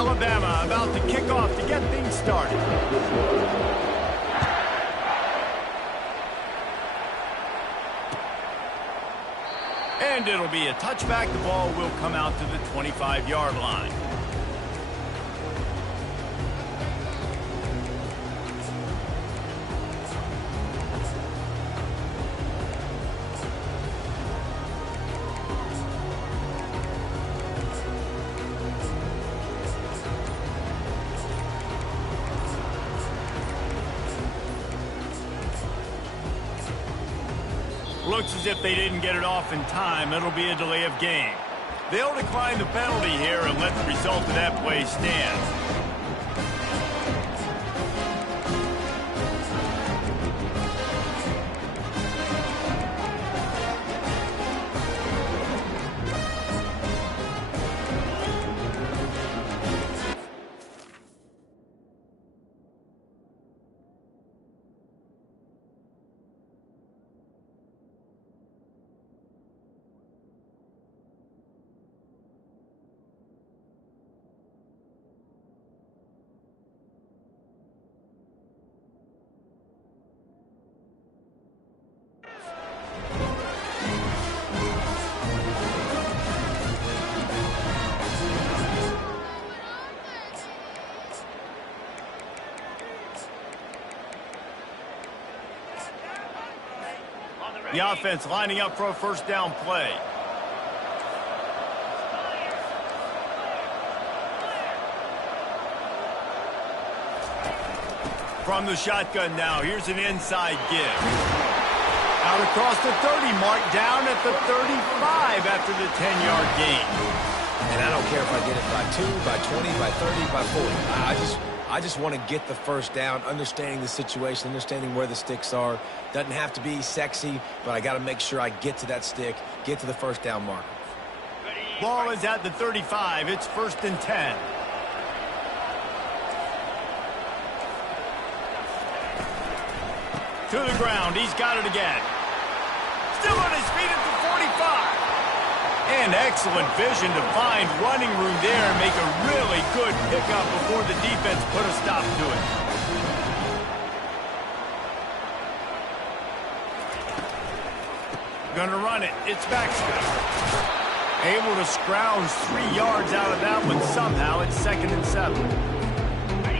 Alabama about to kick off to get things started. And it'll be a touchback. The ball will come out to the 25-yard line. Looks as if they didn't get it off in time. It'll be a delay of game. They'll decline the penalty here and let the result of that play stand. The offense lining up for a first down play. From the shotgun now, here's an inside give. Out across the 30 mark, down at the 35 after the 10-yard gain. And I don't care if I get it by 2, by 20, by 30, by 40. I just want to get the first down, understanding the situation, understanding where the sticks are. Doesn't have to be sexy, but I got to make sure I get to that stick, get to the first down marker. Ball is at the 35. It's 1st and 10. To the ground. He's got it again. Still on his feet at the 45. And excellent vision to find running room there and make a really good pickup before the defense put a stop to it. Gonna run it. It's Baxter. Able to scrounge 3 yards out of that one somehow. It's 2nd and 7.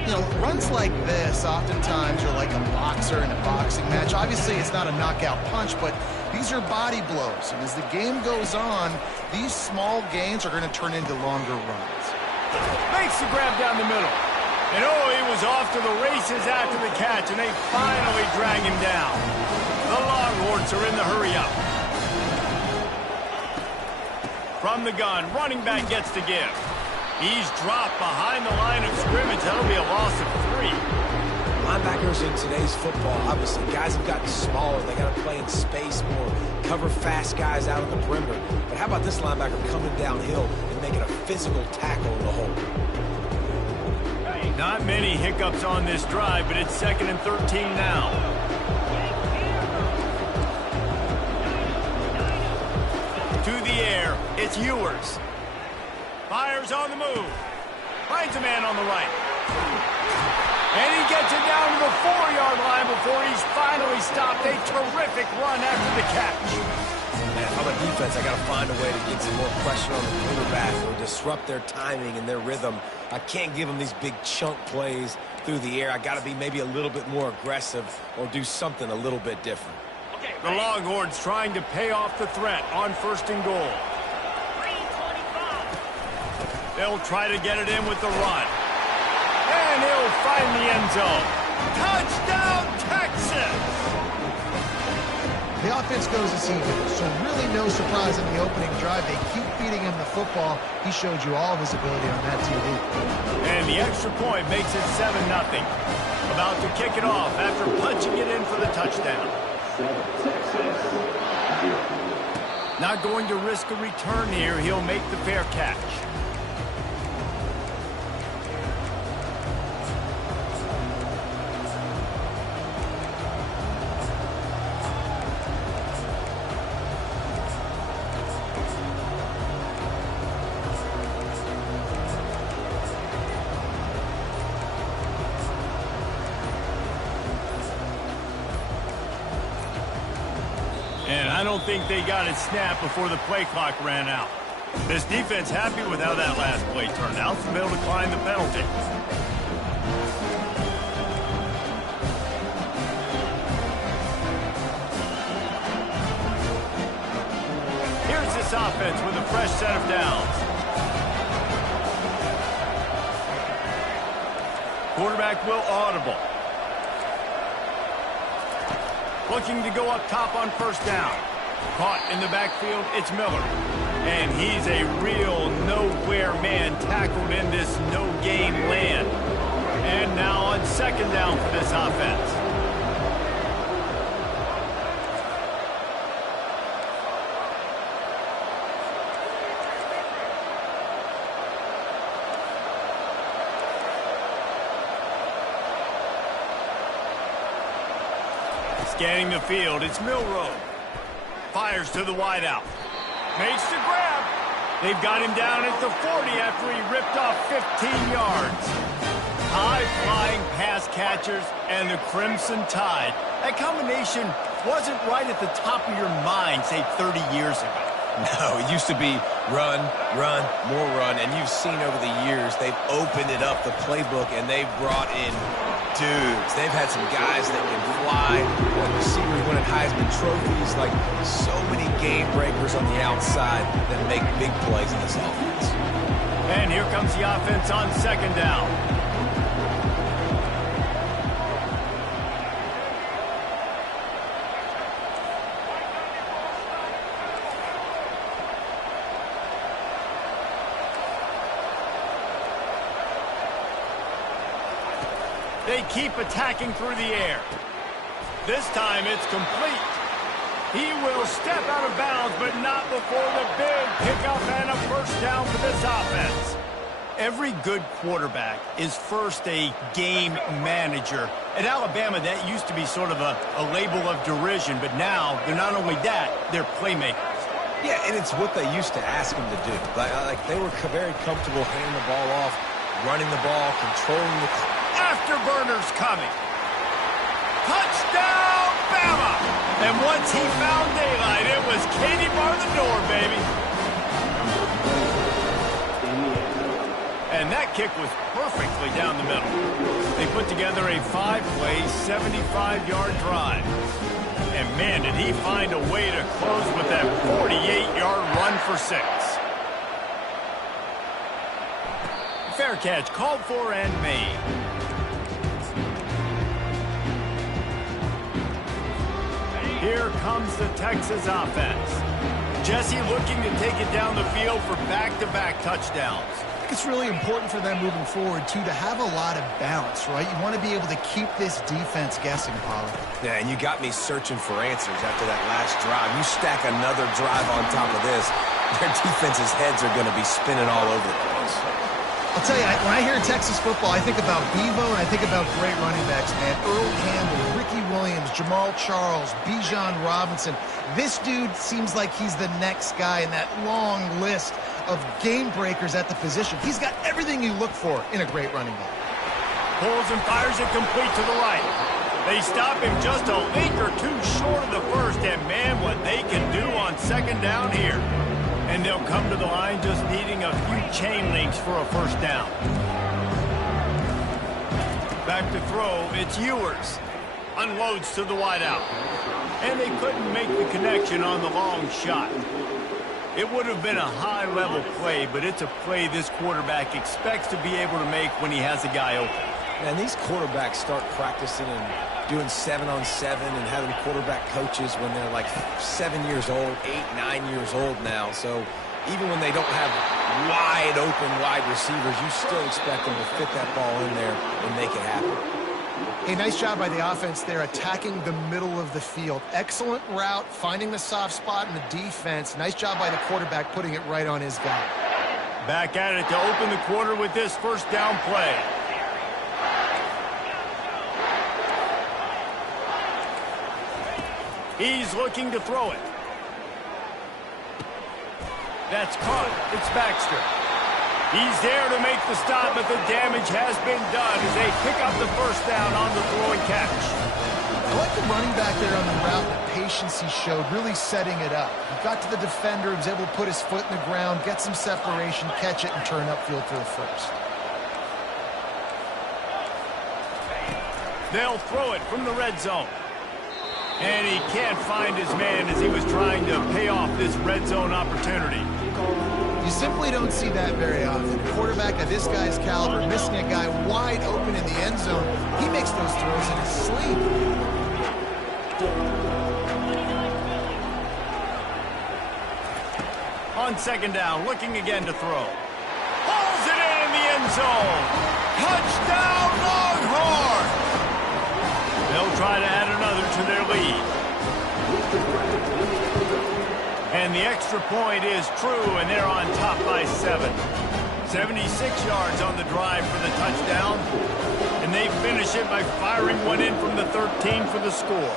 You know, runs like this oftentimes are like a boxer in a boxing match. Obviously, it's not a knockout punch, but these are body blows. And as the game goes on, these small gains are going to turn into longer runs. Makes the grab down the middle. And oh, he was off to the races after the catch, and they finally drag him down. The Longhorns are in the hurry-up. From the gun, running back gets to give. He's dropped behind the line of scrimmage. That'll be a loss of 3. Linebackers in today's football, obviously, guys have gotten smaller. They got to play in space more, cover fast guys out of the perimeter. But how about this linebacker coming downhill and making a physical tackle in the hole? Not many hiccups on this drive, but it's 2nd and 13 now. To the air, it's Ewers. Fires on the move. Finds a man on the right. And he gets it down to the 4-yard line before he's finally stopped. A terrific run after the catch. Man, if I'm a defense, I got to find a way to get some more pressure on the quarterback or disrupt their timing and their rhythm. I can't give them these big chunk plays through the air. I got to be maybe a little bit more aggressive or do something a little bit different. The Longhorns trying to pay off the threat on 1st and goal. They'll try to get it in with the run. And he'll find the end zone. Touchdown, Texas! The offense goes as he goes, so really no surprise in the opening drive. They keep feeding him the football. He showed you all of his ability on that TV. And the extra point makes it 7-0. About to kick it off after punching it in for the touchdown. Not going to risk a return here. He'll make the fair catch. I don't think they got it snapped before the play clock ran out. This defense happy with how that last play turned out, so they'll decline the penalty. Here's this offense with a fresh set of downs. Quarterback will audible. Looking to go up top on first down. Caught in the backfield, it's Miller. And he's a real nowhere man tackled in this no-gain land. And now on second down for this offense. Scanning the field, it's Milroe. Fires to the wideout. Makes the grab. They've got him down at the 40 after he ripped off 15 yards. High-flying pass catchers and the Crimson Tide. That combination wasn't right at the top of your mind, say, 30 years ago. No, it used to be run, run, more run, and you've seen over the years they've opened it up, the playbook, and they've brought in dudes. They've had some guys that can fly, receivers winning Heisman trophies, like so many game breakers on the outside that make big plays in this offense. And here comes the offense on second down. They keep attacking through the air. This time it's complete. He will step out of bounds, but not before the big pickup and a first down for this offense. Every good quarterback is first a game manager. At Alabama, that used to be sort of a label of derision, but now they're not only that, they're playmakers. Yeah, and it's what they used to ask him to do. Like they were very comfortable handing the ball off, running the ball, controlling the clock. Afterburners coming. Touchdown, Bama! And once he found daylight, it was Katie bar the door, baby. And that kick was perfectly down the middle. They put together a 5-play, 75-yard drive. And man, did he find a way to close with that 48-yard run for 6. Fair catch called for and made. Here comes the Texas offense. Jesse looking to take it down the field for back-to-back touchdowns. I think it's really important for them moving forward, too, to have a lot of balance, right? You want to be able to keep this defense guessing, Pollard. Yeah, and you got me searching for answers after that last drive. You stack another drive on top of this, their defense's heads are going to be spinning all over the place. I'll tell you, when I hear Texas football, I think about Bevo and I think about great running backs, man. Earl Campbell, Ricky Williams, Jamal Charles, Bijan Robinson. This dude seems like he's the next guy in that long list of game breakers at the position. He's got everything you look for in a great running back. Pulls and fires it complete to the right. They stop him just a link or two short of the first, and man, what they can do on second down here. And they'll come to the line just needing a few chain links for a first down. Back to throw, it's Ewers. Unloads to the wideout. And they couldn't make the connection on the long shot. It would have been a high-level play, but it's a play this quarterback expects to be able to make when he has a guy open. And these quarterbacks start practicing and doing 7-on-7 and having quarterback coaches when they're like 7 years old, 8, 9 years old now. So even when they don't have wide open wide receivers, you still expect them to fit that ball in there and make it happen. Hey, nice job by the offense there, attacking the middle of the field. Excellent route, finding the soft spot in the defense. Nice job by the quarterback putting it right on his guy. Back at it to open the quarter with this first down play. He's looking to throw it. That's caught. It's Baxter. He's there to make the stop, but the damage has been done as they pick up the first down on the throw and catch. I like the running back there on the route, the patience he showed, really setting it up. He got to the defender, he was able to put his foot in the ground, get some separation, catch it, and turn upfield for the first. They'll throw it from the red zone. And he can't find his man as he was trying to pay off this red zone opportunity. You simply don't see that very often. A quarterback of this guy's caliber missing a guy wide open in the end zone. He makes those throws in his sleep. On second down, looking again to throw. Hauls it in the end zone. Touchdown, Longhorn! They'll try to add another to their lead. And the extra point is true, and they're on top by 7. 76 yards on the drive for the touchdown. And they finish it by firing one in from the 13 for the score.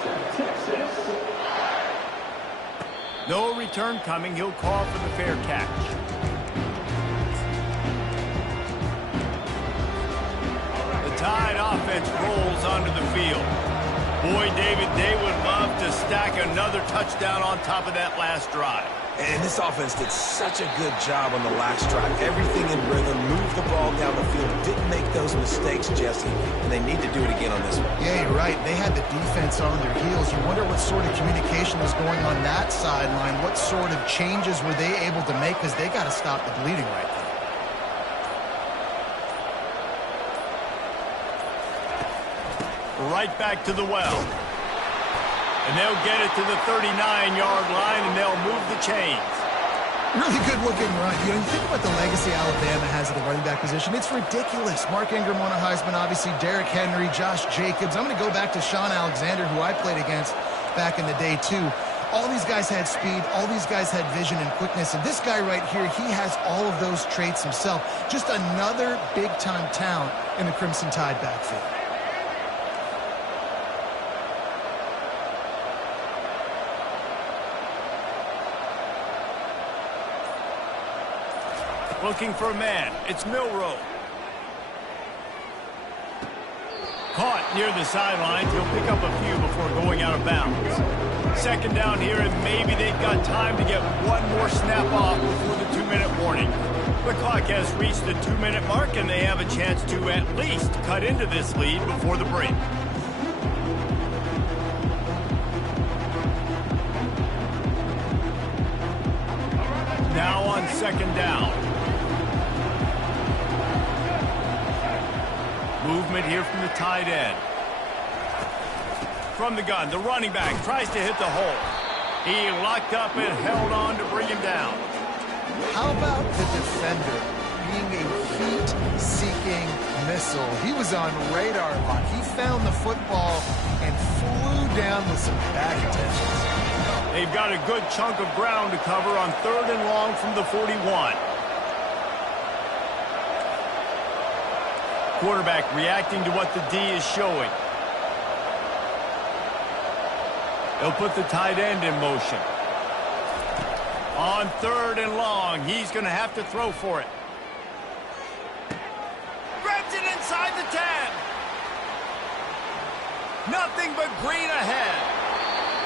No return coming. He'll call for the fair catch. The Tide offense rolls onto the field. Boy, David, they would love to stack another touchdown on top of that last drive. And this offense did such a good job on the last drive. Everything in rhythm, moved the ball down the field, didn't make those mistakes, Jesse, and they need to do it again on this one. Yeah, you're right. They had the defense on their heels. You wonder what sort of communication was going on that sideline. What sort of changes were they able to make, because they got to stop the bleeding right there. Right back to the well. And they'll get it to the 39-yard line, and they'll move the chains. Really good-looking run. You know, you think about the legacy Alabama has at the running back position. It's ridiculous. Mark Ingram won a Heisman, obviously Derrick Henry, Josh Jacobs. I'm going to go back to Sean Alexander, who I played against back in the day, too. All these guys had speed. All these guys had vision and quickness. And this guy right here, he has all of those traits himself. Just another big-time talent in the Crimson Tide backfield. Looking for a man. It's Milroe. Caught near the sidelines. He'll pick up a few before going out of bounds. Second down here, and maybe they've got time to get one more snap off before the 2-minute warning. The clock has reached the 2-minute mark, and they have a chance to at least cut into this lead before the break. Now on second down. Movement here from the tight end. From the gun, the running back tries to hit the hole. He locked up and held on to bring him down. How about the defender being a heat-seeking missile? He was on radar lock. He found the football and flew down with some back intentions. They've got a good chunk of ground to cover on 3rd and long from the 41. Quarterback reacting to what the D is showing. They'll put the tight end in motion. On 3rd and long, he's going to have to throw for it. Grabs it inside the 10. Nothing but green ahead.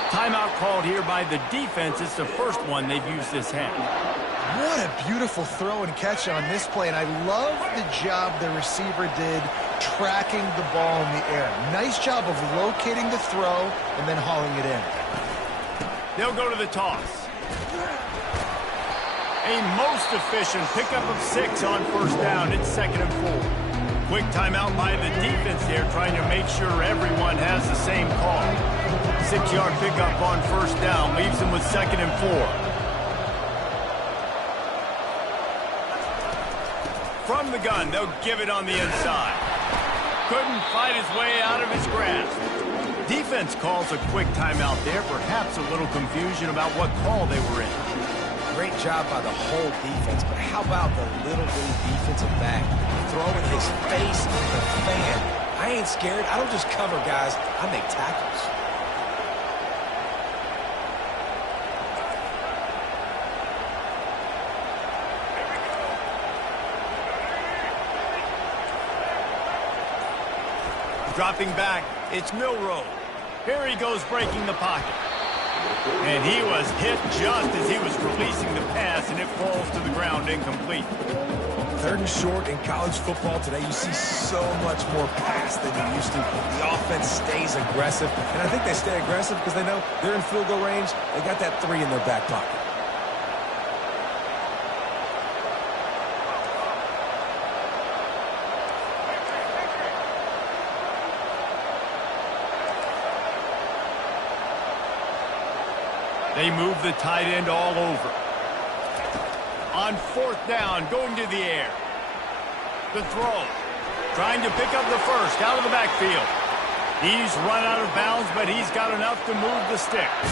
Timeout called here by the defense. It's the first one they've used this half. What a beautiful throw and catch on this play, and I love the job the receiver did tracking the ball in the air. Nice job of locating the throw and then hauling it in. They'll go to the toss. A most efficient pickup of 6 on first down. It's 2nd and 4. Quick timeout by the defense there, trying to make sure everyone has the same call. 6-yard pickup on first down leaves them with 2nd and 4. From the gun, they'll give it on the inside. Couldn't fight his way out of his grasp. Defense calls a quick timeout there. Perhaps a little confusion about what call they were in. Great job by the whole defense, but how about the little bitty defensive back throwing his face in the fan? I ain't scared. I don't just cover guys. I make tackles. Dropping back, it's Milroe. Here he goes breaking the pocket. And he was hit just as he was releasing the pass, and it falls to the ground incomplete. 3rd and short in college football today, you see so much more pass than you used to. The offense stays aggressive, and I think they stay aggressive because they know they're in field goal range. They got that 3 in their back pocket. They move the tight end all over. On 4th down, going to the air. The throw. Trying to pick up the first out of the backfield. He's run out of bounds, but he's got enough to move the sticks.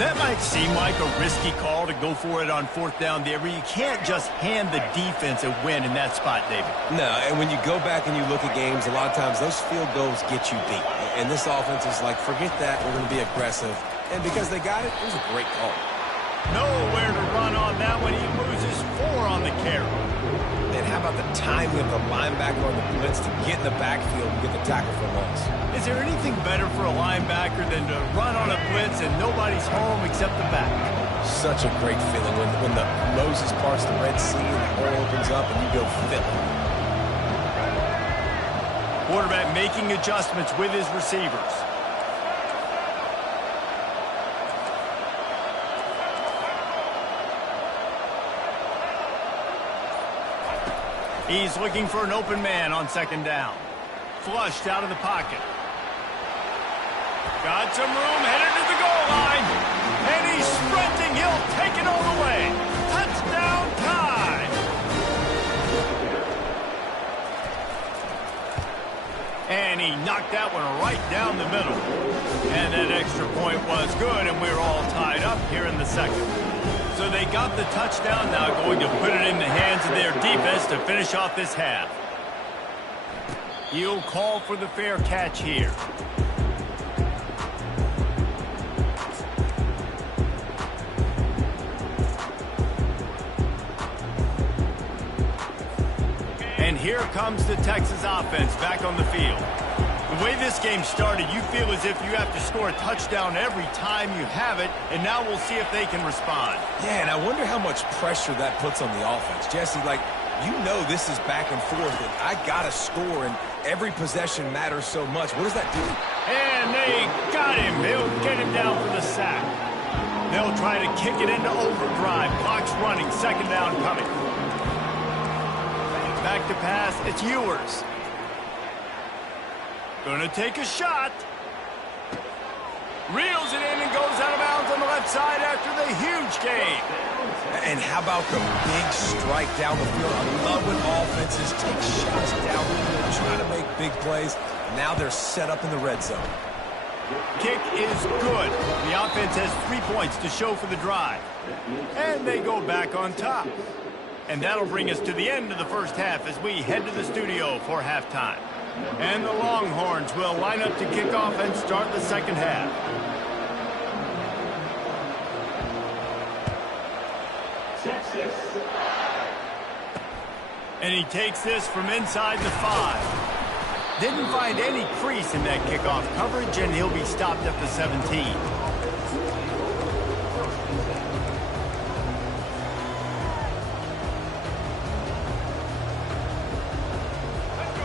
That might seem like a risky call to go for it on 4th down there, but you can't just hand the defense a win in that spot, David. No, and when you go back and you look at games, a lot of times those field goals get you beat. And this offense is like, forget that, we're going to be aggressive. And because they got it, it was a great call. Nowhere to run on that one. He loses 4 on the carry. And how about the timing of the linebacker on the blitz to get in the backfield and get the tackle for loss? Is there anything better for a linebacker than to run on a blitz and nobody's home except the back? Such a great feeling when the Moses parts the Red Sea and the hole opens up and you go fill it. Quarterback making adjustments with his receivers. He's looking for an open man on 2nd down. Flushed out of the pocket. Got some room, headed to the goal line. And he's sprinting. He'll take it all the way. Touchdown time. And he knocked that one right down the middle. And that extra point was good, and we're all tied up here in the 2nd. So they got the touchdown, now going to put it in the hands of their defense to finish off this half. He'll call for the fair catch here. And here comes the Texas offense back on the field. The way this game started, you feel as if you have to score a touchdown every time you have it, and now we'll see if they can respond. Yeah, and I wonder how much pressure that puts on the offense. Jesse, like, you know this is back and forth, and I got to score, and every possession matters so much. What does that do? And they got him. They'll get him down for the sack. They'll try to kick it into overdrive. Clock's running. 2nd down coming. Back to pass. It's Ewers. Gonna take a shot. Reels it in and goes out of bounds on the left side after the huge gain. And how about the big strike down the field? I love when offenses take shots down the field, try to make big plays. Now they're set up in the red zone. Kick is good. The offense has 3 points to show for the drive. And they go back on top. And that'll bring us to the end of the first half as we head to the studio for halftime. And the Longhorns will line up to kick off and start the 2nd half. And he takes this from inside the 5. Didn't find any crease in that kickoff coverage, and he'll be stopped at the 17.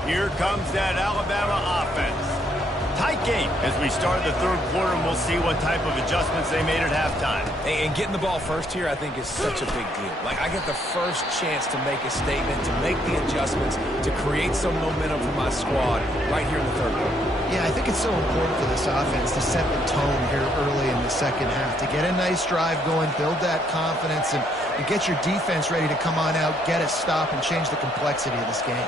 Here comes that Alabama offense. Tight game as we start the 3rd quarter, and we'll see what type of adjustments they made at halftime. And getting the ball first here, I think, is such a big deal. Like, I get the first chance to make a statement, to make the adjustments, to create some momentum for my squad right here in the 3rd quarter. Yeah, I think it's so important for this offense to set the tone here early in the 2nd half, to get a nice drive going, build that confidence, and get your defense ready to come on out, get a stop, and change the complexity of this game.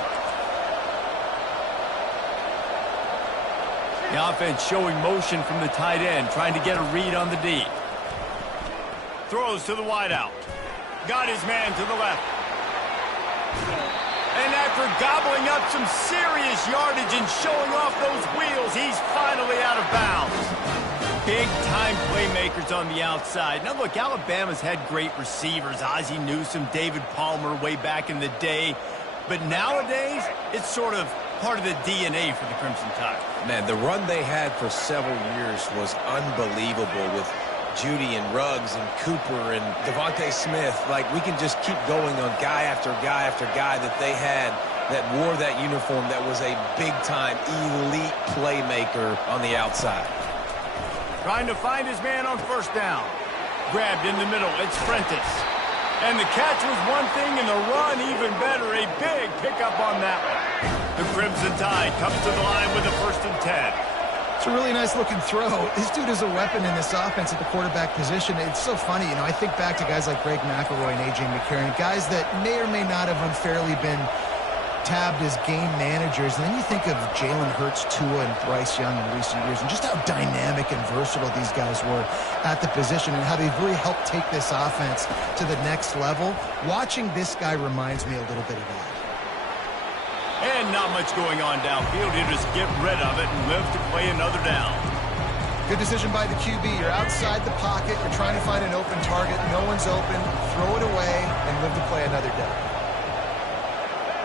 The offense showing motion from the tight end, trying to get a read on the D. Throws to the wideout. Got his man to the left. And after gobbling up some serious yardage and showing off those wheels, he's finally out of bounds. Big-time playmakers on the outside. Now, look, Alabama's had great receivers. Ozzie Newsome, David Palmer way back in the day. But nowadays, it's sort of part of the DNA for the Crimson Tide. Man, the run they had for several years was unbelievable with Judy and Ruggs and Cooper and Devontae Smith. Like, we can just keep going on guy after guy after guy that they had that wore that uniform that was a big-time elite playmaker on the outside. Trying to find his man on first down. Grabbed in the middle. It's Prentice. And the catch was one thing, and the run even better. A big pickup on that one. The Crimson Tide comes to the line with a 1st and 10. It's a really nice-looking throw. This dude is a weapon in this offense at the quarterback position. It's so funny, you know, I think back to guys like Greg McElroy and A.J. McCarron, guys that may or may not have unfairly been tabbed as game managers. And then you think of Jalen Hurts, Tua, and Bryce Young in recent years, and just how dynamic and versatile these guys were at the position and how they've really helped take this offense to the next level. Watching this guy reminds me a little bit of that. And not much going on downfield. He'll just get rid of it and live to play another down. Good decision by the QB. You're outside the pocket. You're trying to find an open target. No one's open. Throw it away and live to play another down.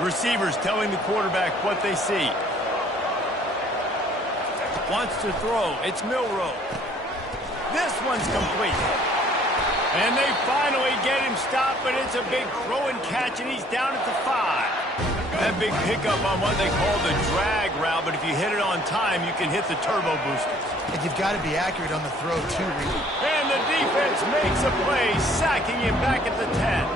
Receivers telling the quarterback what they see. Wants to throw. It's Milroe. This one's complete. And they finally get him stopped, but it's a big throw and catch, and he's down at the 5. That big pickup on what they call the drag route, but if you hit it on time, you can hit the turbo boosters. And you've got to be accurate on the throw, too, Reed. And the defense makes a play, sacking him back at the 10.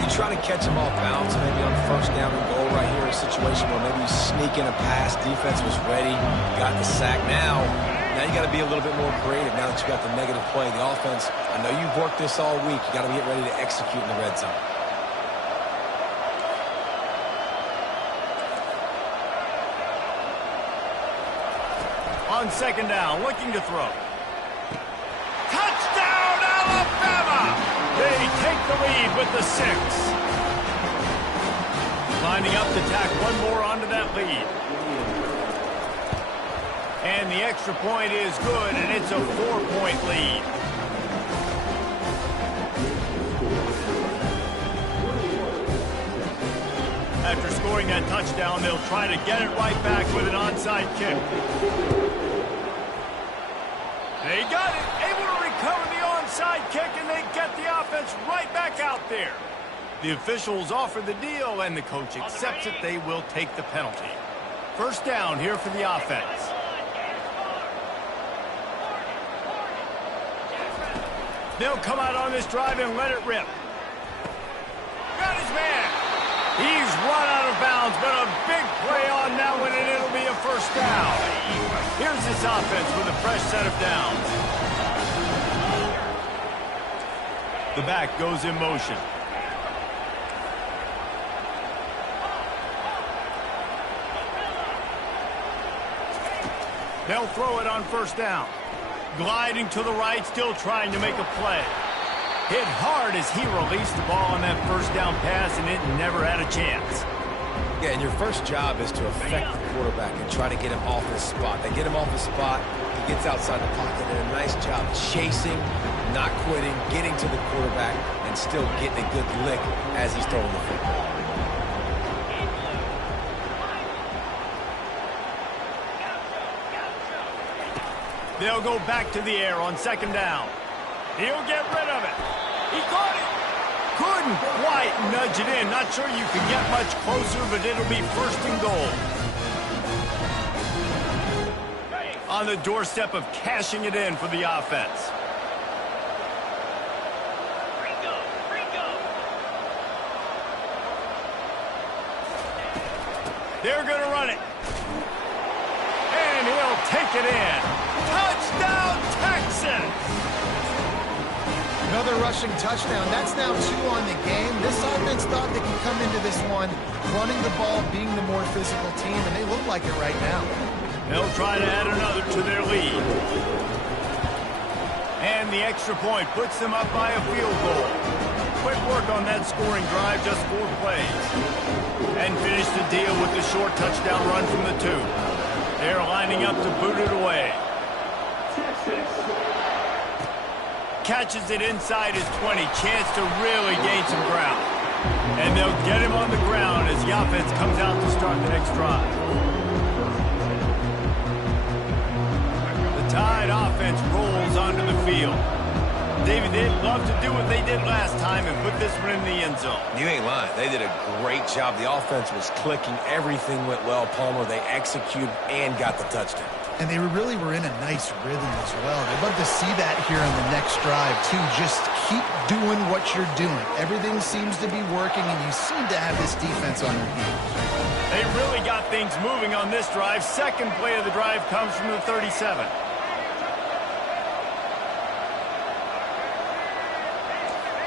You try to catch him off balance, maybe on first down and goal right here, a situation where maybe you sneak in a pass, defense was ready, got the sack. Now you got to be a little bit more creative now that you got the negative play. The offense, I know you've worked this all week. You got to get ready to execute in the red zone. On second down, looking to throw. Touchdown, Alabama! They take the lead with the 6. Lining up to tack one more onto that lead. And the extra point is good, and it's a 4-point lead. After scoring that touchdown, they'll try to get it right back with an onside kick. They got it, able to recover the onside kick, and they get the offense right back out there. The officials offer the deal, and the coach accepts it. They will take the penalty. First down here for the offense. They'll come out on this drive and let it rip. Got his man. He's run out of bounds, but a big play on that one, and it'll be a first down. Here's this offense with a fresh set of downs. The back goes in motion. They'll throw it on first down. Gliding to the right, still trying to make a play. Hit hard as he released the ball on that first down pass, and it never had a chance. Yeah, and your first job is to affect the quarterback and try to get him off his spot. They get him off his spot, he gets outside the pocket, and a nice job chasing, not quitting, getting to the quarterback, and still getting a good lick as he's throwing the football. They'll go back to the air on second down. He'll get rid of it. He caught it. Couldn't quite nudge it in. Not sure you can get much closer, but it'll be first and goal. On the doorstep of cashing it in for the offense. They're going to run it. And he'll take it in. Touchdown, Texans! Another rushing touchdown. That's now 2 on the game. This offense thought they could come into this one running the ball, being the more physical team, and they look like it right now. They'll try to add another to their lead. And the extra point puts them up by a field goal. Quick work on that scoring drive, just 4 plays. And finish the deal with the short touchdown run from the 2. They're lining up to boot it away. Catches it inside his 20. Chance to really gain some ground. And they'll get him on the ground as the offense comes out to start the next drive. The Tide offense rolls onto the field. David, they'd love to do what they did last time and put this one in the end zone. You ain't lying. They did a great job. The offense was clicking. Everything went well, Palmer. They executed and got the touchdown. And they really were in a nice rhythm as well. I'd love to see that here on the next drive, too. Just keep doing what you're doing. Everything seems to be working, and you seem to have this defense on your heels. They really got things moving on this drive. Second play of the drive comes from the 37.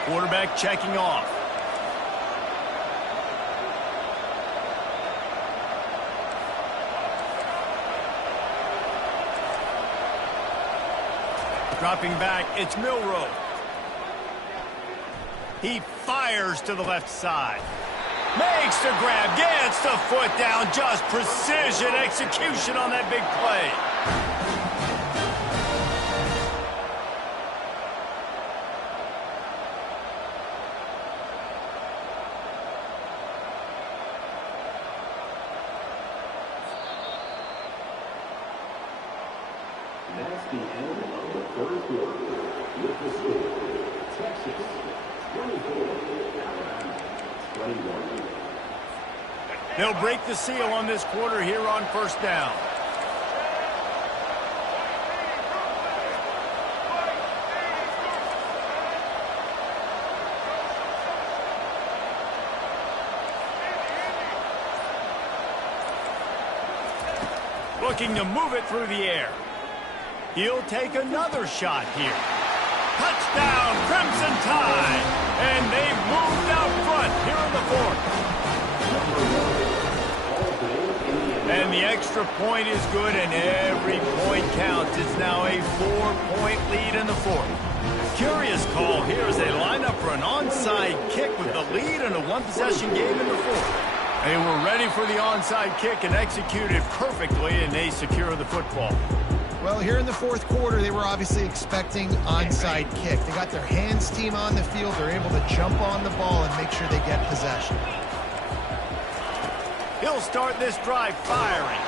Quarterback checking off. Dropping back, it's Milroe. He fires to the left side. Makes the grab, gets the foot down. Just precision execution on that big play. That's the end of the third quarter. With the score, Texas 24, Alabama 21. They'll break the seal on this quarter here on first down. Looking to move it through the air. He'll take another shot here. Touchdown, Crimson Tide! And they've moved out front here in the fourth. And the extra point is good, and every point counts. It's now a 4-point lead in the fourth. Curious call here as they line up for an onside kick with the lead in a one-possession game in the fourth. They were ready for the onside kick and executed perfectly, and they secure the football. Well, here in the fourth quarter, they were obviously expecting onside kick. They got their hands team on the field. They're able to jump on the ball and make sure they get possession. He'll start this drive firing.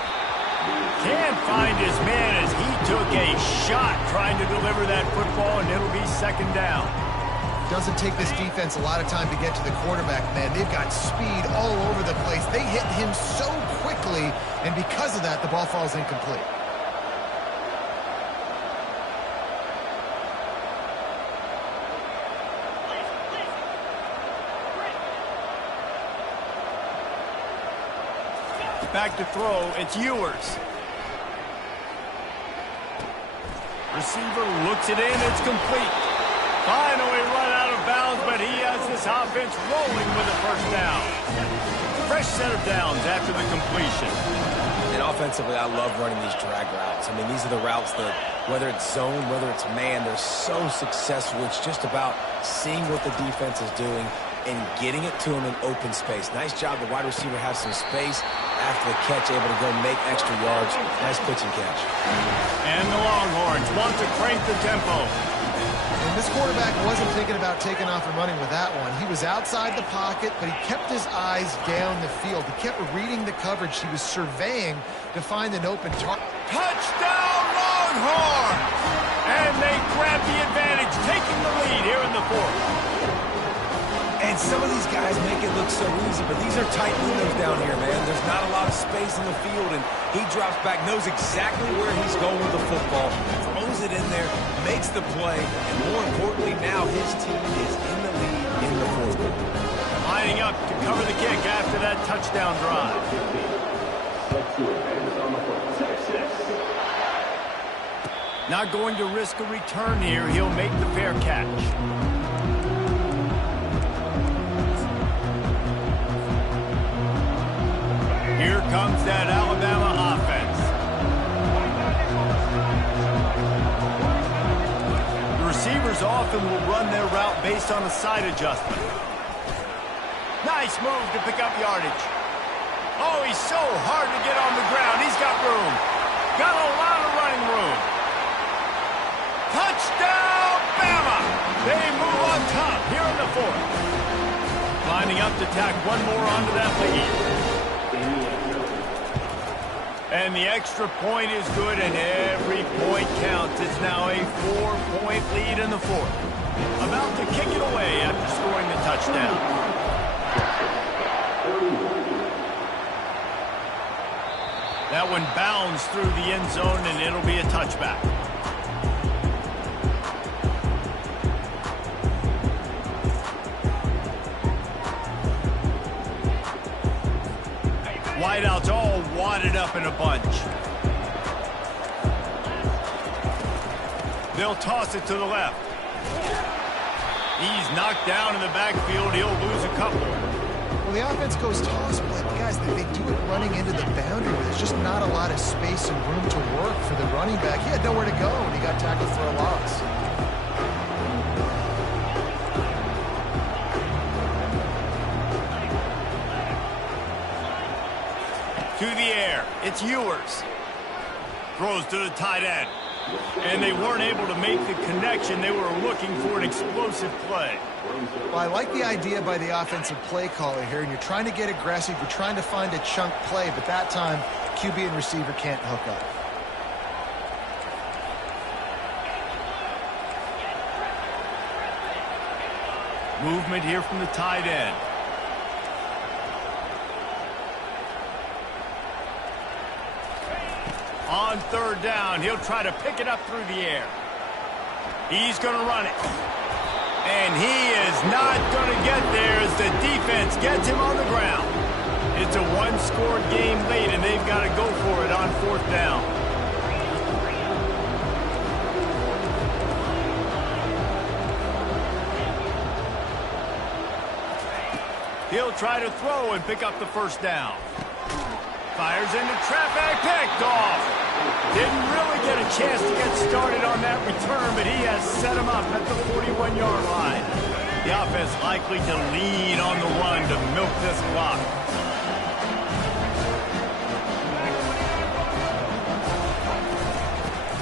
Can't find his man as he took a shot trying to deliver that football, and it'll be second down. Doesn't take this defense a lot of time to get to the quarterback, man. They've got speed all over the place. They hit him so quickly, and because of that, the ball falls incomplete. Back to throw, it's Ewers. Receiver looks it in, it's complete. Finally run out of bounds, but he has this offense rolling with a first down. Fresh set of downs after the completion. And offensively, I love running these drag routes. I mean, these are the routes that, whether it's zone, whether it's man, they're so successful. It's just about seeing what the defense is doing and getting it to him in open space. Nice job. The wide receiver has some space after the catch, able to go make extra yards. Nice pitch and catch. And the Longhorns want to crank the tempo. And this quarterback wasn't thinking about taking off and running with that one. He was outside the pocket, but he kept his eyes down the field. He kept reading the coverage. He was surveying to find an open target. Touchdown, Longhorns! And they grab the advantage, taking the lead here in the fourth. And some of these guys make it look so easy, but these are tight windows down here, man. There's not a lot of space in the field, and he drops back, knows exactly where he's going with the football, throws it in there, makes the play, and more importantly, now his team is in the lead in the fourth quarter. Lining up to cover the kick after that touchdown drive. Not going to risk a return here. He'll make the fair catch. Here comes that Alabama offense. The receivers often will run their route based on a side adjustment. Nice move to pick up yardage. Oh, he's so hard to get on the ground. He's got room. Got a lot of running room. Touchdown, Bama! They move on top here in the fourth. Lining up enough to tack one more onto that lead. And the extra point is good, and every point counts. It's now a 4-point lead in the fourth. About to kick it away after scoring the touchdown. That one bounds through the end zone, and it'll be a touchback. Wideouts all wadded up in a bunch. They'll toss it to the left. He's knocked down in the backfield. He'll lose a couple. Well, the offense goes toss, but guys, they do it running into the boundary. There's just not a lot of space and room to work for the running back. He had nowhere to go, and he got tackled for a loss. To the air, it's Ewers. Throws to the tight end. And they weren't able to make the connection. They were looking for an explosive play. Well, I like the idea by the offensive play caller here, and you're trying to get aggressive. You're trying to find a chunk play, but that time, QB and receiver can't hook up. Movement here from the tight end. On third down, he'll try to pick it up through the air. He's going to run it. And he is not going to get there as the defense gets him on the ground. It's a one-score game late, and they've got to go for it on fourth down. He'll try to throw and pick up the first down. Fires into traffic, picked off. Didn't really get a chance to get started on that return, but he has set him up at the 41-yard line. The offense likely to lean on the run to milk this clock.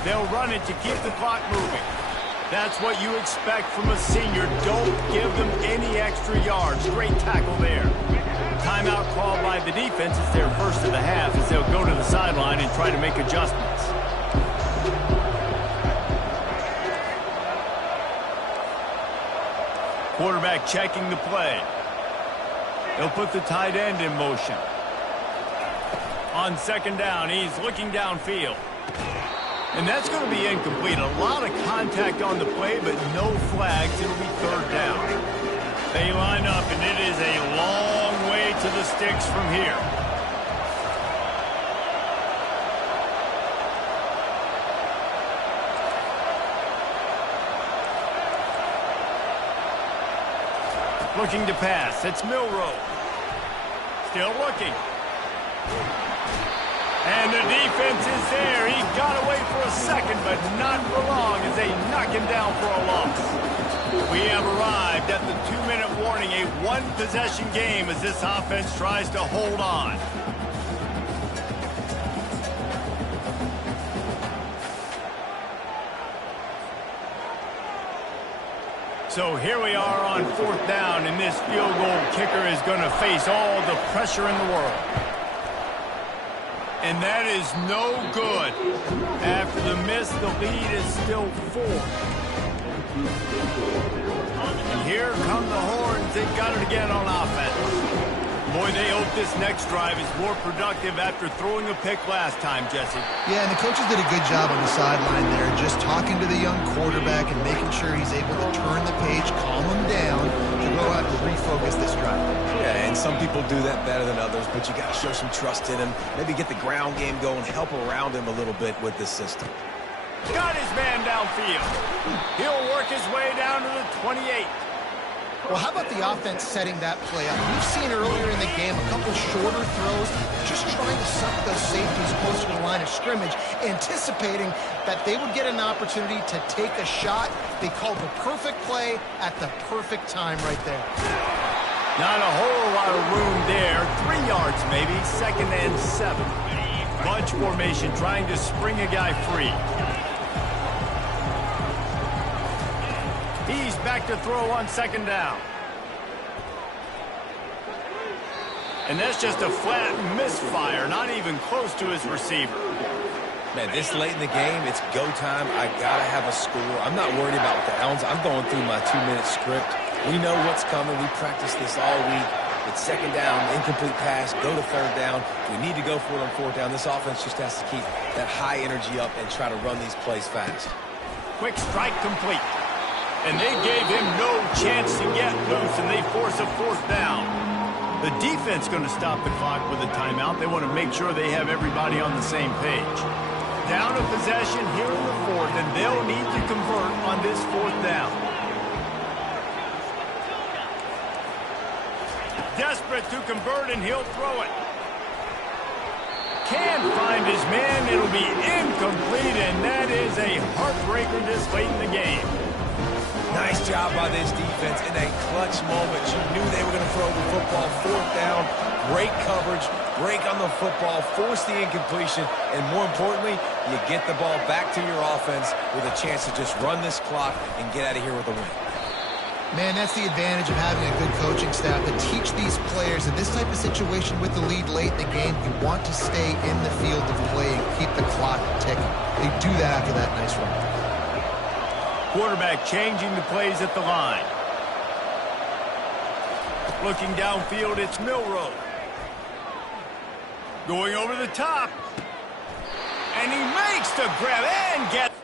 They'll run it to keep the clock moving. That's what you expect from a senior. Don't give them any extra yards. Great tackle there. Timeout called by the defense. It's their first of the half as they'll go to the sideline and try to make adjustments. Quarterback checking the play. They'll put the tight end in motion. On second down, he's looking downfield. And that's going to be incomplete. A lot of contact on the play, but no flags. It'll be third down. They line up, and it is a long way to the sticks from here. Looking to pass. It's Milroe. Still looking. And the defense is there. He got away for a second, but not for long as they knock him down for a loss. We have arrived at the 2-minute warning, a one-possession game as this offense tries to hold on. So here we are on fourth down, and this field goal kicker is going to face all the pressure in the world. And that is no good. After the miss, the lead is still 4. And here come the Horns. They've got it again on offense. Boy, they hope this next drive is more productive after throwing a pick last time, Jesse. Yeah, and the coaches did a good job on the sideline there, just talking to the young quarterback and making sure he's able to turn the page, calm him down, to go out and refocus this drive. Yeah, and some people do that better than others, but you got to show some trust in him. Maybe get the ground game going, help around him a little bit with this system. Got his man downfield. He'll work his way down to the 28. Well, how about the offense setting that play up? We've seen earlier in the game a couple shorter throws, just trying to suck those safeties closer to the line of scrimmage, anticipating that they would get an opportunity to take a shot. They called the perfect play at the perfect time right there. Not a whole lot of room there. 3 yards maybe, 2nd and 7. Bunch formation trying to spring a guy free. He's back to throw on 2nd down. And that's just a flat misfire, not even close to his receiver. Man, this late in the game, it's go time. I got to have a score. I'm not worried about downs. I'm going through my 2-minute script. We know what's coming. We practiced this all week. It's second down, incomplete pass, go to third down. If we need to go for it on fourth down, this offense just has to keep that high energy up and try to run these plays fast. Quick strike complete. And they gave him no chance to get loose, and they force a fourth down. The defense going to stop the clock with a timeout. They want to make sure they have everybody on the same page. Down a possession here in the fourth, and they'll need to convert on this fourth down. Desperate to convert, and he'll throw it. Can't find his man. It'll be incomplete, and that is a heartbreaker this late in the game. Nice job by this defense in a clutch moment. You knew they were going to throw the football. Fourth down, great coverage, break on the football, force the incompletion, and more importantly, you get the ball back to your offense with a chance to just run this clock and get out of here with a win. Man, that's the advantage of having a good coaching staff to teach these players in this type of situation with the lead late in the game. You want to stay in the field of play and keep the clock ticking. They do that after that nice run. Quarterback changing the plays at the line. Looking downfield, it's Milroe. Going over the top. And he makes the grab and gets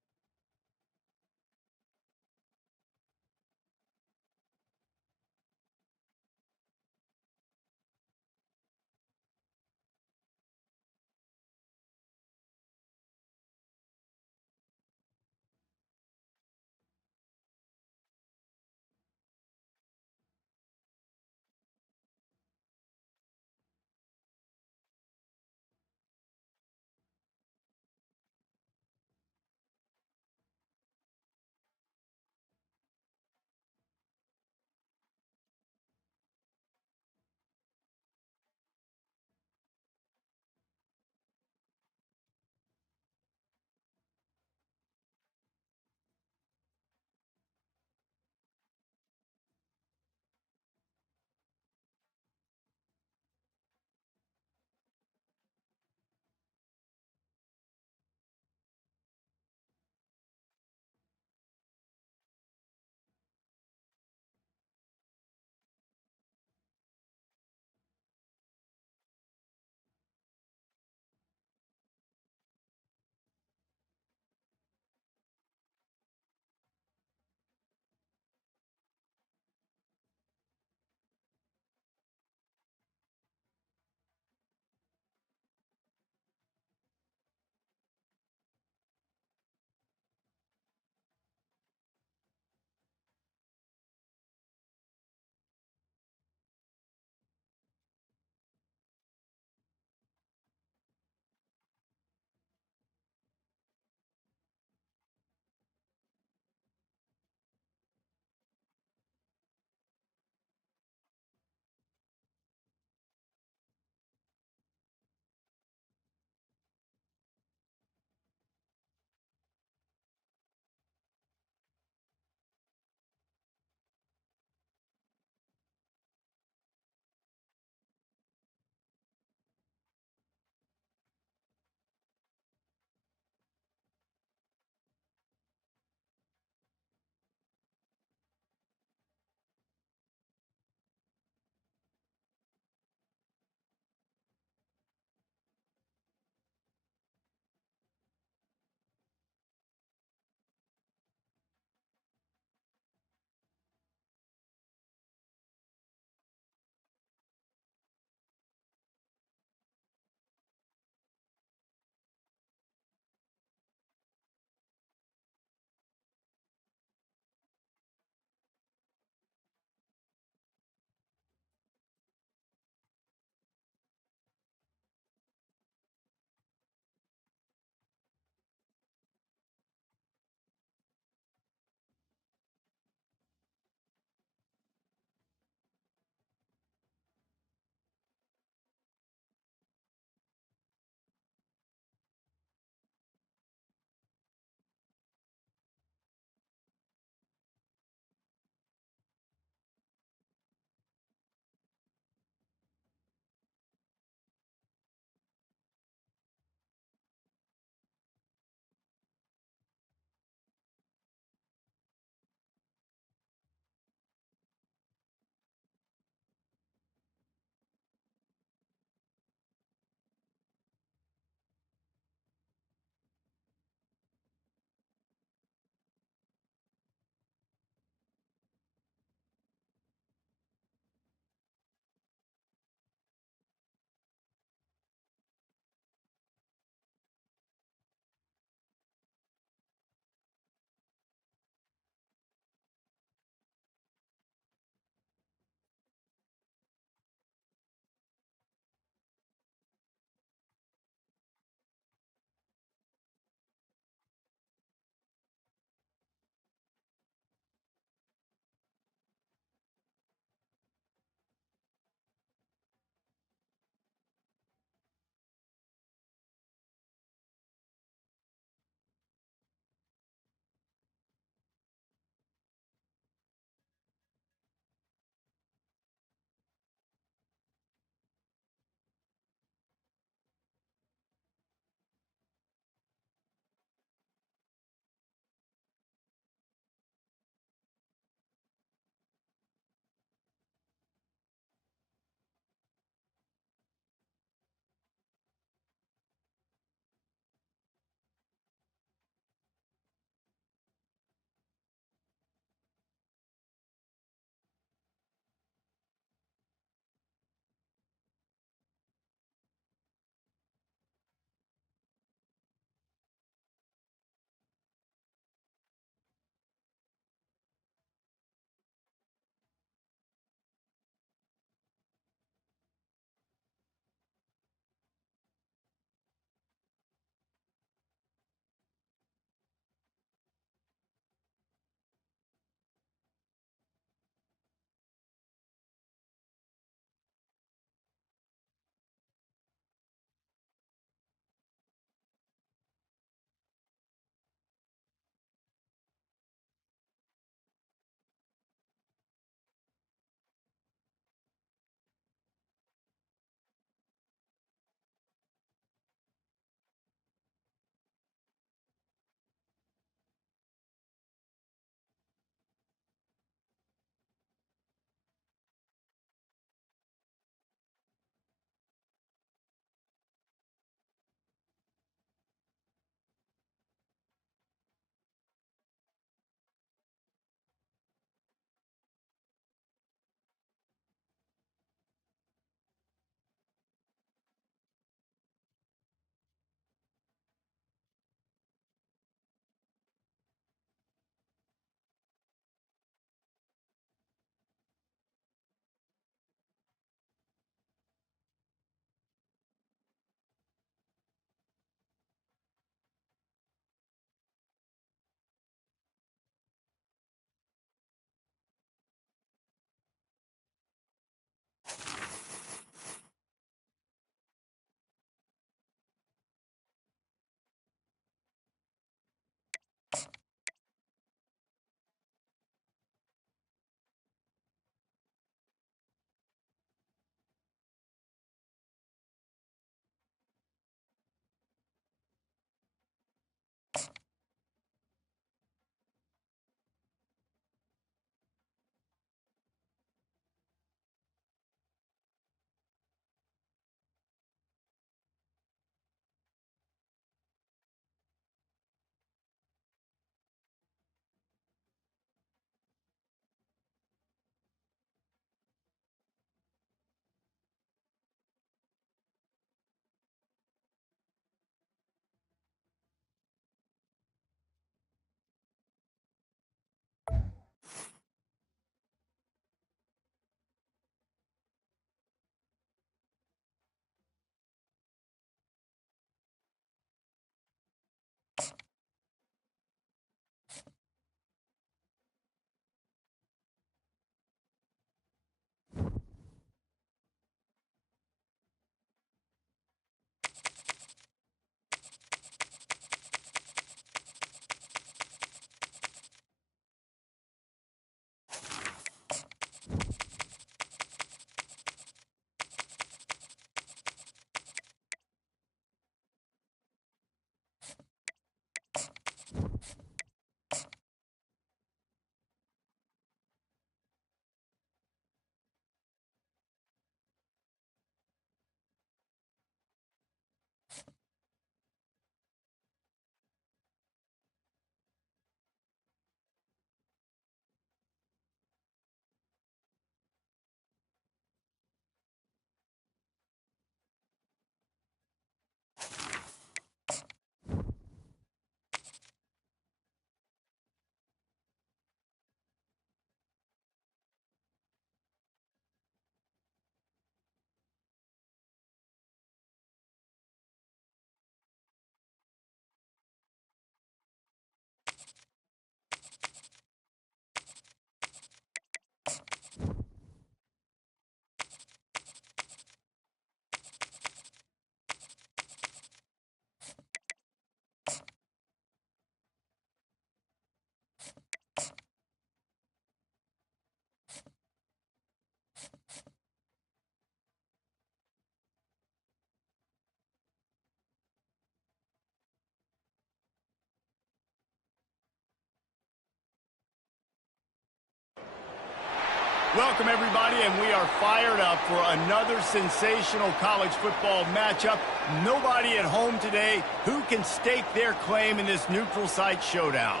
Welcome, everybody, and we are fired up for another sensational college football matchup. Nobody at home today who can stake their claim in this neutral site showdown.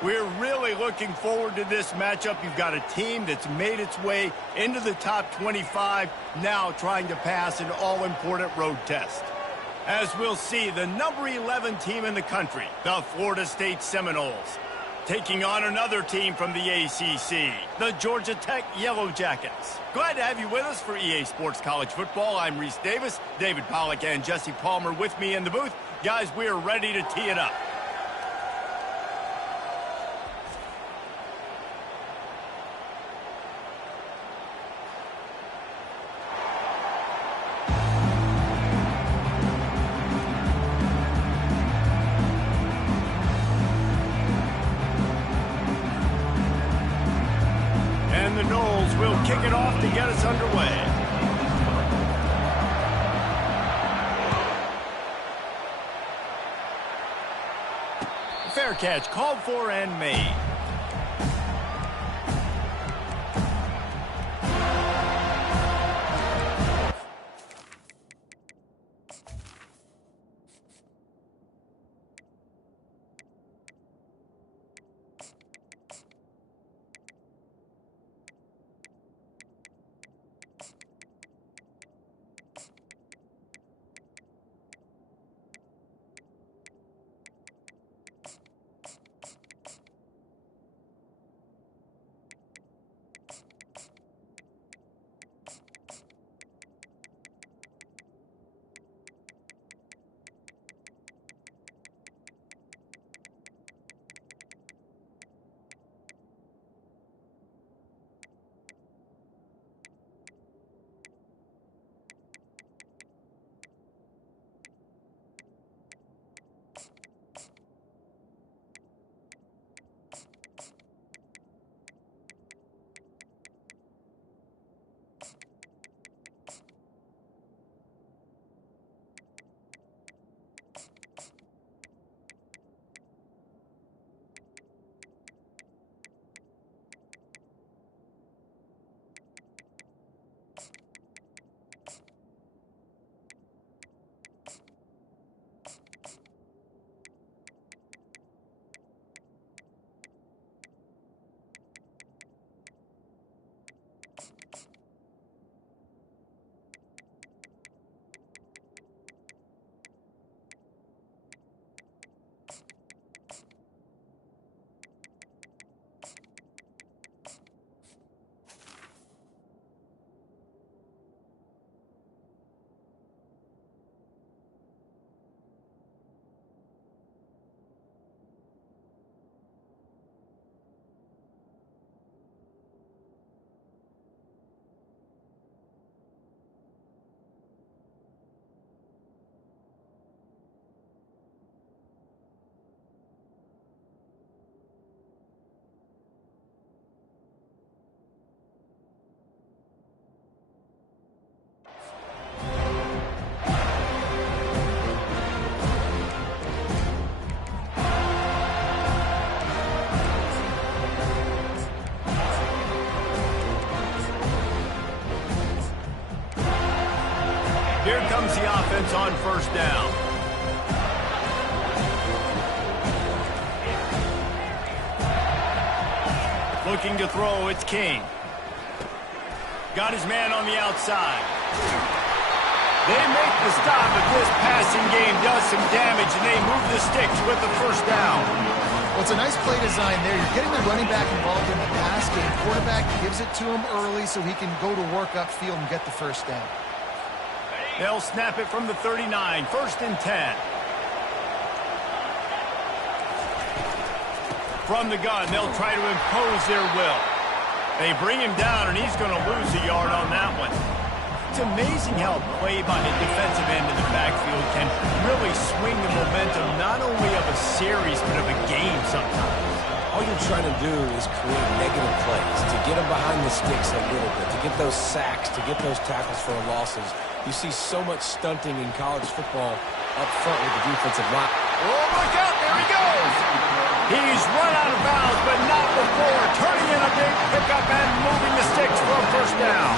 We're really looking forward to this matchup. You've got a team that's made its way into the top 25, now trying to pass an all-important road test. As we'll see, the number 11 team in the country, the Florida State Seminoles, taking on another team from the ACC, the Georgia Tech Yellow Jackets. Glad to have you with us for EA Sports College Football. I'm Reese Davis, David Pollack, and Jesse Palmer with me in the booth. Guys, we are ready to tee it up. The Noles will kick it off to get us underway. Fair catch called for and made. Here comes the offense on first down. Looking to throw, it's King. Got his man on the outside. They make the stop, but this passing game does some damage, and they move the sticks with the first down. Well, it's a nice play design there. You're getting the running back involved in the pass game. Quarterback gives it to him early so he can go to work upfield and get the first down. They'll snap it from the 39, 1st and 10. From the gun, they'll try to impose their will. They bring him down, and he's going to lose a yard on that one. It's amazing how play by the defensive end in the backfield can really swing the momentum not only of a series, but of a game sometimes. All you're trying to do is create negative plays, to get them behind the sticks a little bit, to get those sacks, to get those tackles for losses. You see so much stunting in college football up front with the defensive line. Oh, look out, there he goes! He's run out of bounds, but not before turning in a big pickup and moving the sticks for a first down.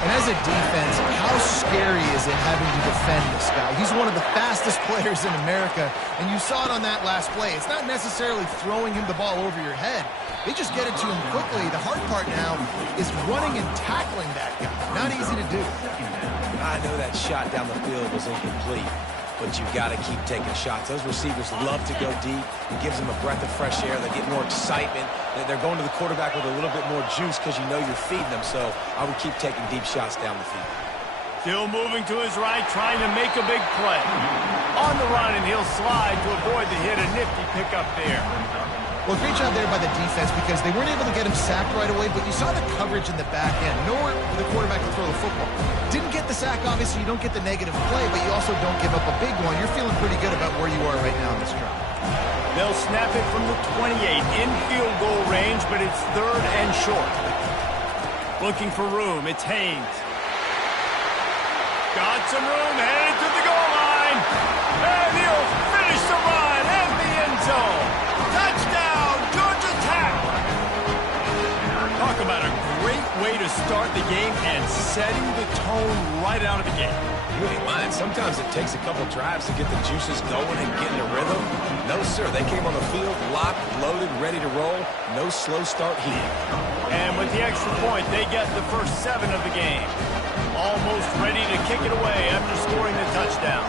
And as a defense, how scary is it having to defend this guy? He's one of the fastest players in America, and you saw it on that last play. It's not necessarily throwing him the ball over your head. They just get it to him quickly. The hard part now is running and tackling that guy. Not easy to do. I know that shot down the field was incomplete, but you've got to keep taking shots. Those receivers love to go deep. It gives them a breath of fresh air. They get more excitement. They're going to the quarterback with a little bit more juice because you know you're feeding them. So I would keep taking deep shots down the field. Still moving to his right, trying to make a big play. On the run, and he'll slide to avoid the hit. A nifty pickup there. Well, great job there by the defense because they weren't able to get him sacked right away, but you saw the coverage in the back end. Nowhere for the quarterback to throw the football. Didn't get the sack, obviously. You don't get the negative play, but you also don't give up a big one. You're feeling pretty good about where you are right now in this drive. They'll snap it from the 28 in field goal range, but it's third and short. Looking for room. It's Haynes. Got some room, headed to the goal line. And he'll finish the run in the end zone. Touchdown, Georgia Tech. Talk about a great way to start the game and setting the tone right out of the gate. You ain't lying. Sometimes it takes a couple drives to get the juices going and get in a rhythm. No, sir. They came on the field, locked, loaded, ready to roll. No slow start here. And with the extra point, they get the first 7 of the game. Almost ready to kick it away after scoring the touchdown.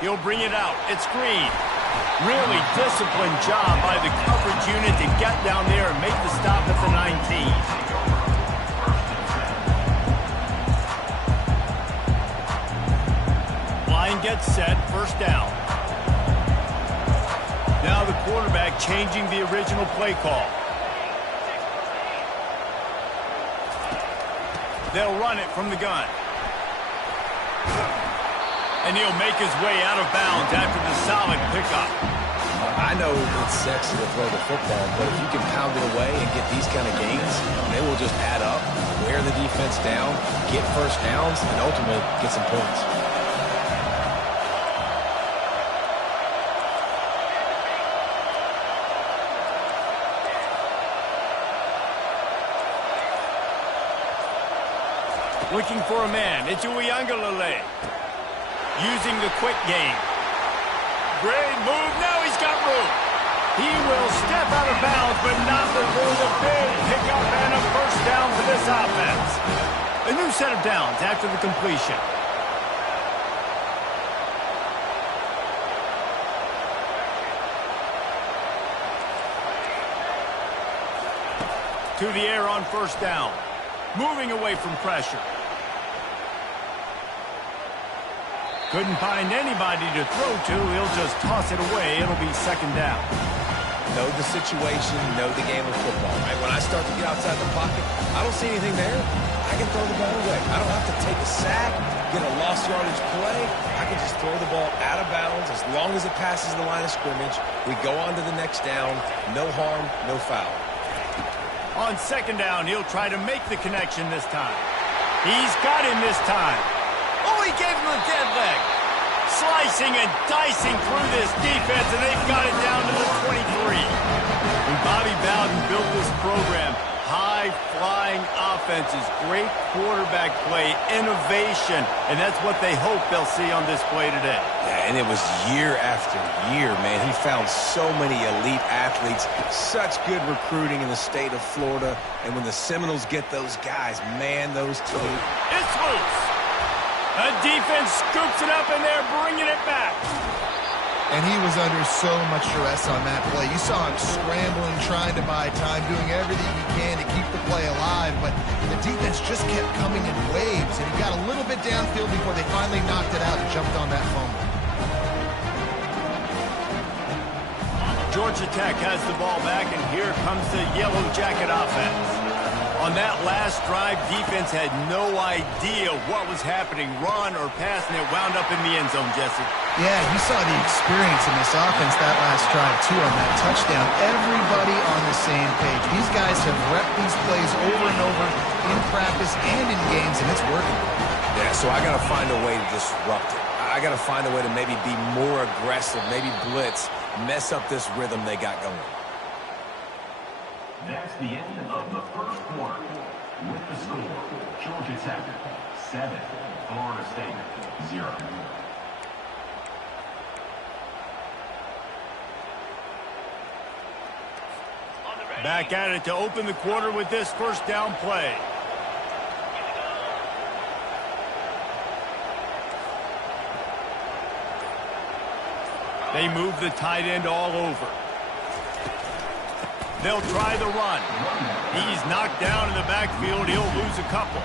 He'll bring it out. It's Green. Really disciplined job by the coverage unit to get down there and make the stop at the 19. Line gets set, first down. Now the quarterback changing the original play call. They'll run it from the gun. And he'll make his way out of bounds after the solid pickup. I know it's sexy to throw the football, but if you can pound it away and get these kind of gains, they will just add up, wear the defense down, get first downs, and ultimately get some points. Looking for a man. It's Uiagalelei. Using the quick game. Great move. Now he's got room. He will step out of bounds, but not before the big pickup and a first down for this offense. A new set of downs after the completion. To the air on first down. Moving away from pressure. Couldn't find anybody to throw to. He'll just toss it away. It'll be second down. Know the situation, know the game of football, right? When I start to get outside the pocket, I don't see anything there. I can throw the ball away. I don't have to take a sack, get a lost yardage play. I can just throw the ball out of bounds as long as it passes the line of scrimmage. We go on to the next down. No harm, no foul. On second down, he'll try to make the connection this time. He's got him this time. Oh, he gave him a dead leg. Slicing and dicing through this defense, and they've got it down to the 23. When Bobby Bowden built this program, high-flying offenses, great quarterback play, innovation, and that's what they hope they'll see on display today. Yeah, and it was year after year, man. He found so many elite athletes, such good recruiting in the state of Florida, and when the Seminoles get those guys, man, those two. It's loose. A defense scoops it up, and they're bringing it back. And he was under so much stress on that play. You saw him scrambling, trying to buy time, doing everything he can to keep the play alive. But the defense just kept coming in waves, and he got a little bit downfield before they finally knocked it out and jumped on that fumble. Georgia Tech has the ball back, and here comes the Yellow Jacket offense. On that last drive, defense had no idea what was happening, run or pass, and it wound up in the end zone, Jesse. Yeah, you saw the experience in this offense that last drive, too, on that touchdown. Everybody on the same page. These guys have repped these plays over and over in practice and in games, and it's working. Yeah, so I got to find a way to disrupt it. I got to find a way to maybe be more aggressive, maybe blitz, mess up this rhythm they got going. That's the end of the first quarter. With the score, Georgia Tech 7, Florida State 0. Back at it to open the quarter with this first down play. They move the tight end all over. They'll try the run. He's knocked down in the backfield. He'll lose a couple.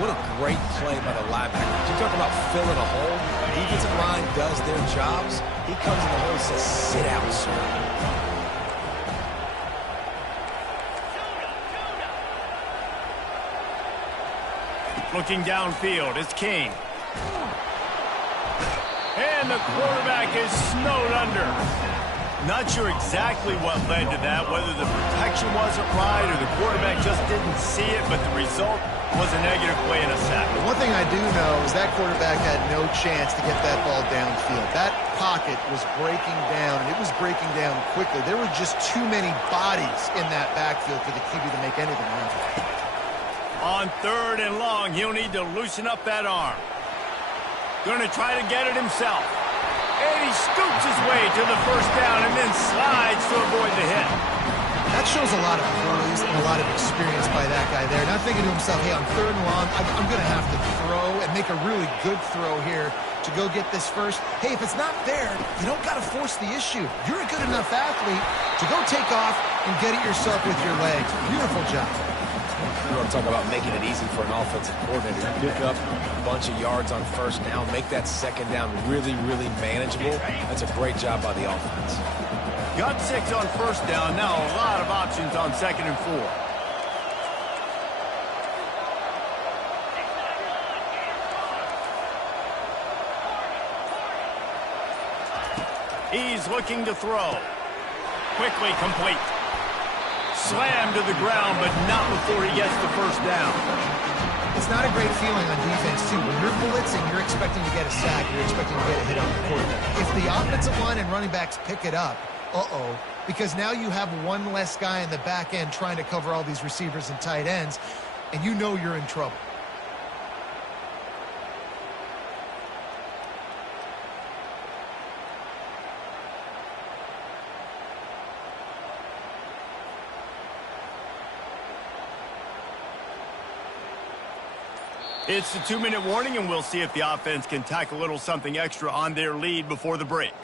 What a great play by the linebacker. You talk about filling a hole. The defensive line does their jobs. He comes in the hole and says, sit out, sir. Looking downfield, it's King. And the quarterback is snowed under. Not sure exactly what led to that, whether the protection wasn't right or the quarterback just didn't see it, but the result was a negative play and a sack. One thing I do know is that quarterback had no chance to get that ball downfield. That pocket was breaking down, and it was breaking down quickly. There were just too many bodies in that backfield for the QB to make anything happen. On 3rd and long, he'll need to loosen up that arm. Going to try to get it himself. And he scoops his way to the first down and then slides to avoid the hit. That shows a lot of poise and a lot of experience by that guy there. Not thinking to himself, hey, on 3rd and long, I'm going to have to throw and make a really good throw here to go get this first. Hey, if it's not there, you don't got to force the issue. You're a good enough athlete to go take off and get it yourself with your legs. Beautiful job. You want to talk about making it easy for an offensive coordinator. You pick up a bunch of yards on first down, make that second down really, really manageable. That's a great job by the offense. Got 6 on first down. Now a lot of options on 2nd and 4. He's looking to throw. Quickly complete. Slam to the ground, but not before he gets the first down. It's not a great feeling on defense, too. When you're blitzing, you're expecting to get a sack. You're expecting to get a hit on the quarterback. If the offensive line and running backs pick it up, because now you have one less guy in the back end trying to cover all these receivers and tight ends, and you know you're in trouble. It's the 2-minute warning, and we'll see if the offense can tack a little something extra on their lead before the break.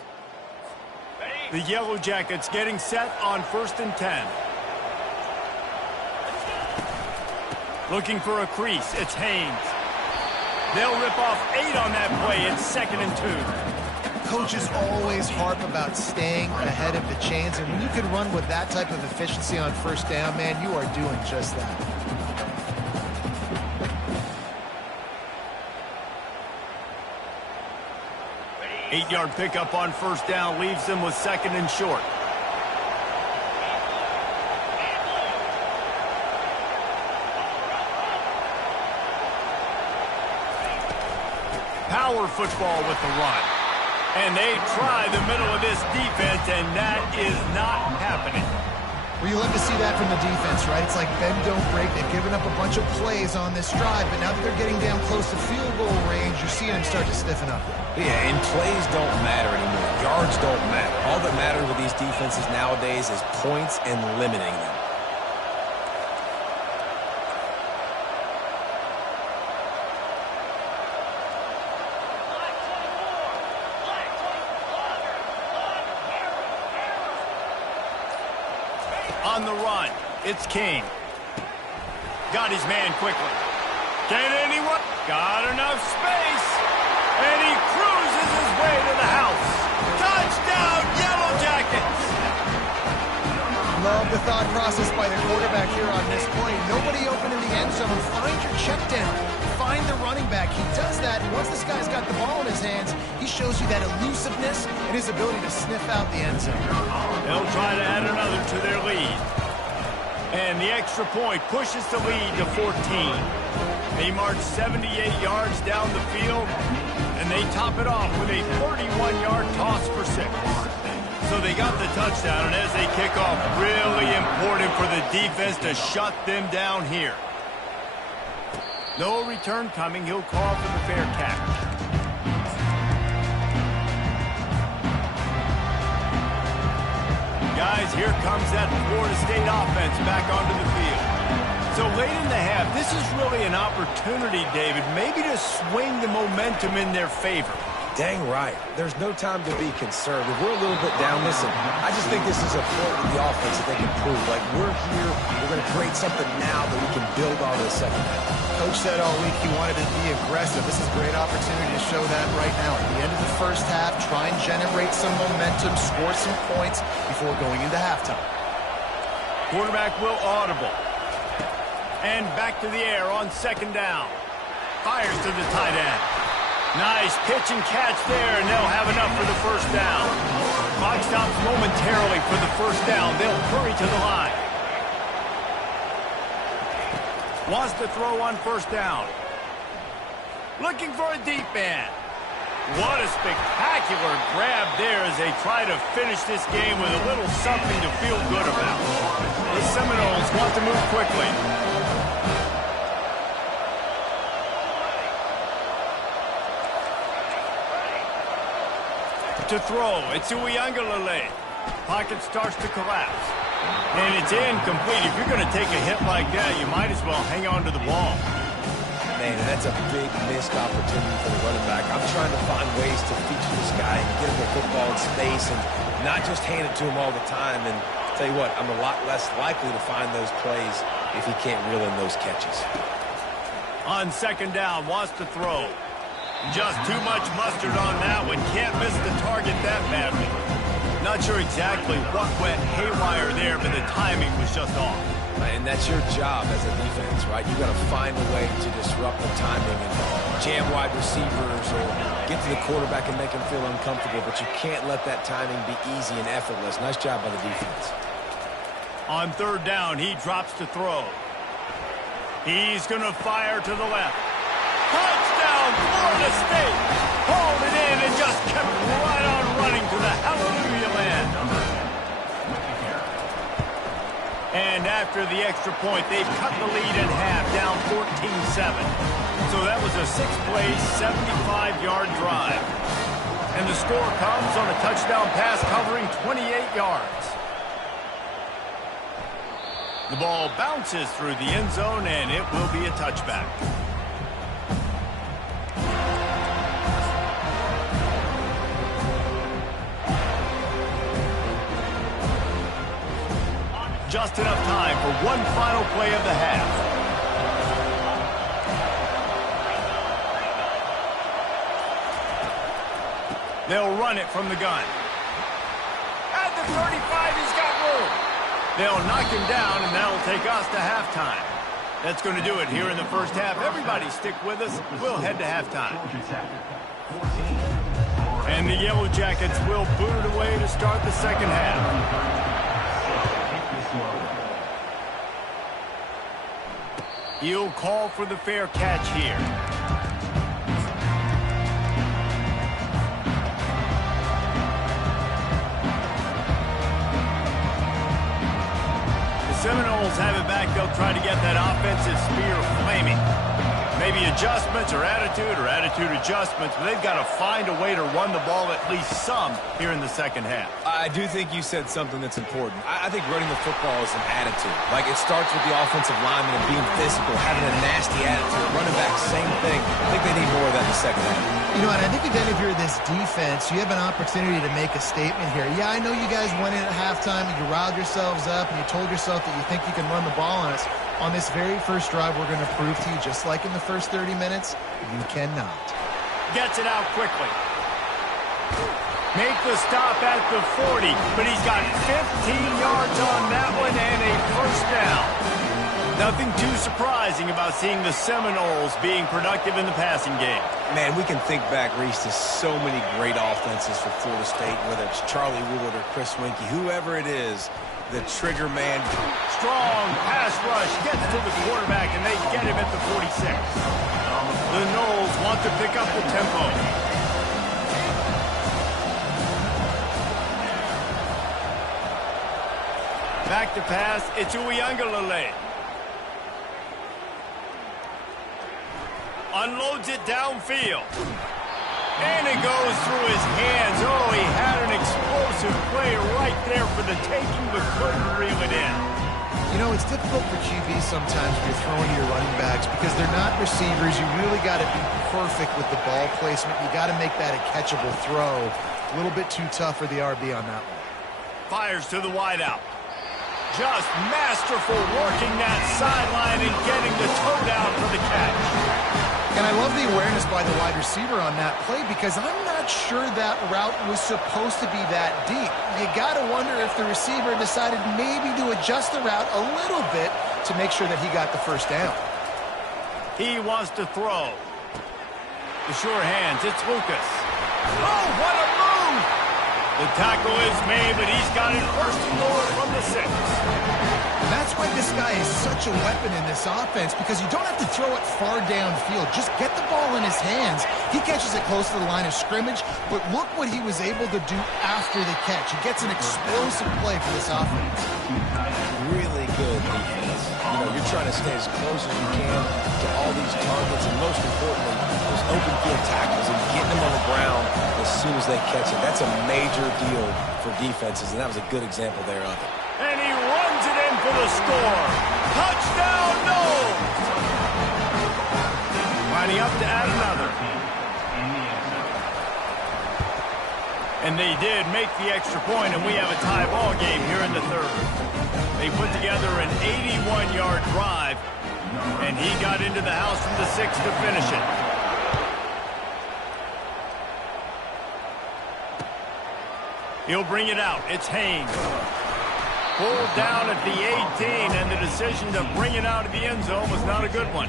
The Yellow Jackets getting set on 1st and 10. Looking for a crease. It's Haynes. They'll rip off 8 on that play. It's 2nd and 2. Coaches always harp about staying ahead of the chains, and when you can run with that type of efficiency on first down, man, you are doing just that. Eight-yard pickup on first down leaves them with 2nd and short. Power football with the run. And they try the middle of this defense, and that is not happening. Well, you love to see that from the defense, right? It's like bend, don't break. They've given up a bunch of plays on this drive, but now that they're getting down close to field goal range, you're seeing them start to stiffen up. Yeah, and plays don't matter anymore. Yards don't matter. All that matters with these defenses nowadays is points and limiting them. On the run, it's King. Got his man quickly. Can anyone? Got enough space. And he cruises his way to the house. Touchdown, Yellow Jackets! Love the thought process by the quarterback here on this play. Nobody open in the end zone. Find your check down. Find the running back. He does that, and once this guy's got the ball in his hands, he shows you that elusiveness and his ability to sniff out the end zone. They'll try to add another to their lead. And the extra point pushes the lead to 14. They march 78 yards down the field, and they top it off with a 31-yard toss for 6. So they got the touchdown, and as they kick off, really important for the defense to shut them down here. No return coming. He'll call for the fair catch. Guys, here comes that Florida State offense back onto the field. So late in the half, this is really an opportunity, David, maybe to swing the momentum in their favor. Dang right. There's no time to be conservative. We're a little bit down. Listen, I just think this is a point with the offense that they can prove. Like, we're here, we're going to create something now that we can build on in the second half. Coach said all week he wanted to be aggressive. This is a great opportunity to show that right now. At the end of the first half, try and generate some momentum, score some points before going into halftime. Quarterback will audible. And back to the air on second down. Fires to the tight end. Nice pitch and catch there, and they'll have enough for the first down. Clock stops momentarily for the first down. They'll hurry to the line. Wants to throw on first down. Looking for a deep man. What a spectacular grab there as they try to finish this game with a little something to feel good about. The Seminoles want to move quickly. To throw, it's Uiagalelei. Pocket starts to collapse. And it's incomplete. If you're going to take a hit like that, you might as well hang on to the ball. Man, that's a big missed opportunity for the running back. I'm trying to find ways to feature this guy and get him the football in space and not just hand it to him all the time. And I'll tell you what, I'm a lot less likely to find those plays if he can't reel in those catches. On second down, wants to throw. Just too much mustard on that one. Can't miss the target that badly. Not sure exactly what went haywire there, but the timing was just off. And that's your job as a defense, right? You got to find a way to disrupt the timing and jam wide receivers or get to the quarterback and make him feel uncomfortable, but you can't let that timing be easy and effortless. Nice job by the defense. On third down, he drops to throw. He's going to fire to the left. Touchdown, Florida State! Hauled it in and just kept right on running to the hallelujah land. And after the extra point, they've cut the lead in half, down 14-7. So that was a 6-play, 75-yard drive. And the score comes on a touchdown pass covering 28 yards. The ball bounces through the end zone, and it will be a touchback. Just enough time for one final play of the half. They'll run it from the gun. At the 35, he's got room. They'll knock him down, and that'll take us to halftime. That's going to do it here in the first half. Everybody stick with us. We'll head to halftime. And the Yellow Jackets will boot it away to start the second half. He'll call for the fair catch here. The Seminoles have it back. They'll try to get that offensive spear flaming. Maybe adjustments or attitude adjustments, but they've got to find a way to run the ball at least some here in the second half. I do think you said something that's important. I think running the football is an attitude. Like, it starts with the offensive lineman and being physical, having a nasty attitude. Running back, same thing. I think they need more of that in the second half. You know, and I think, again, if you're this defense, you have an opportunity to make a statement here. Yeah, I know you guys went in at halftime and you riled yourselves up and you told yourself that you think you can run the ball on us. On this very first drive, we're going to prove to you, just like in the first 30 minutes, you cannot. Gets it out quickly. Make the stop at the 40, but he's got 15 yards on that one and a first down. Nothing too surprising about seeing the Seminoles being productive in the passing game. Man, we can think back, Reese, to so many great offenses for Florida State, whether it's Charlie Wood or Chris Winkie, whoever it is, the trigger man. Strong pass rush gets to the quarterback, and they get him at the 46. The Noles want to pick up the tempo. Back to pass, it's Uiagalelei. Unloads it downfield. And it goes through his hands. Oh, he had an explosive play right there for the taking, but couldn't reel it in. You know, it's difficult for QBs sometimes when you're throwing to your running backs because they're not receivers. You really got to be perfect with the ball placement. You got to make that a catchable throw. A little bit too tough for the RB on that one. Fires to the wideout. Just masterful working that sideline and getting the toe down for the catch. And I love the awareness by the wide receiver on that play because I'm not sure that route was supposed to be that deep. You got to wonder if the receiver decided maybe to adjust the route a little bit to make sure that he got the first down. He wants to throw. The sure hands, it's Lucas. Oh, what a move! The tackle is made, but he's got it first and goal from the 6. That's why this guy is such a weapon in this offense because you don't have to throw it far downfield. Just get the ball in his hands. He catches it close to the line of scrimmage, but look what he was able to do after the catch. He gets an explosive play for this offense. Really good defense. You know, you're trying to stay as close as you can to all these targets, and most importantly, those open field tackles and getting them on the ground as soon as they catch it. That's a major deal for defenses, and that was a good example there of it. And he runs it in for the score. Touchdown, Noles! Lining up to add another. And they did make the extra point, and we have a tie ball game here in the third. They put together an 81-yard drive, and he got into the house from the 6 to finish it. He'll bring it out. It's Haynes. Pulled down at the 18, and the decision to bring it out of the end zone was not a good one.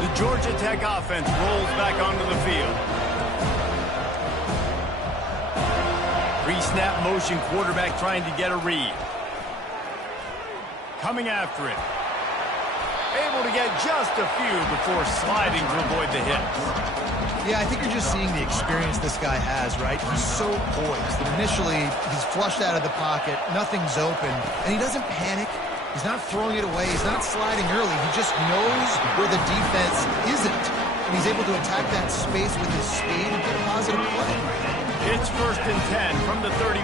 The Georgia Tech offense rolls back onto the field. Pre-snap motion quarterback trying to get a read. Coming after it. Able to get just a few before sliding to avoid the hit. Yeah, I think you're just seeing the experience this guy has, right? He's so poised that initially he's flushed out of the pocket, nothing's open, and he doesn't panic. He's not throwing it away. He's not sliding early. He just knows where the defense isn't, and he's able to attack that space with his speed and get a positive play. It's 1st and 10 from the 31.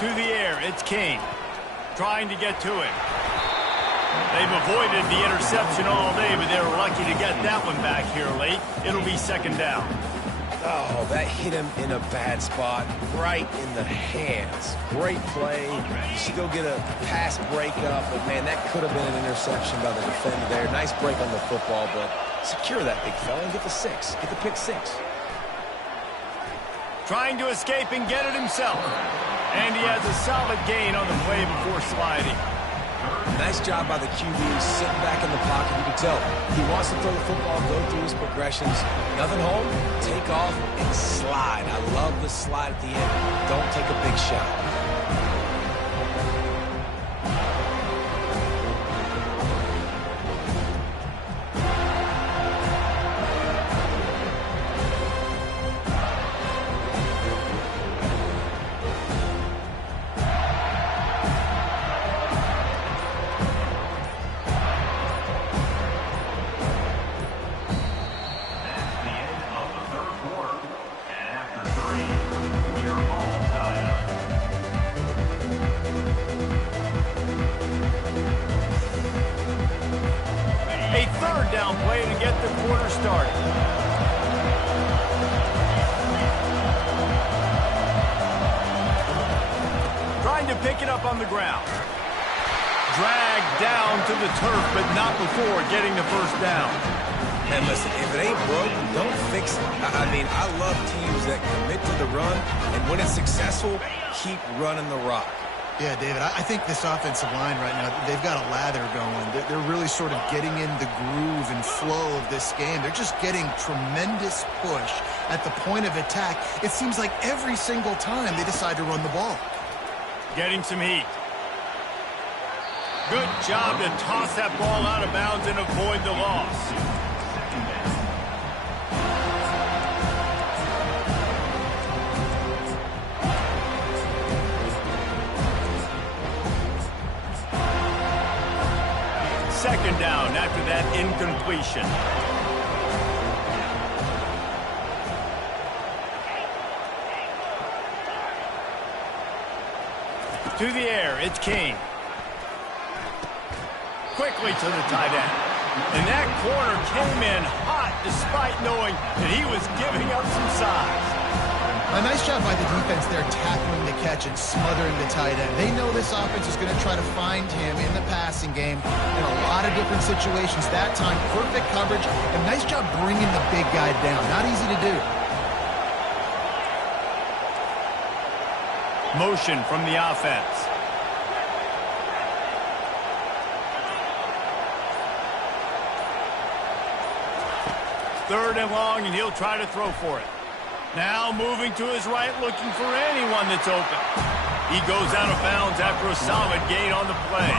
To the air, it's Kane. Trying to get to it. They've avoided the interception all day, but they were lucky to get that one back here late. It'll be 2nd down. Oh, that hit him in a bad spot, right in the hands. Great play. You still get a pass breakup, but, man, that could have been an interception by the defender there. Nice break on the football, but secure that big fella and get the 6. Get the pick 6. Trying to escape and get it himself. And he has a solid gain on the play before sliding. Nice job by the QB, sitting back in the pocket. You can tell he wants to throw the football, go through his progressions. Nothing home, take off, and slide. I love the slide at the end. Don't take a big shot. A 3rd down play to get the quarter started. Trying to pick it up on the ground. Dragged down to the turf, but not before getting the 1st down. And listen, if it ain't broke, don't fix it. I mean, I love teams that commit to the run, and when it's successful, keep running the rock. Yeah, David, I think this offensive line right now, they've got a lather going. They're really sort of getting in the groove and flow of this game. They're just getting tremendous push at the point of attack. It seems like every single time they decide to run the ball. Getting some heat. Good job to toss that ball out of bounds and avoid the loss. Second down after that incompletion. To the air, it's King. Quickly to the tight end. And that corner came in hot despite knowing that he was giving up some size. A nice job by the defense there tackling the catch and smothering the tight end. They know this offense is going to try to find him in the passing game in a lot of different situations. That time, perfect coverage, and nice job bringing the big guy down. Not easy to do. Motion from the offense. Third and long, and he'll try to throw for it. Now moving to his right, looking for anyone that's open. He goes out of bounds after a solid gain on the play.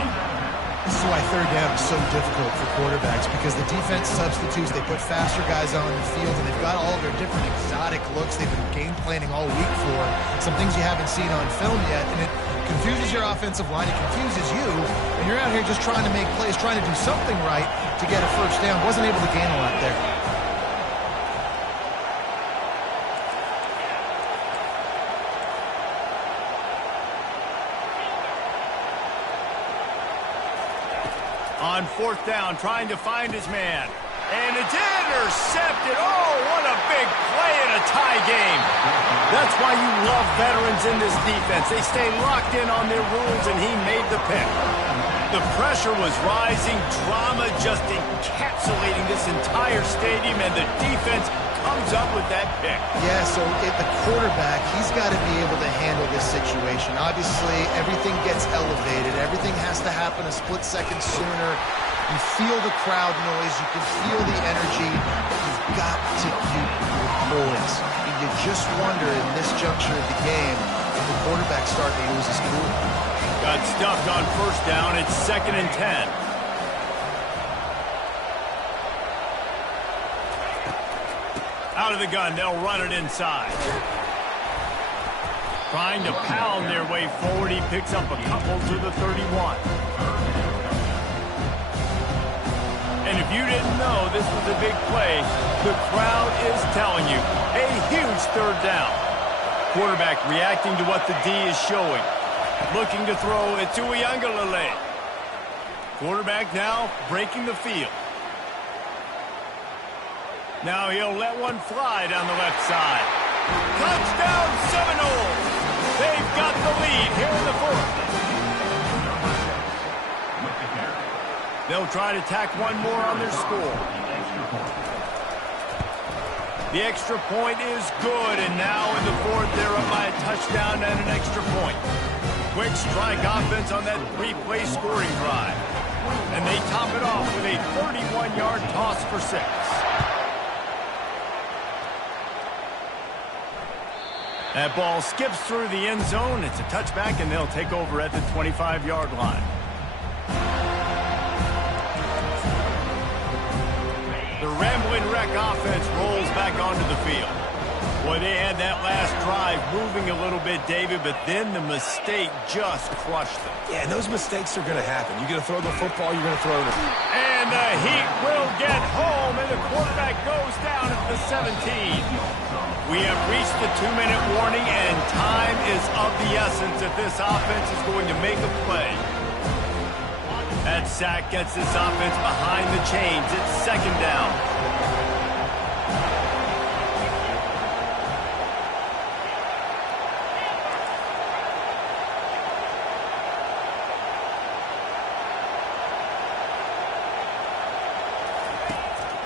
This is why third down is so difficult for quarterbacks, because the defense substitutes. They put faster guys on the field, and they've got all their different exotic looks they've been game planning all week for. Some things you haven't seen on film yet, and it confuses your offensive line. It confuses you, and you're out here just trying to make plays, trying to do something right to get a first down. Wasn't able to gain a lot there. On fourth down, trying to find his man. And it's intercepted. Oh, what a big play in a tie game. That's why you love veterans in this defense. They stay locked in on their rules, and he made the pick. The pressure was rising, drama just encapsulating this entire stadium, and the defense comes up with that pick. Yeah, so the quarterback, he's got to be able to handle this situation. Obviously, everything gets elevated. Everything has to happen a split second sooner. You feel the crowd noise. You can feel the energy. But you've got to keep your poise. And you just wonder in this juncture of the game if the quarterback's starting to lose his cool. Got stuffed on first down. It's 2nd and 10. Out of the gun, they'll run it inside. Trying to pound their way forward, he picks up a couple to the 31. And if you didn't know this was a big play, the crowd is telling you, a huge third down. Quarterback reacting to what the D is showing. Looking to throw it to Uiagalelei. Quarterback now breaking the field. Now he'll let one fly down the left side. Touchdown Seminoles! They've got the lead here in the fourth. They'll try to tack one more on their score. The extra point is good, and now in the fourth, they're up by a touchdown and an extra point. Quick strike offense on that 3-play scoring drive. And they top it off with a 31-yard toss for 6. That ball skips through the end zone. It's a touchback, and they'll take over at the 25-yard line. The Ramblin' Wreck offense rolls back onto the field. Boy, they had that last drive moving a little bit, David, but then the mistake just crushed them. Yeah, and those mistakes are going to happen. You're going to throw the football, you're going to throw it. And the Heat will get home, and the quarterback goes down at the 17. We have reached the 2-minute warning, and time is of the essence if this offense is going to make a play. That sack gets this offense behind the chains. It's 2nd down.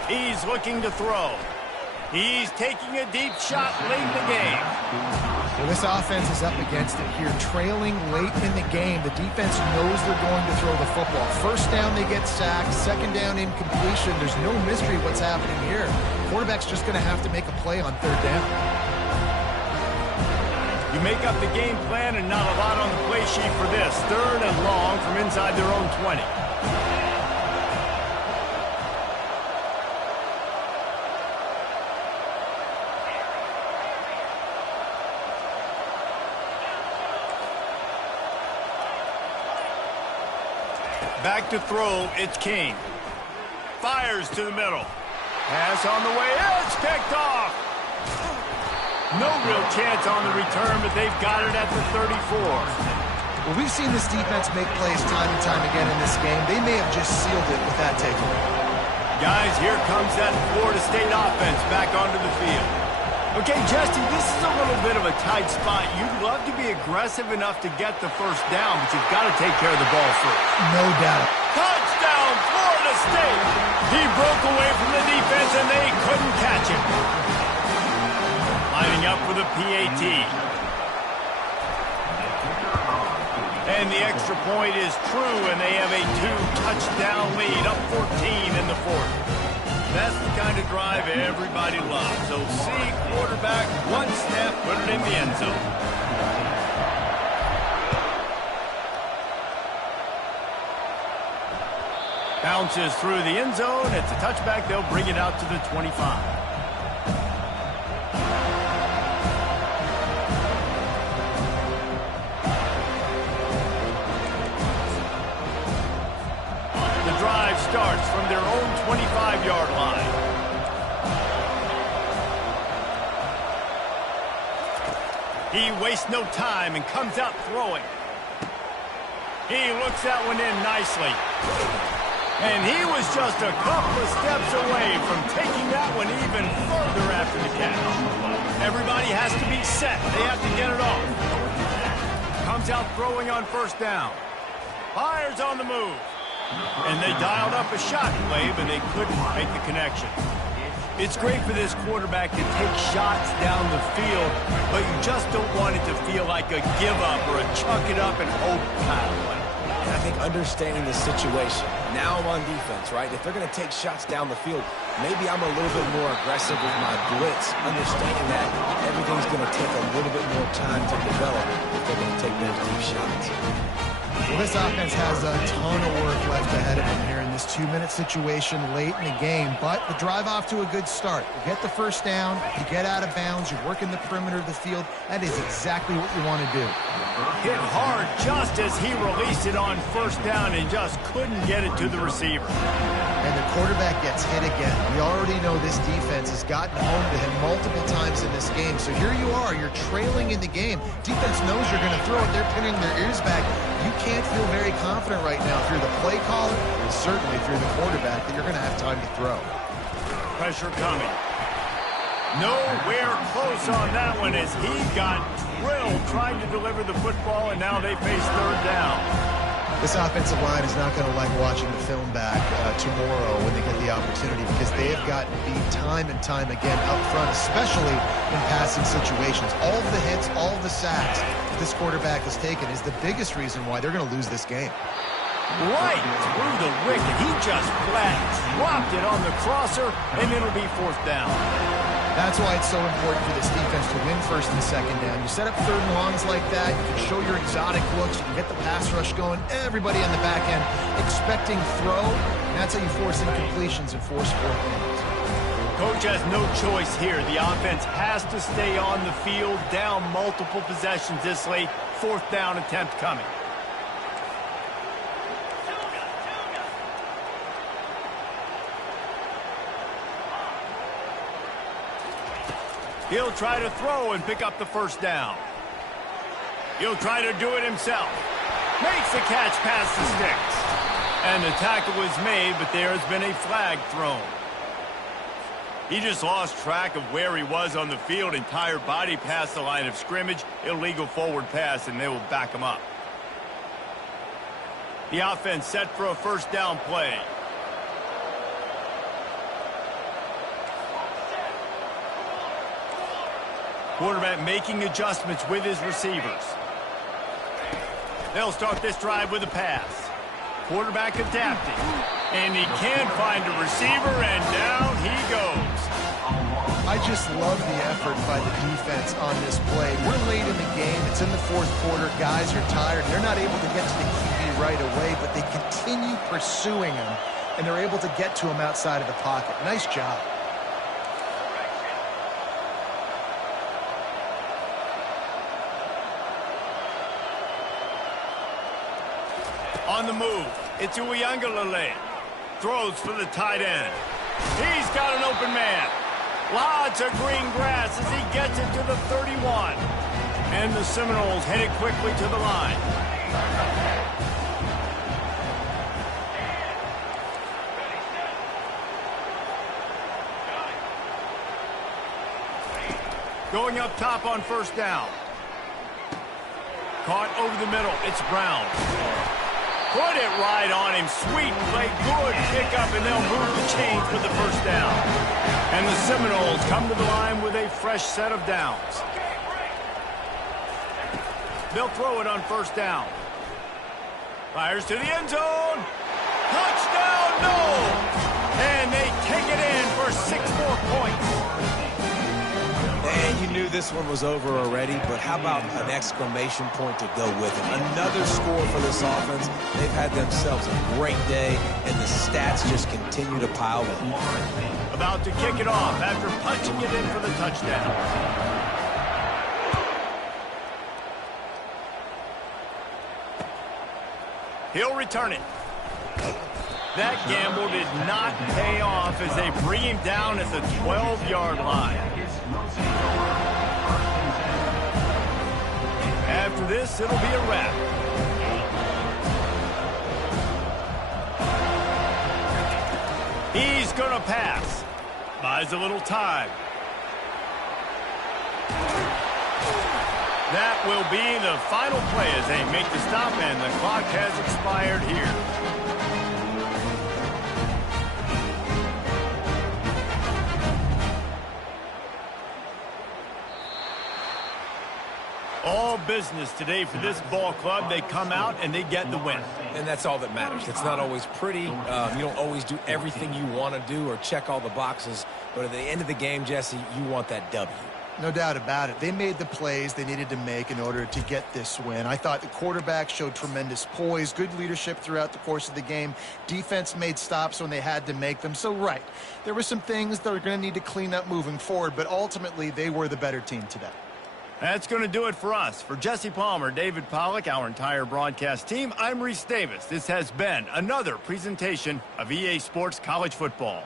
He's looking to throw. He's taking a deep shot late in the game. Well, this offense is up against it here, trailing late in the game. The defense knows they're going to throw the football. First down, they get sacked. Second down, incompletion. There's no mystery what's happening here. Quarterback's just going to have to make a play on third down. You make up the game plan and not a lot on the play sheet for this. Third and long from inside their own 20. Back to throw, it's King. Fires to the middle. Pass on the way, it's picked off. No real chance on the return, but they've got it at the 34. Well, we've seen this defense make plays time and time again in this game. They may have just sealed it with that takeaway. Guys, here comes that Florida State offense back onto the field. Okay, Jesse, this is a little bit of a tight spot. You'd love to be aggressive enough to get the first down, but you've got to take care of the ball first. No doubt. Touchdown, Florida State! He broke away from the defense, and they couldn't catch him. Lining up for the PAT. And the extra point is true, and they have a 2-touchdown lead, up 14 in the fourth. That's the kind of drive everybody loves. So see quarterback, one step, put it in the end zone. Bounces through the end zone. It's a touchback. They'll bring it out to the 25. Drive starts from their own 25-yard line. He wastes no time and comes out throwing. He looks that one in nicely. And he was just a couple of steps away from taking that one even further after the catch. Everybody has to be set. They have to get it off. Comes out throwing on first down. Fires on the move. And they dialed up a shot play, but they couldn't make the connection. It's great for this quarterback to take shots down the field, but you just don't want it to feel like a give-up or a chuck it up and hope kind of play. And I think understanding the situation, now I'm on defense, right? If they're going to take shots down the field, maybe I'm a little bit more aggressive with my blitz, understanding that everything's going to take a little bit more time to develop if they're going to take those deep shots. Well, this offense has a ton of work left ahead of them here in this 2-minute situation late in the game, but the drive off to a good start. You get the first down, you get out of bounds, you work in the perimeter of the field. That is exactly what you want to do. Hit hard just as he released it on first down and just couldn't get it to the receiver. And the quarterback gets hit again. We already know this defense has gotten home to him multiple times in this game. So here you are, you're trailing in the game. Defense knows you're going to throw it. They're pinning their ears back. You can't feel very confident right now if you're the play caller, and certainly if you're the quarterback, that you're going to have time to throw. Pressure coming. Nowhere close on that one as he got drilled trying to deliver the football, and now they face third down. This offensive line is not going to like watching the film back tomorrow when they get the opportunity, because they have gotten beat time and time again up front, especially in passing situations. All of the hits, all of the sacks that this quarterback has taken is the biggest reason why they're going to lose this game. Right through the wicket. He just flat dropped it on the crosser, and it'll be fourth down. That's why it's so important for this defense to win first and second down. You set up third and longs like that, you can show your exotic looks, you can get the pass rush going, everybody on the back end expecting throw, and that's how you force incompletions and force fourth downs. Coach has no choice here. The offense has to stay on the field, down multiple possessions this late. Fourth down attempt coming. He'll try to throw and pick up the first down. He'll try to do it himself. Makes the catch past the sticks. And the tackle was made, but there has been a flag thrown. He just lost track of where he was on the field. Entire body past the line of scrimmage. Illegal forward pass, and they will back him up. The offense set for a first down play. Quarterback making adjustments with his receivers. They'll start this drive with a pass. Quarterback adapting. And he can't find a receiver, and down he goes. I just love the effort by the defense on this play. We're late in the game. It's in the fourth quarter. Guys are tired. They're not able to get to the QB right away, but they continue pursuing him, and they're able to get to him outside of the pocket. Nice job. On the move, it's Uiagalelei. Throws for the tight end. He's got an open man. Lots of green grass as he gets it to the 31. And the Seminoles headed quickly to the line. Going up top on first down. Caught over the middle. It's Brown. Put it right on him. Sweet play. Good pickup, and they'll move the chains with the first down. And the Seminoles come to the line with a fresh set of downs. They'll throw it on first down. Fires to the end zone. Touchdown, no! And they take it in for 6 more points. And you knew this one was over already, but how about an exclamation point to go with it? Another score for this offense. They've had themselves a great day, and the stats just continue to pile up. About to kick it off after punching it in for the touchdown. He'll return it. That gamble did not pay off as they bring him down at the 12-yard line. After this, it'll be a wrap. He's going to pass. Buys a little time. That will be the final play as they make the stop, and the clock has expired here. All business today for this ball club. They come out and they get the win. And that's all that matters. It's not always pretty. You don't always do everything you want to do or check all the boxes. But at the end of the game, Jesse, you want that W. No doubt about it. They made the plays they needed to make in order to get this win. I thought the quarterback showed tremendous poise, good leadership throughout the course of the game. Defense made stops when they had to make them. So, right, there were some things that are going to need to clean up moving forward, but ultimately they were the better team today. That's going to do it for us. For Jesse Palmer, David Pollack, our entire broadcast team, I'm Reese Davis. This has been another presentation of EA Sports College Football.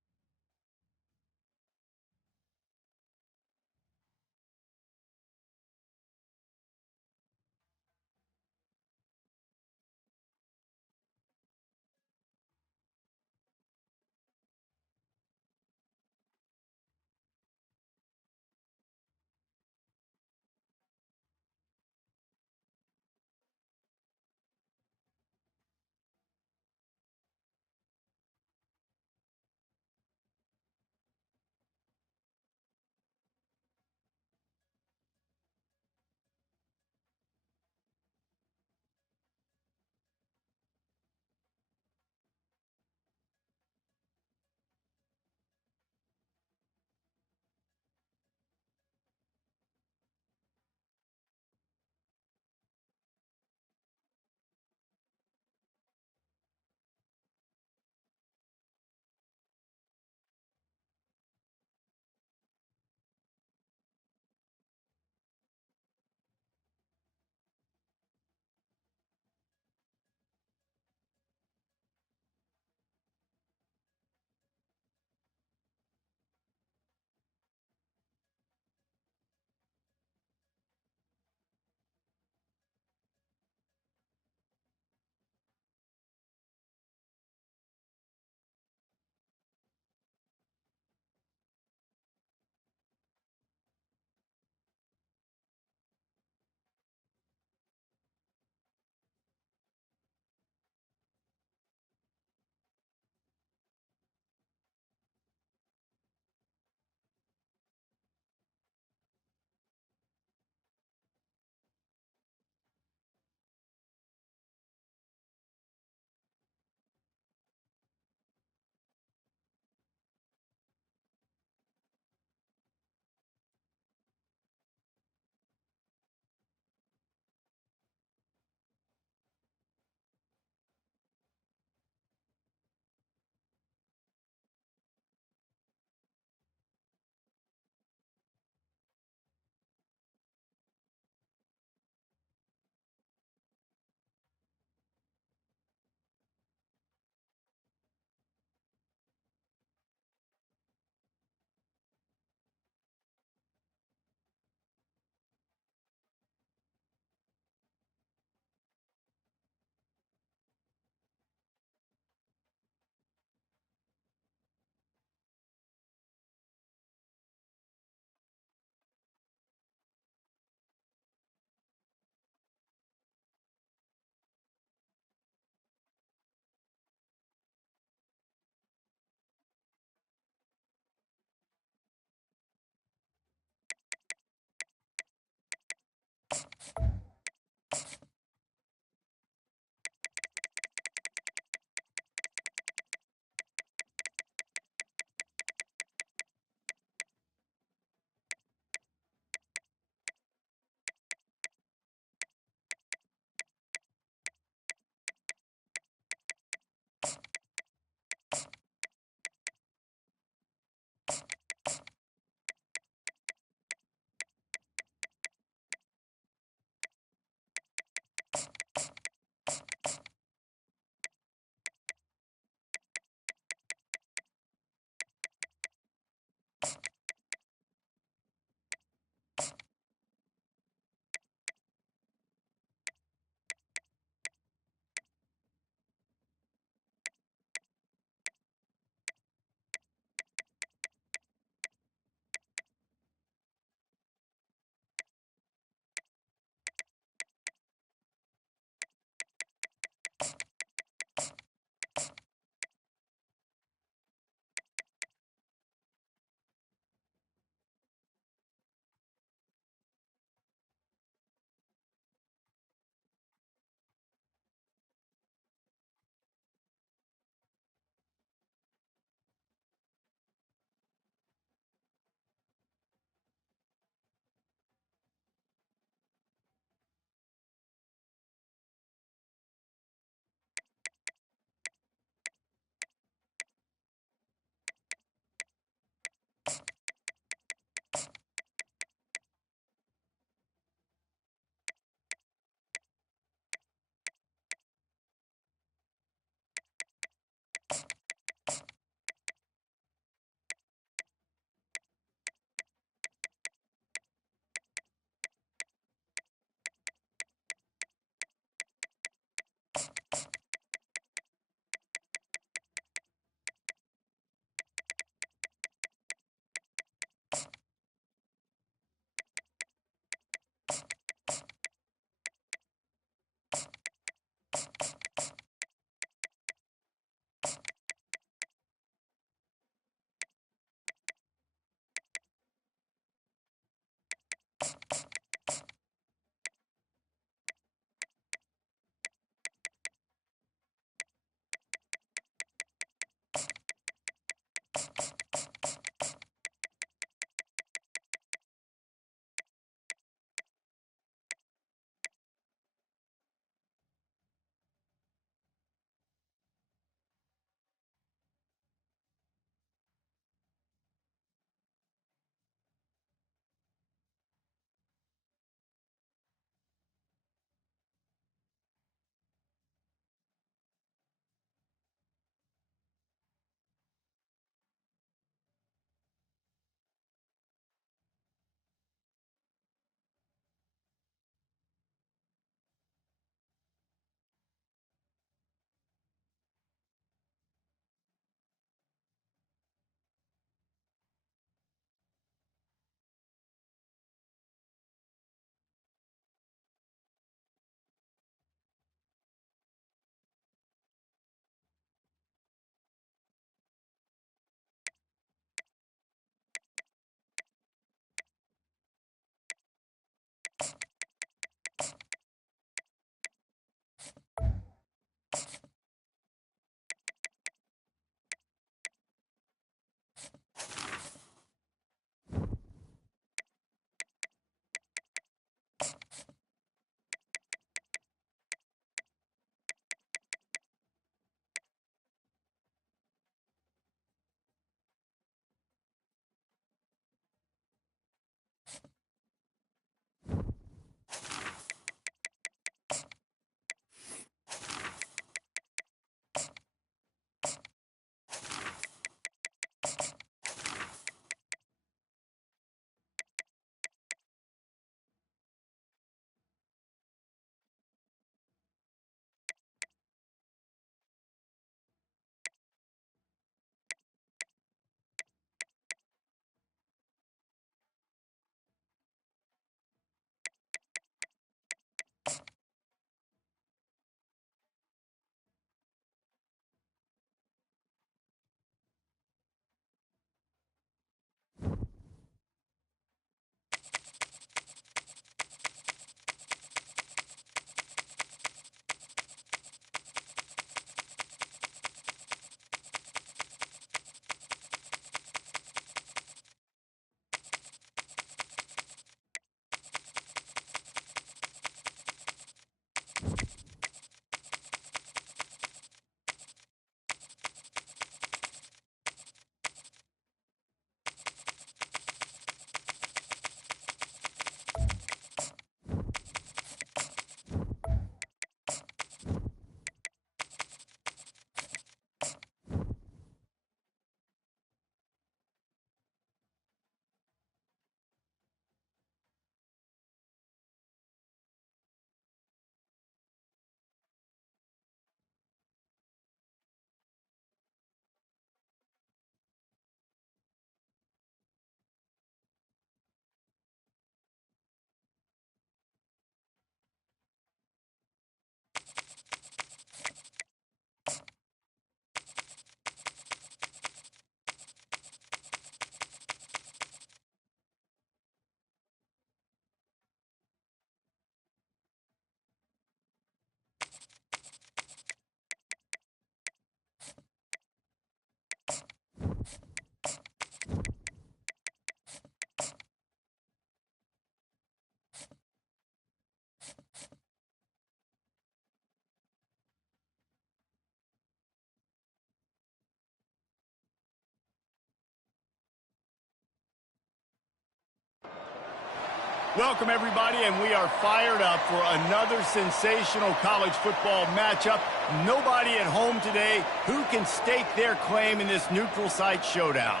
Welcome, everybody, and we are fired up for another sensational college football matchup. Nobody at home today who can stake their claim in this neutral site showdown.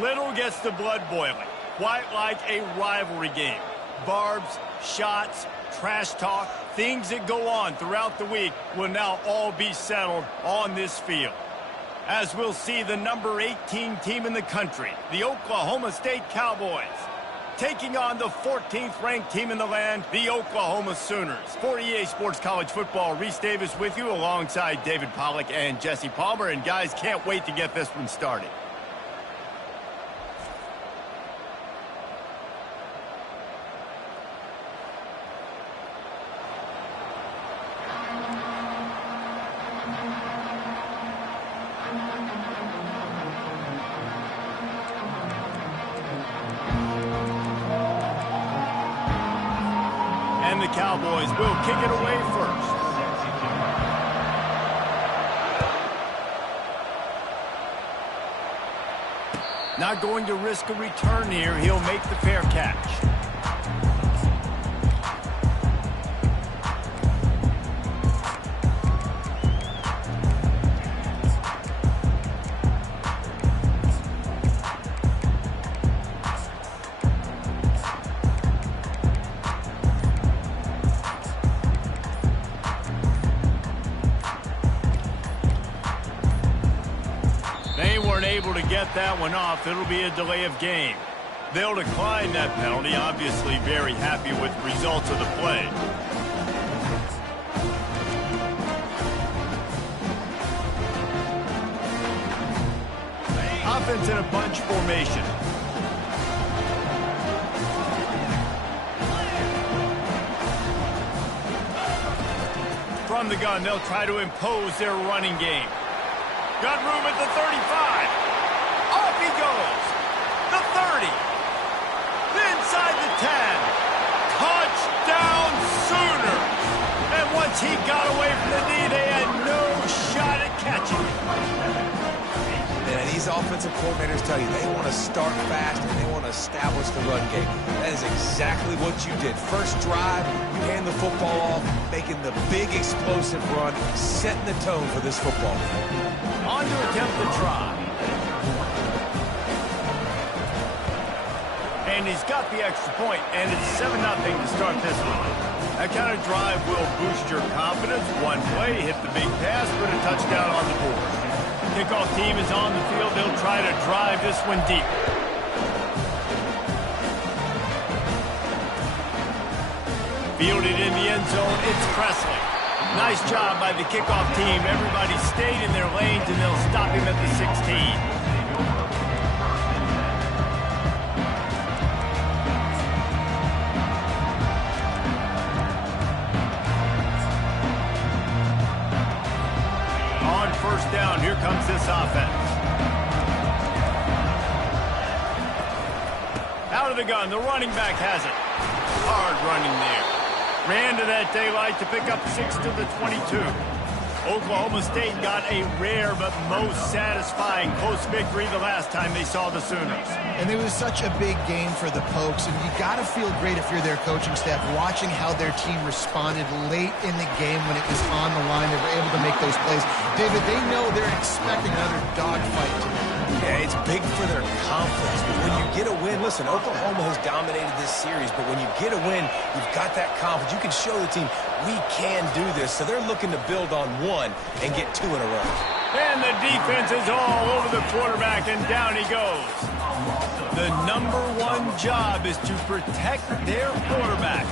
Little gets the blood boiling, quite like a rivalry game. Barbs, shots, trash talk, things that go on throughout the week will now all be settled on this field. As we'll see the number 18 team in the country, the Oklahoma State Cowboys, taking on the 14th ranked team in the land, the Oklahoma Sooners. For EA Sports College Football, Reese Davis with you alongside David Pollack and Jesse Palmer. And guys, can't wait to get this one started. And the Cowboys will kick it away first. Not going to risk a return here. He'll make the fair catch. Able to get that one off. It'll be a delay of game. They'll decline that penalty. Obviously very happy with the results of the play. Offense in a bunch formation. From the gun, they'll try to impose their running game. Got room at the 35. Off he goes. The 30. Inside the 10. Touchdown Sooners. And once he got away from the knee, they had no shot at catching him. And these offensive coordinators tell you they want to start fast and they want to establish the run game. That is exactly what you did. First drive, you hand the football off, making the big explosive run, setting the tone for this football game. On to attempt the try. And he's got the extra point, and it's 7-0 to start this one. That kind of drive will boost your confidence. One play, hit the big pass, put a touchdown on the board. Kickoff team is on the field. They'll try to drive this one deep. Fielded in the end zone, it's Presley. Nice job by the kickoff team. Everybody stayed in their lanes, and they'll stop him at the 16. On first down, here comes this offense. Out of the gun, the running back has it. Hard running there. Ran to that daylight to pick up 6 to the 22. Oklahoma State got a rare but most satisfying close victory the last time they saw the Sooners. And it was such a big game for the Pokes, and you got to feel great if you're their coaching staff watching how their team responded late in the game when it was on the line. They were able to make those plays. David, they know they're expecting another dogfight today. Yeah, it's big for their confidence. But when you get a win, listen, Oklahoma has dominated this series, but when you get a win, you've got that confidence. You can show the team, we can do this. So they're looking to build on one and get 2 in a row. And the defense is all over the quarterback, and down he goes. The number one job is to protect their quarterback,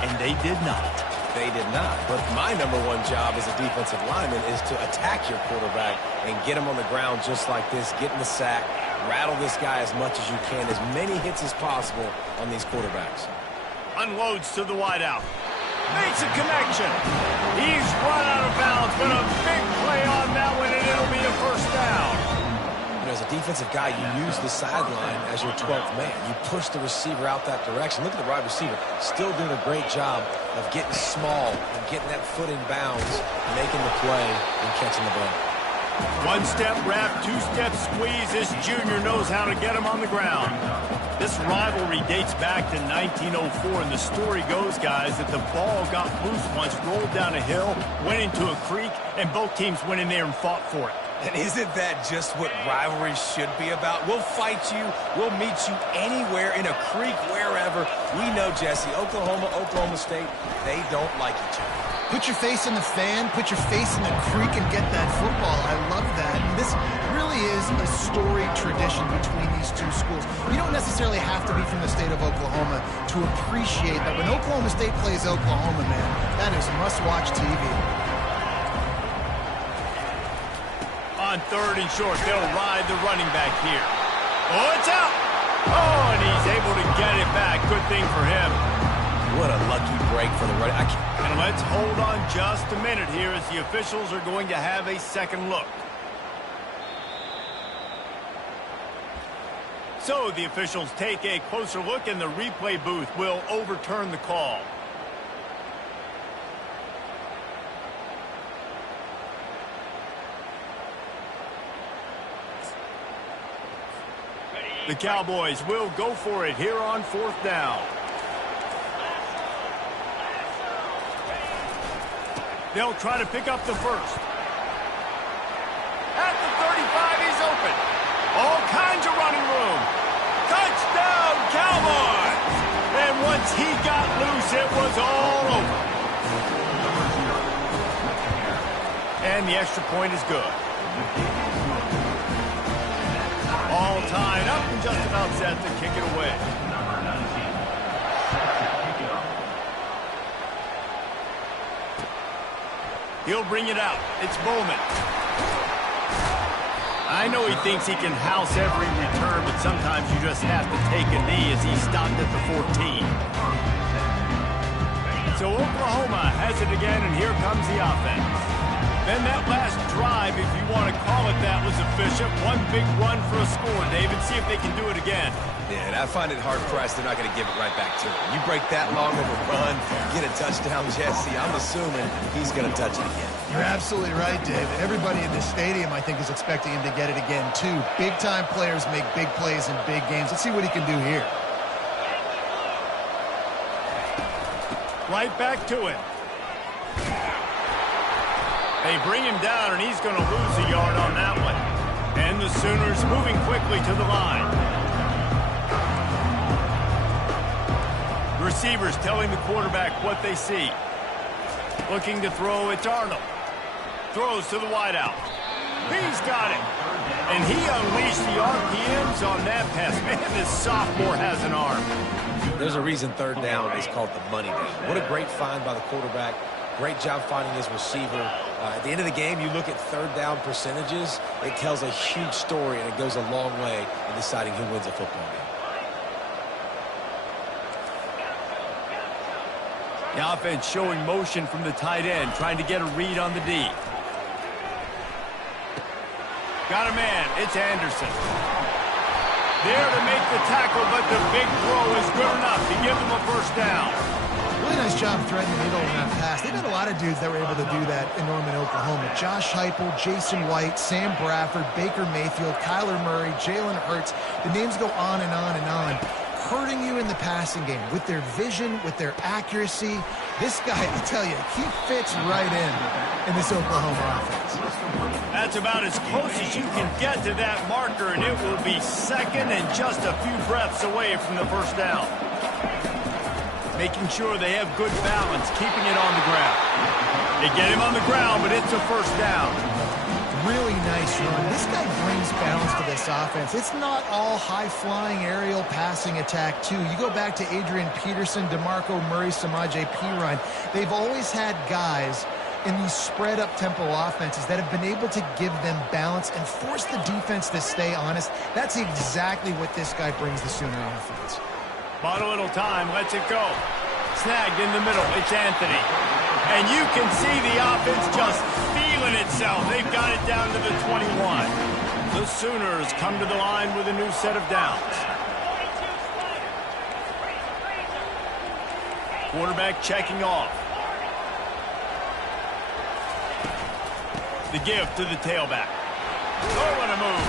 and they did not. They did not. But my number one job as a defensive lineman is to attack your quarterback and get him on the ground just like this, get in the sack, rattle this guy as much as you can, as many hits as possible on these quarterbacks. Unloads to the wideout. Makes a connection. He's run out of bounds, but a big play on that one, and it'll be a first down. As a defensive guy, you use the sideline as your 12th man. You push the receiver out that direction. Look at the wide receiver. Still doing a great job of getting small and getting that foot in bounds, making the play, and catching the ball. One-step wrap, two-step squeeze. This junior knows how to get him on the ground. This rivalry dates back to 1904, and the story goes, guys, that the ball got loose once, rolled down a hill, went into a creek, and both teams went in there and fought for it. And isn't that just what rivalry should be about? We'll fight you. We'll meet you anywhere, in a creek, wherever. We know, Jesse, Oklahoma, Oklahoma State, they don't like each other. Put your face in the fan, put your face in the creek and get that football. I love that. And this really is a storied tradition between these two schools. You don't necessarily have to be from the state of Oklahoma to appreciate that when Oklahoma State plays Oklahoma, man, that is must-watch TV. On 3rd and short, they'll ride the running back here. Oh, it's out! Oh, and he's able to get it back. Good thing for him. What a lucky break for the running. And let's hold on just a minute here as the officials are going to have a second look. So the officials take a closer look, and the replay booth will overturn the call. The Cowboys will go for it here on 4th down. They'll try to pick up the first. At the 35, he's open. All kinds of running room. Touchdown, Cowboys! And once he got loose, it was all over. And the extra point is good. All tied up and just about set to kick it away. He'll bring it out. It's Bowman. I know he thinks he can house every return, but sometimes you just have to take a knee as he stopped at the 14. So Oklahoma has it again, and here comes the offense. Then that last drive, if you want to call it that, was efficient. One big run for a score, David. See if they can do it again. Yeah, and I find it hard-pressed they're not going to give it right back to him. You break that long of a run, get a touchdown, Jesse, I'm assuming he's going to touch it again. You're absolutely right, David. Everybody in the stadium, I think, is expecting him to get it again, too. Big-time players make big plays in big games. Let's see what he can do here. Right back to it. They bring him down, and he's going to lose a yard on that one. And the Sooners moving quickly to the line. Receivers telling the quarterback what they see. Looking to throw, it's Arnold. Throws to the wideout. He's got it. And he unleashed the RPMs on that pass. Man, this sophomore has an arm. There's a reason 3rd down is called the money down. What a great find by the quarterback. Great job finding his receiver. At the end of the game, you look at 3rd down percentages. It tells a huge story, and it goes a long way in deciding who wins a football game. The offense showing motion from the tight end, trying to get a read on the D. Got a man. It's Anderson. There to make the tackle, but the big throw is good enough to give them a first down. Really nice job threading the needle in that pass. They've got a lot of dudes that were able to do that in Norman, Oklahoma. Josh Heupel, Jason White, Sam Bradford, Baker Mayfield, Kyler Murray, Jalen Hurts. The names go on and on and on. Hurting you in the passing game with their vision, with their accuracy. This guy, I tell you, he fits right in this Oklahoma offense. That's about as close as you can get to that marker, and it will be second and just a few breaths away from the first down. Making sure they have good balance, keeping it on the ground. They get him on the ground, but it's a first down. Really nice run. This guy brings balance to this offense. It's not all high-flying aerial passing attack, too. You go back to Adrian Peterson, DeMarco Murray, Samaje Perine. They've always had guys in these spread-up tempo offenses that have been able to give them balance and force the defense to stay honest. That's exactly what this guy brings the Sooner offense. Bought a little time, lets it go. Snagged in the middle, it's Anthony. And you can see the offense just feeling itself. They've got it down to the 21. The Sooners come to the line with a new set of downs. Quarterback checking off. The give to the tailback. Throwing a move.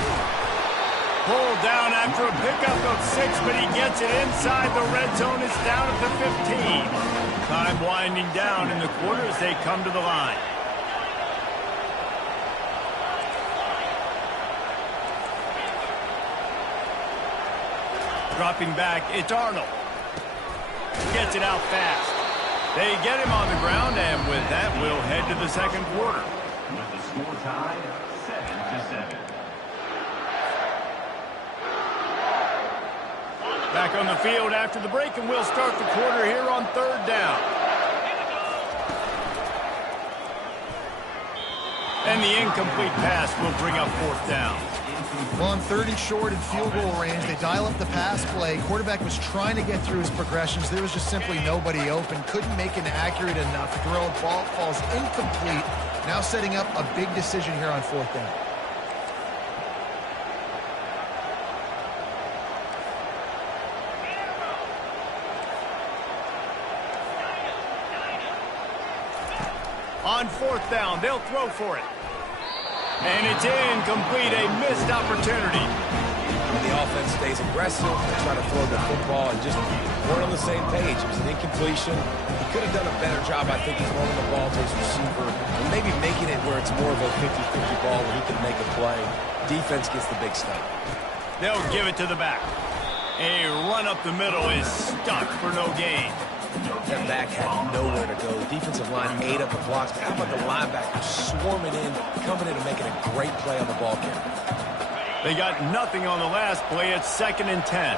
Pulled down after a pickup of 6, but he gets it inside the red zone. It's down at the 15. Time winding down in the quarter as they come to the line. Dropping back, it's Arnold. Gets it out fast. They get him on the ground, and with that, we'll head to the second quarter. With the score tied 7-7. Back on the field after the break, and we'll start the quarter here on third down. And the incomplete pass will bring up fourth down. Well, on 3rd and short and field goal range, they dial up the pass play. Quarterback was trying to get through his progressions. There was just simply nobody open. Couldn't make it accurate enough. Throw, ball falls incomplete. Now setting up a big decision here on 4th down. On 4th down, they'll throw for it. And it's incomplete, a missed opportunity. The offense stays aggressive. They try to throw the football and just weren't on the same page. It was an incompletion. He could have done a better job, I think, throwing the ball to his receiver and maybe making it where it's more of a 50-50 ball where he can make a play. Defense gets the big stop. They'll give it to the back. A run up the middle is stuck for no gain. That back had nowhere to go. The defensive line ate up the blocks. How about the linebackers swarming in, coming in and making a great play on the ball carrier? They got nothing on the last play. It's 2nd and 10.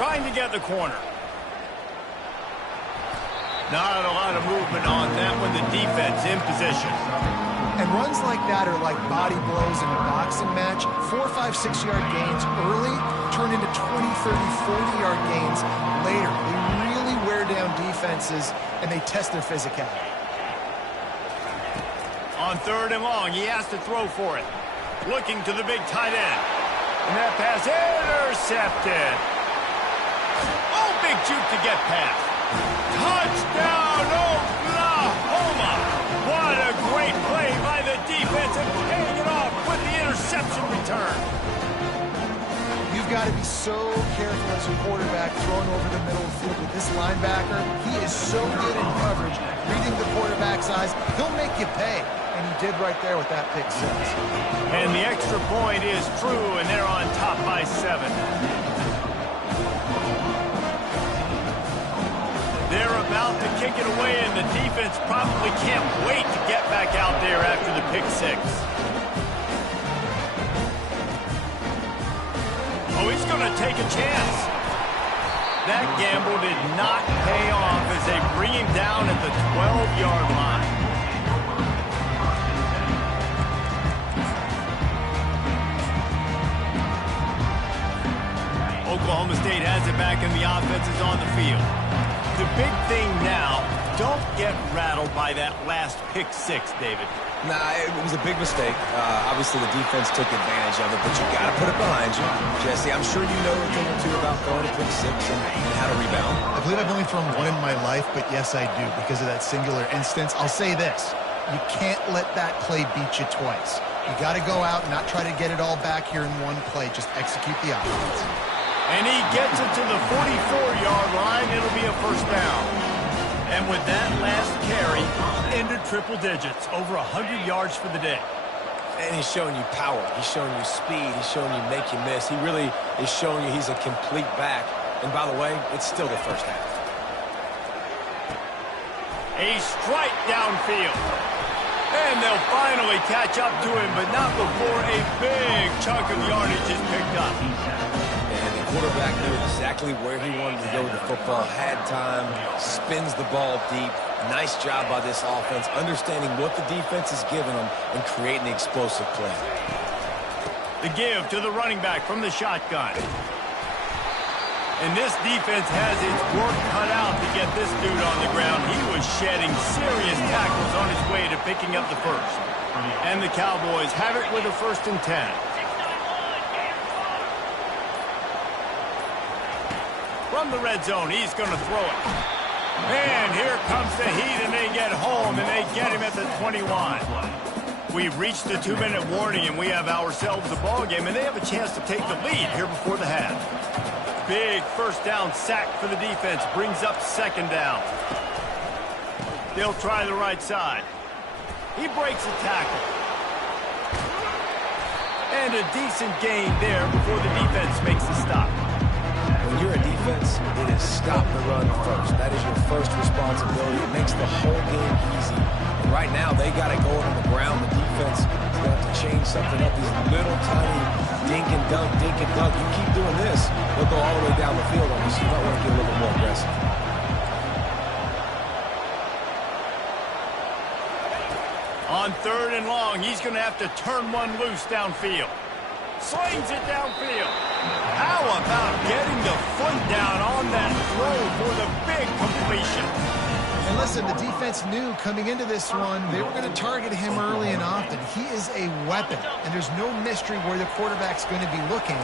Trying to get the corner. Not a lot of movement on that when the defense in position. And runs like that are like body blows in a boxing match. 4, 5, 6-yard gains early turn into 20, 30, 40-yard gains later. They really wear down defenses, and they test their physicality. On 3rd and long, he has to throw for it. Looking to the big tight end. And that pass intercepted. Oh, big juke to get past. Touchdown, Oklahoma! What a great play by the defense and paying it off with the interception return. You've got to be so careful as a quarterback throwing over the middle of the field with this linebacker. He is so good in coverage, reading the quarterback's eyes. He'll make you pay, and he did right there with that pick 6. And the extra point is true, and they're on top by 7. They're about to kick it away, and the defense probably can't wait to get back out there after the pick 6. Oh, he's going to take a chance. That gamble did not pay off as they bring him down at the 12-yard line. Oklahoma State has it back, and the offense is on the field. The big thing now, don't get rattled by that last pick 6, David. Nah, it was a big mistake. Obviously, the defense took advantage of it, but you got to put it behind you. Jesse, I'm sure you know a thing or two about throwing a pick 6 and how to rebound. I believe I've only thrown one in my life, but yes, I do because of that singular instance. I'll say this. You can't let that play beat you twice. You got to go out and not try to get it all back here in one play. Just execute the offense. And he gets it to the 44-yard line. It'll be a first down. And with that last carry, into triple digits, over 100 yards for the day. And he's showing you power. He's showing you speed. He's showing you make you miss. He really is showing you he's a complete back. And by the way, it's still the first half. A strike downfield. And they'll finally catch up to him, but not before a big chunk of yardage is picked up. And the quarterback knew exactly where he wanted to go with the football, had time, spins the ball deep. Nice job by this offense, understanding what the defense is giving them and creating the explosive play. The give to the running back from the shotgun. And this defense has its work cut out to get this dude on the ground. He was shedding serious tackles on his way to picking up the first. And the Cowboys have it with a 1st and 10. From the red zone, he's going to throw it. And here comes the heat, and they get home, and they get him at the 21. We've reached the 2-minute warning, and we have ourselves a ball game, and they have a chance to take the lead here before the half. Big first down sack for the defense. Brings up second down. They'll try the right side. He breaks a tackle. And a decent gain there before the defense makes the stop. When you're a defense, it is stop the run first. That is your first responsibility. It makes the whole game easy. And right now, they got it going on the ground. The defense is going to have to change something up. These little tiny dink and dunk, dink and dunk. You keep doing this, they'll go all the way down the field on you. So you might want to get a little bit more aggressive. On 3rd and long, he's going to have to turn one loose downfield. Slings it downfield. How about getting the foot down on that throw for the big completion? And listen, the defense knew coming into this one, they were going to target him early and often. He is a weapon, and there's no mystery where the quarterback's going to be looking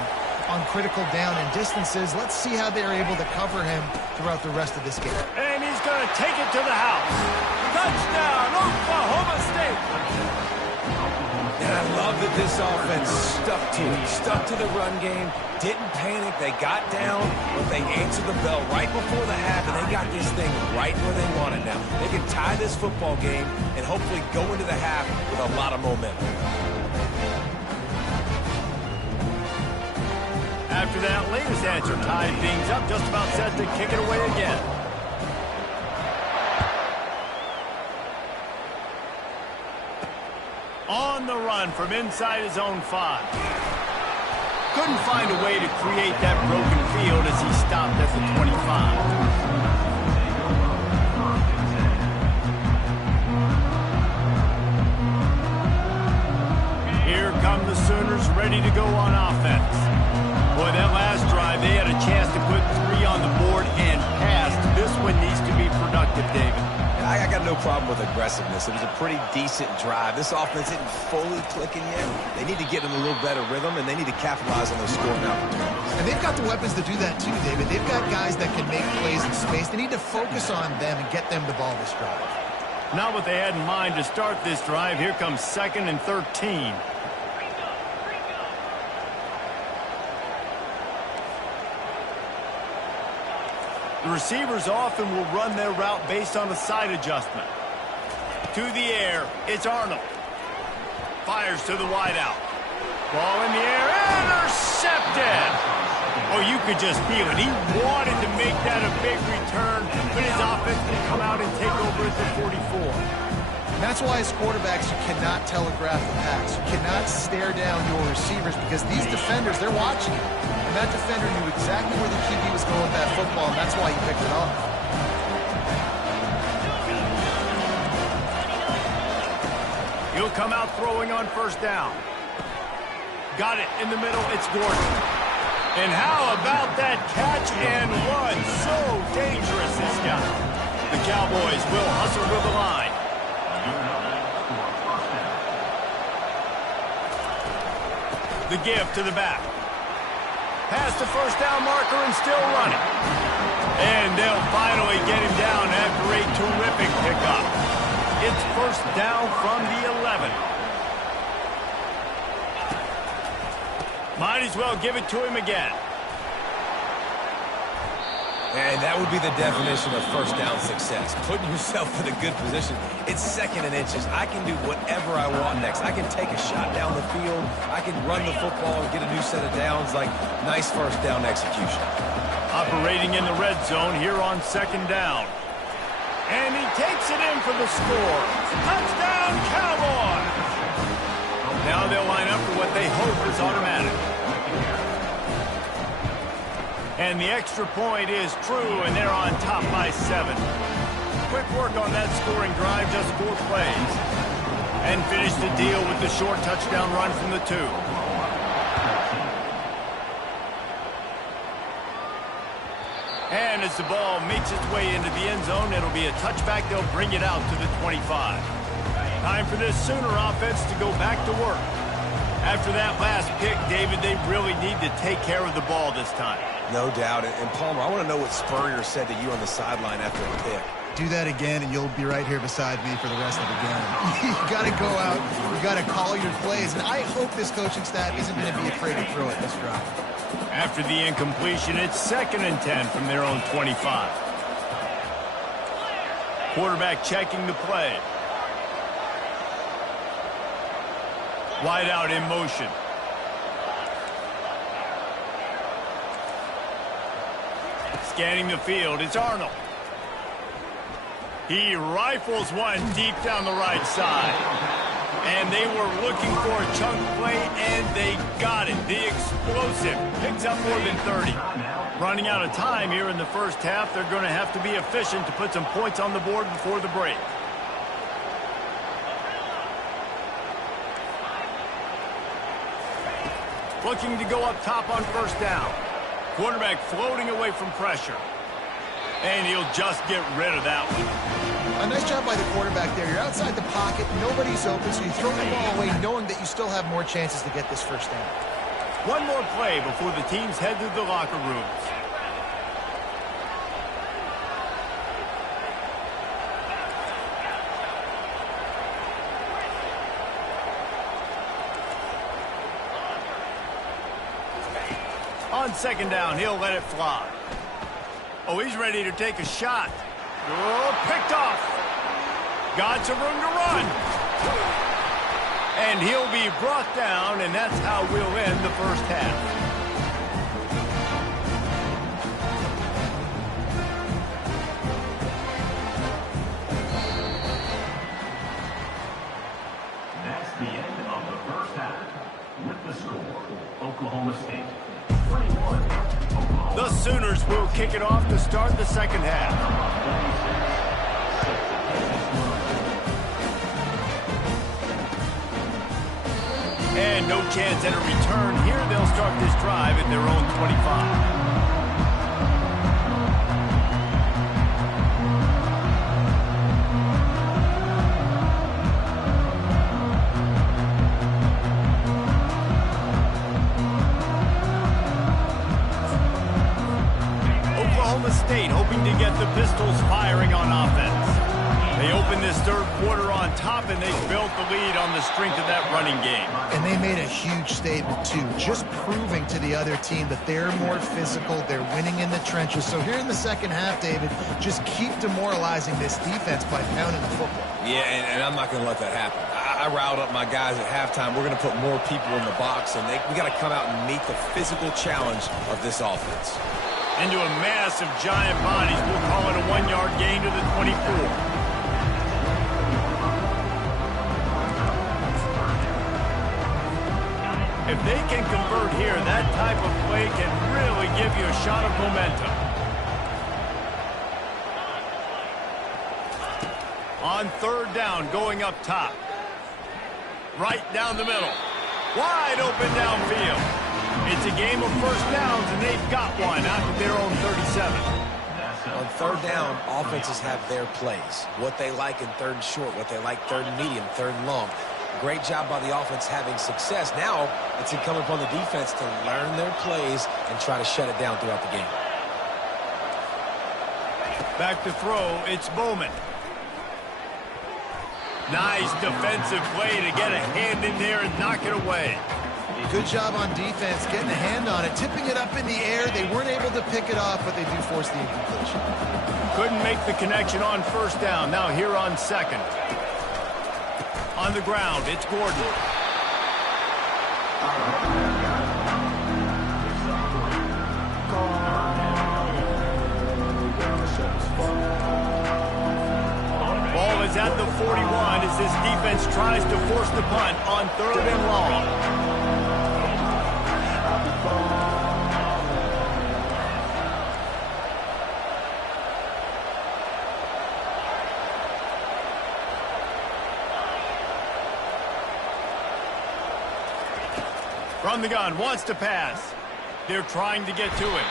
on critical down and distances. Let's see how they're able to cover him throughout the rest of this game. And he's going to take it to the house. Touchdown, Oklahoma State. And I love that this offense stuck to the run game, didn't panic. They got down, but they answered the bell right before the half, and they got this thing right where they want it now. They can tie this football game and hopefully go into the half with a lot of momentum. After that latest answer tied things up, just about set to kick it away again. On the run from inside his own 5. Couldn't find a way to create that broken field as he stopped at the 25. Here come the Sooners ready to go on offense. Boy, that last drive, they had a chance to put 3 on the board and passed. This one needs to be productive, David. I got no problem with aggressiveness. It was a pretty decent drive. This offense isn't fully clicking yet. They need to get in a little better rhythm, and they need to capitalize on those scoring opportunities. And they've got the weapons to do that too, David. They've got guys that can make plays in space. They need to focus on them and get them the ball this drive. Not what they had in mind to start this drive. Here comes 2nd and 13. The receivers often will run their route based on a side adjustment. To the air, it's Arnold. Fires to the wideout. Ball in the air, intercepted! Oh, you could just feel it. He wanted to make that a big return, but his offense will come out and take over at the 44. And that's why as quarterbacks, you cannot telegraph the pass. You cannot stare down your receivers because these defenders, they're watching you. And that defender knew exactly where the QB was going with that football, and that's why he picked it off. He'll come out throwing on 1st down. Got it in the middle. It's Gordon. And how about that catch and run? So dangerous, this guy. The Cowboys will hustle to the line. The give to the back. Past the 1st down marker and still running. And they'll finally get him down after a terrific pickup. It's 1st down from the 11. Might as well give it to him again. And that would be the definition of 1st down success. Putting yourself in a good position. It's 2nd and inches. I can do whatever I want next. I can take a shot down the field. I can run the football and get a new set of downs. Like, nice 1st down execution. Operating in the red zone here on 2nd down. And he takes it in for the score. Touchdown, Cowboys! Now they'll line up for what they hope is automatic. And the extra point is true, and they're on top by 7. Quick work on that scoring drive, just 4 plays. And finish the deal with the short touchdown run from the 2. And as the ball makes its way into the end zone, it'll be a touchback. They'll bring it out to the 25. Time for this Sooner offense to go back to work. After that last pick, David, they really need to take care of the ball this time. No doubt. And Palmer, I want to know what Spurrier said to you on the sideline after the pick. Do that again, and you'll be right here beside me for the rest of the game. You got to go out. You got to call your plays, and I hope this coaching staff isn't going to be afraid to throw it this drive. After the incompletion, it's 2nd and 10 from their own 25. Quarterback checking the play. Wide out in motion. Scanning the field, it's Arnold. He rifles one deep down the right side. And they were looking for a chunk play, and they got it. The explosive picks up more than 30. Running out of time here in the first half. They're going to have to be efficient to put some points on the board before the break. Looking to go up top on first down. Quarterback floating away from pressure. And he'll just get rid of that one. A nice job by the quarterback there. You're outside the pocket, nobody's open, so you throw the ball away knowing that you still have more chances to get this first down. One more play before the teams head to the locker rooms. On second down, he'll let it fly. Oh, he's ready to take a shot. Oh, picked off. Got some room to run. And he'll be brought down, and that's how we'll end the first half. That's the end of the first half. With the score, Oklahoma State 21. The Sooners will kick it off to start the second half. And no chance at a return here. They'll start this drive at their own 25. Oklahoma State hoping to get the Pistols firing on offense. They opened this third quarter on top, and they built the lead on the strength of that running game. And they made a huge statement, too, just proving to the other team that they're more physical, they're winning in the trenches. So here in the second half, David, just keep demoralizing this defense by pounding the football. Yeah, and I'm not going to let that happen. I riled up my guys at halftime. We're going to put more people in the box, and we got to come out and meet the physical challenge of this offense. Into a mass of giant bodies. We'll call it a 1-yard gain to the 24. If they can convert here, that type of play can really give you a shot of momentum. On third down, going up top. Right down the middle. Wide open downfield. It's a game of first downs, and they've got one out of their own 37. On third down, offenses have their plays. What they like in third and short, what they like third and medium, third and long. Great job by the offense having success. Now it's incumbent upon the defense to learn their plays and try to shut it down throughout the game. Back to throw, it's Bowman. Nice defensive play to get a hand in there and knock it away. Good job on defense, getting a hand on it, tipping it up in the air. They weren't able to pick it off, but they do force the incompletion. Couldn't make the connection on first down. Now here on second. On the ground, it's Gordon. Ball is at the 41 as this defense tries to force the punt on third and long. From the gun, wants to pass. They're trying to get to him.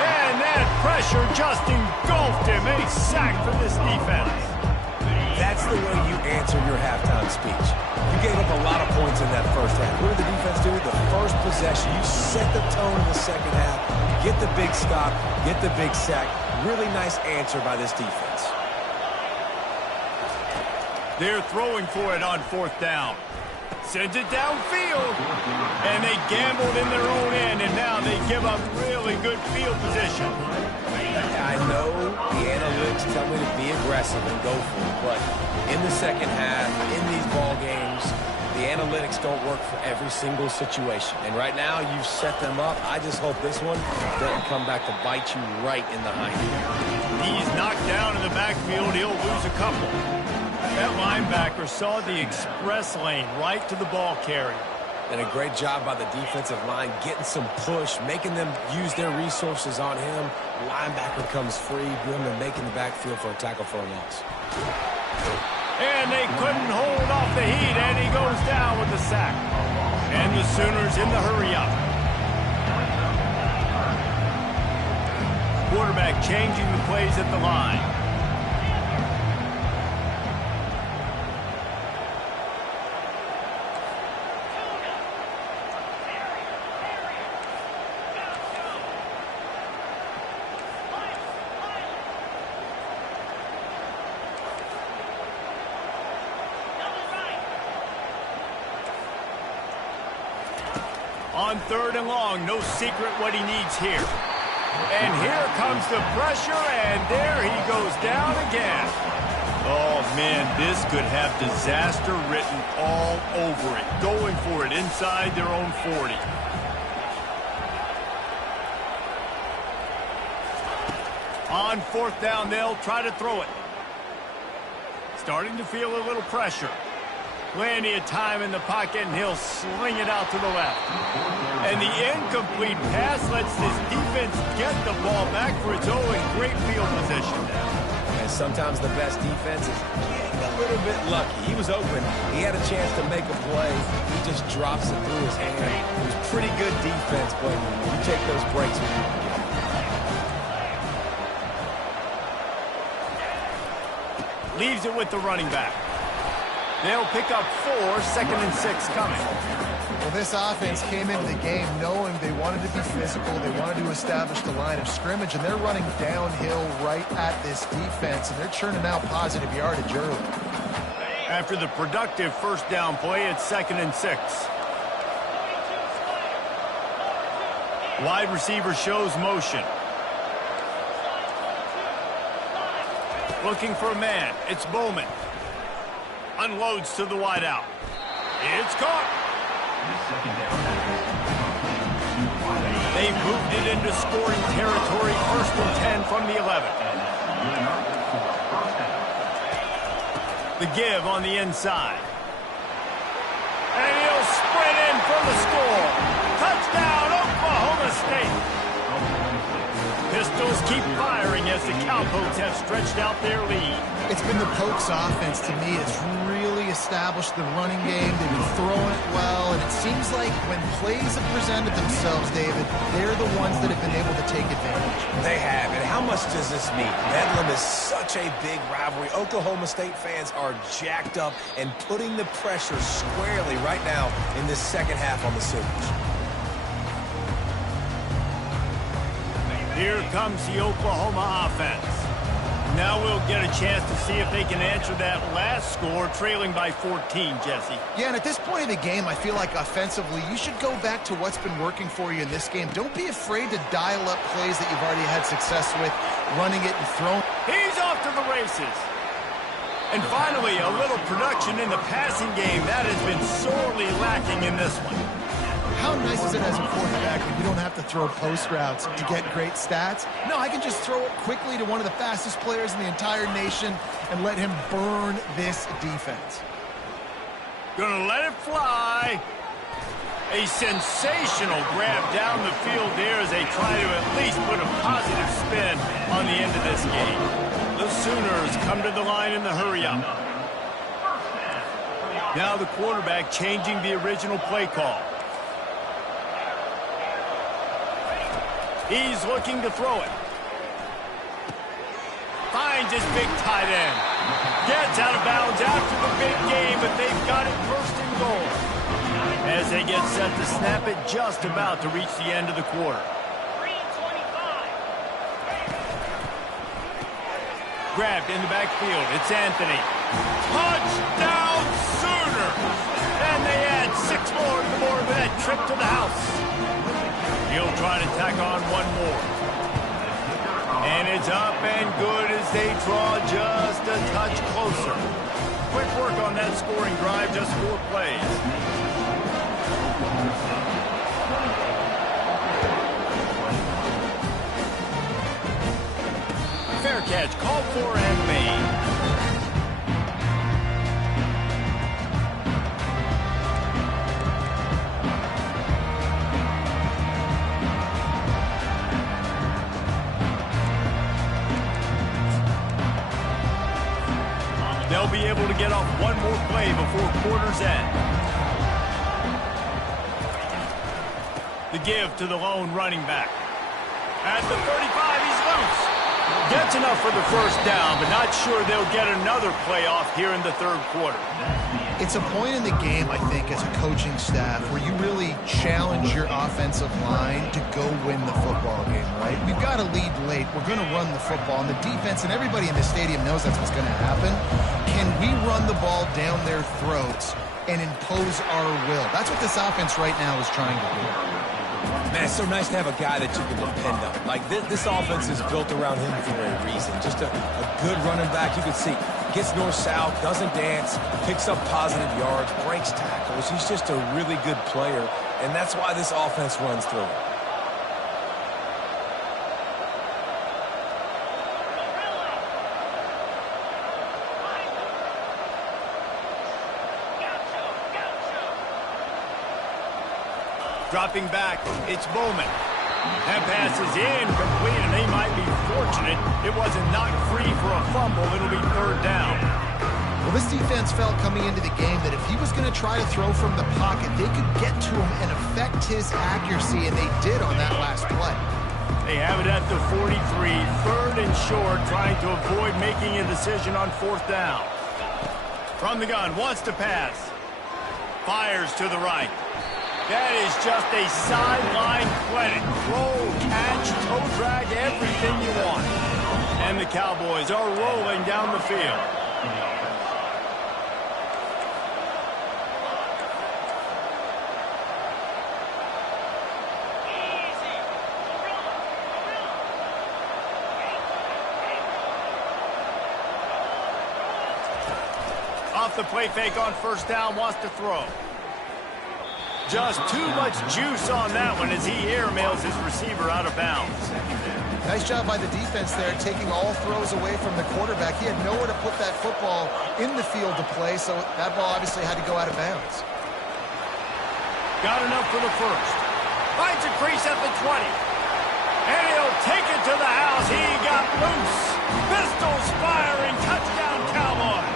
And that pressure just engulfed him. A sack for this defense. That's the way you answer your halftime speech. You gave up a lot of points in that first half. What did the defense do? The first possession, you set the tone in the second half. Get the big stop, get the big sack. Really nice answer by this defense. They're throwing for it on 4th down. Sends it downfield. And they gambled in their own end, and now they give up really good field position. I know the analytics tell me to be aggressive and go for it, but in the second half, in these ball games, the analytics don't work for every single situation. And right now, you've set them up. I just hope this one doesn't come back to bite you right in the hind end. He's knocked down in the backfield. He'll lose a couple. That linebacker saw the express lane right to the ball carrier. And a great job by the defensive line getting some push, making them use their resources on him. Linebacker comes free, Grim, and making the backfield for a tackle for a loss. And they couldn't hold off the heat, and he goes down with the sack. And the Sooners in the hurry-up. Quarterback changing the plays at the line. On 3rd and long, no secret what he needs here. And here comes the pressure, and there he goes down again. Oh, man, this could have disaster written all over it. Going for it inside their own 40. On 4th down, they'll try to throw it. Starting to feel a little pressure. Plenty of time in the pocket, and he'll sling it out to the left. And the incomplete pass lets this defense get the ball back for its own great field position. And sometimes the best defense is getting a little bit lucky. He was open. He had a chance to make a play. He just drops it through his hand. It was pretty good defense, but you take those breaks when you can get them. Leaves it with the running back. They'll pick up 4, 2nd and 6 coming. Well, this offense came into the game knowing they wanted to be physical, they wanted to establish the line of scrimmage, and they're running downhill right at this defense, and they're churning out positive yardage early. After the productive 1st down play, it's 2nd and 6. Wide receiver shows motion. Looking for a man. It's Bowman. Unloads to the wideout. It's caught. They've moved it into scoring territory. 1st and 10 from the 11. The give on the inside. And he'll sprint in for the score. Touchdown, Oklahoma State. Pistols keep firing as the Cowpokes have stretched out their lead. It's been the Pokes offense to me. It's really established the running game. They've been throwing it well, and it seems like when plays have presented themselves, David, they're the ones that have been able to take advantage. They have, and how much does this mean? Bedlam is such a big rivalry. Oklahoma State fans are jacked up and putting the pressure squarely right now in this second half on the Sooners. Here comes the Oklahoma offense. Now we'll get a chance to see if they can answer that last score, trailing by 14, Jesse. Yeah, and at this point of the game, I feel like offensively, you should go back to what's been working for you in this game. Don't be afraid to dial up plays that you've already had success with, running it and throwing. He's off to the races. And finally, a little production in the passing game. That has been sorely lacking in this one. How nice is it as a quarterback when you don't have to throw post routes to get great stats? No, I can just throw it quickly to one of the fastest players in the entire nation and let him burn this defense. Gonna let it fly. A sensational grab down the field there as they try to at least put a positive spin on the end of this game. The Sooners come to the line in the hurry-up. Now the quarterback changing the original play call. He's looking to throw it. Finds his big tight end. Gets out of bounds after the big game, but they've got it 1st and goal. As they get set to snap it, just about to reach the end of the quarter. Grabbed in the backfield. It's Anthony. Touchdown Sooners! And they add 6 more to the board with that trip to the house. He'll try to tack on one more. And it's up and good as they draw just a touch closer. Quick work on that scoring drive, just 4 plays. Fair catch, called for and made. They'll be able to get off one more play before quarter's end. The give to the lone running back. At the 35, he's loose. Gets enough for the first down, but not sure they'll get another play off here in the third quarter. It's a point in the game, I think, as a coaching staff where you really challenge your offensive line to go win the football game, right? We've got to lead late. We're going to run the football. And the defense and everybody in the stadium knows that's what's going to happen. Can we run the ball down their throats and impose our will? That's what this offense right now is trying to do. Man, it's so nice to have a guy that you can depend on. Like, this offense is built around him for a reason. Just a good running back. You can see, gets north-south, doesn't dance, picks up positive yards, breaks tackles. He's just a really good player, and that's why this offense runs through him. Dropping back, it's Bowman. That pass is incomplete, and they might be fortunate it wasn't knocked free for a fumble. It'll be third down. Well, this defense felt coming into the game that if he was going to try to throw from the pocket, they could get to him and affect his accuracy, and they did on that last play. They have it at the 43, third and short, trying to avoid making a decision on fourth down. From the gun, wants to pass. Fires to the right. That is just a sideline clinic. Throw, catch, toe drag, everything you want. And the Cowboys are rolling down the field. Off the play fake on first down, wants to throw. Just too much juice on that one as he airmails his receiver out of bounds. Nice job by the defense there, taking all throws away from the quarterback. He had nowhere to put that football in the field to play, so that ball obviously had to go out of bounds. Got enough for the first. Finds a crease at the 20. And he'll take it to the house. He got loose. Pistols firing. Touchdown, Cowboys.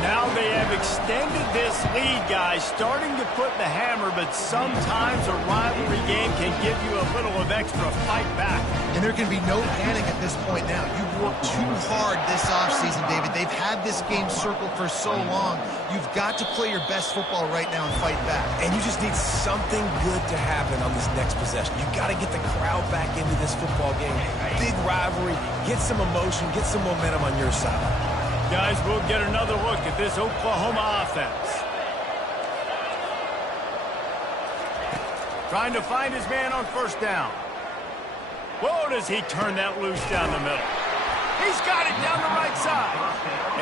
Now they have extended this lead, guys, starting to put the hammer, but sometimes a rivalry game can give you a little of extra fight back. And there can be no panic at this point now. You've worked too hard this offseason, David. They've had this game circled for so long. You've got to play your best football right now and fight back. And you just need something good to happen on this next possession. You got to get the crowd back into this football game. Big rivalry. Get some emotion. Get some momentum on your side. Guys, we'll get another look at this Oklahoma offense. Trying to find his man on first down. Whoa, does he turn that loose down the middle. He's got it down the right side.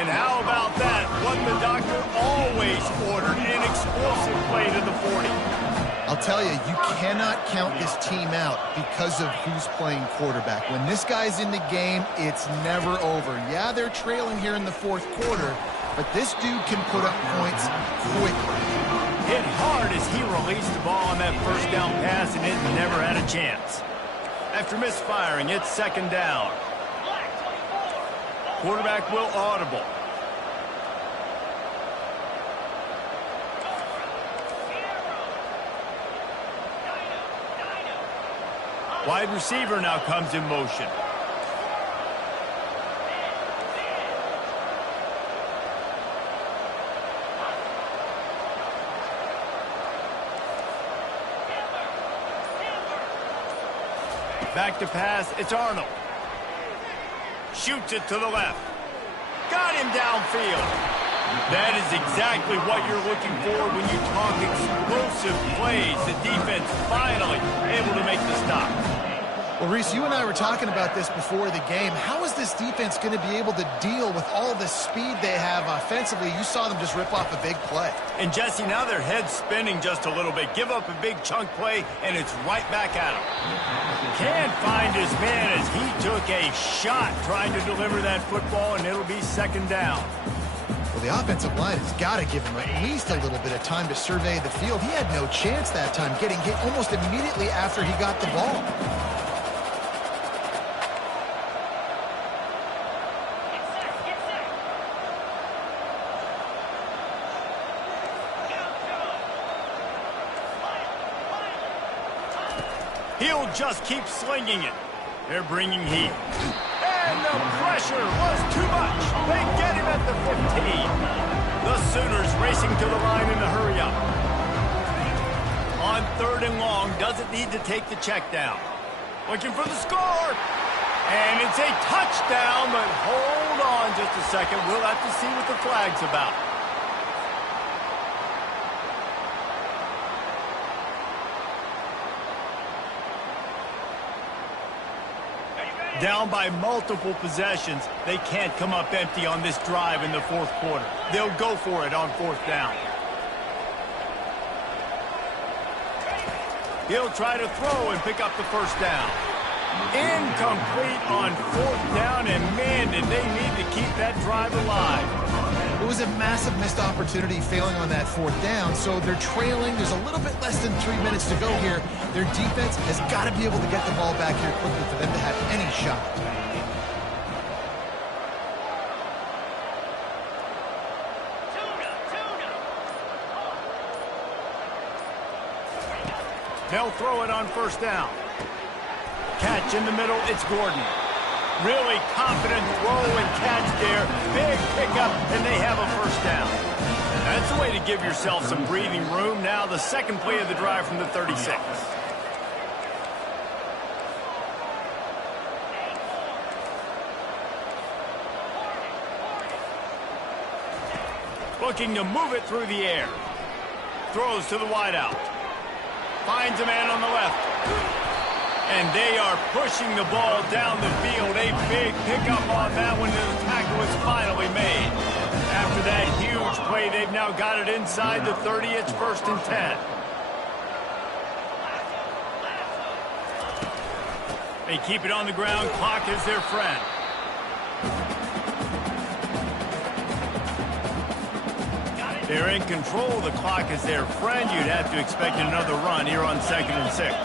And how about that? What the doctor always ordered, an explosive play to the 40. I'll tell you, you cannot count this team out because of who's playing quarterback. When this guy's in the game, it's never over. Yeah, they're trailing here in the fourth quarter, but this dude can put up points quickly. Hit hard as he released the ball on that first down pass, and it never had a chance. After misfiring, it's second down. Quarterback will audible. Wide receiver now comes in motion. Back to pass, it's Arnold. Shoots it to the left. Got him downfield. That is exactly what you're looking for when you talk explosive plays. The defense finally able to make the stop. Well, Reese, you and I were talking about this before the game. How is this defense going to be able to deal with all the speed they have offensively? You saw them just rip off a big play. And, Jesse, now their head's spinning just a little bit. Give up a big chunk play, and it's right back at him. Can't find his man as he took a shot trying to deliver that football, and it'll be second down. Well, the offensive line has got to give him at least a little bit of time to survey the field. He had no chance that time, getting hit almost immediately after he got the ball. He'll just keep slinging it. They're bringing heat. And the pressure was too much. They get him at the 15. The Sooners racing to the line in a hurry up. On 3rd and long, doesn't need to take the check down. Looking for the score. And it's a touchdown, but hold on just a second. We'll have to see what the flag's about. Down by multiple possessions, they can't come up empty on this drive in the 4th quarter. They'll go for it on 4th down. He'll try to throw and pick up the 1st down. Incomplete on 4th down, and man, did they need to keep that drive alive. It was a massive missed opportunity failing on that 4th down, so they're trailing. There's a little bit less than 3 minutes to go here. Their defense has got to be able to get the ball back here quickly for them to have any shot. They'll throw it on 1st down. Catch in the middle, it's Gordon. Really confident throw and catch there. Big pickup, and they have a 1st down. That's a way to give yourself some breathing room. Now the 2nd play of the drive from the 36. Looking to move it through the air. Throws to the wideout. Finds a man on the left. And they are pushing the ball down the field. A big pickup on that one, and the tackle is finally made. After that huge play, they've now got it inside the 30. It's 1st and 10. They keep it on the ground. Clock is their friend. They're in control. The clock is their friend. You'd have to expect another run here on 2nd and 6.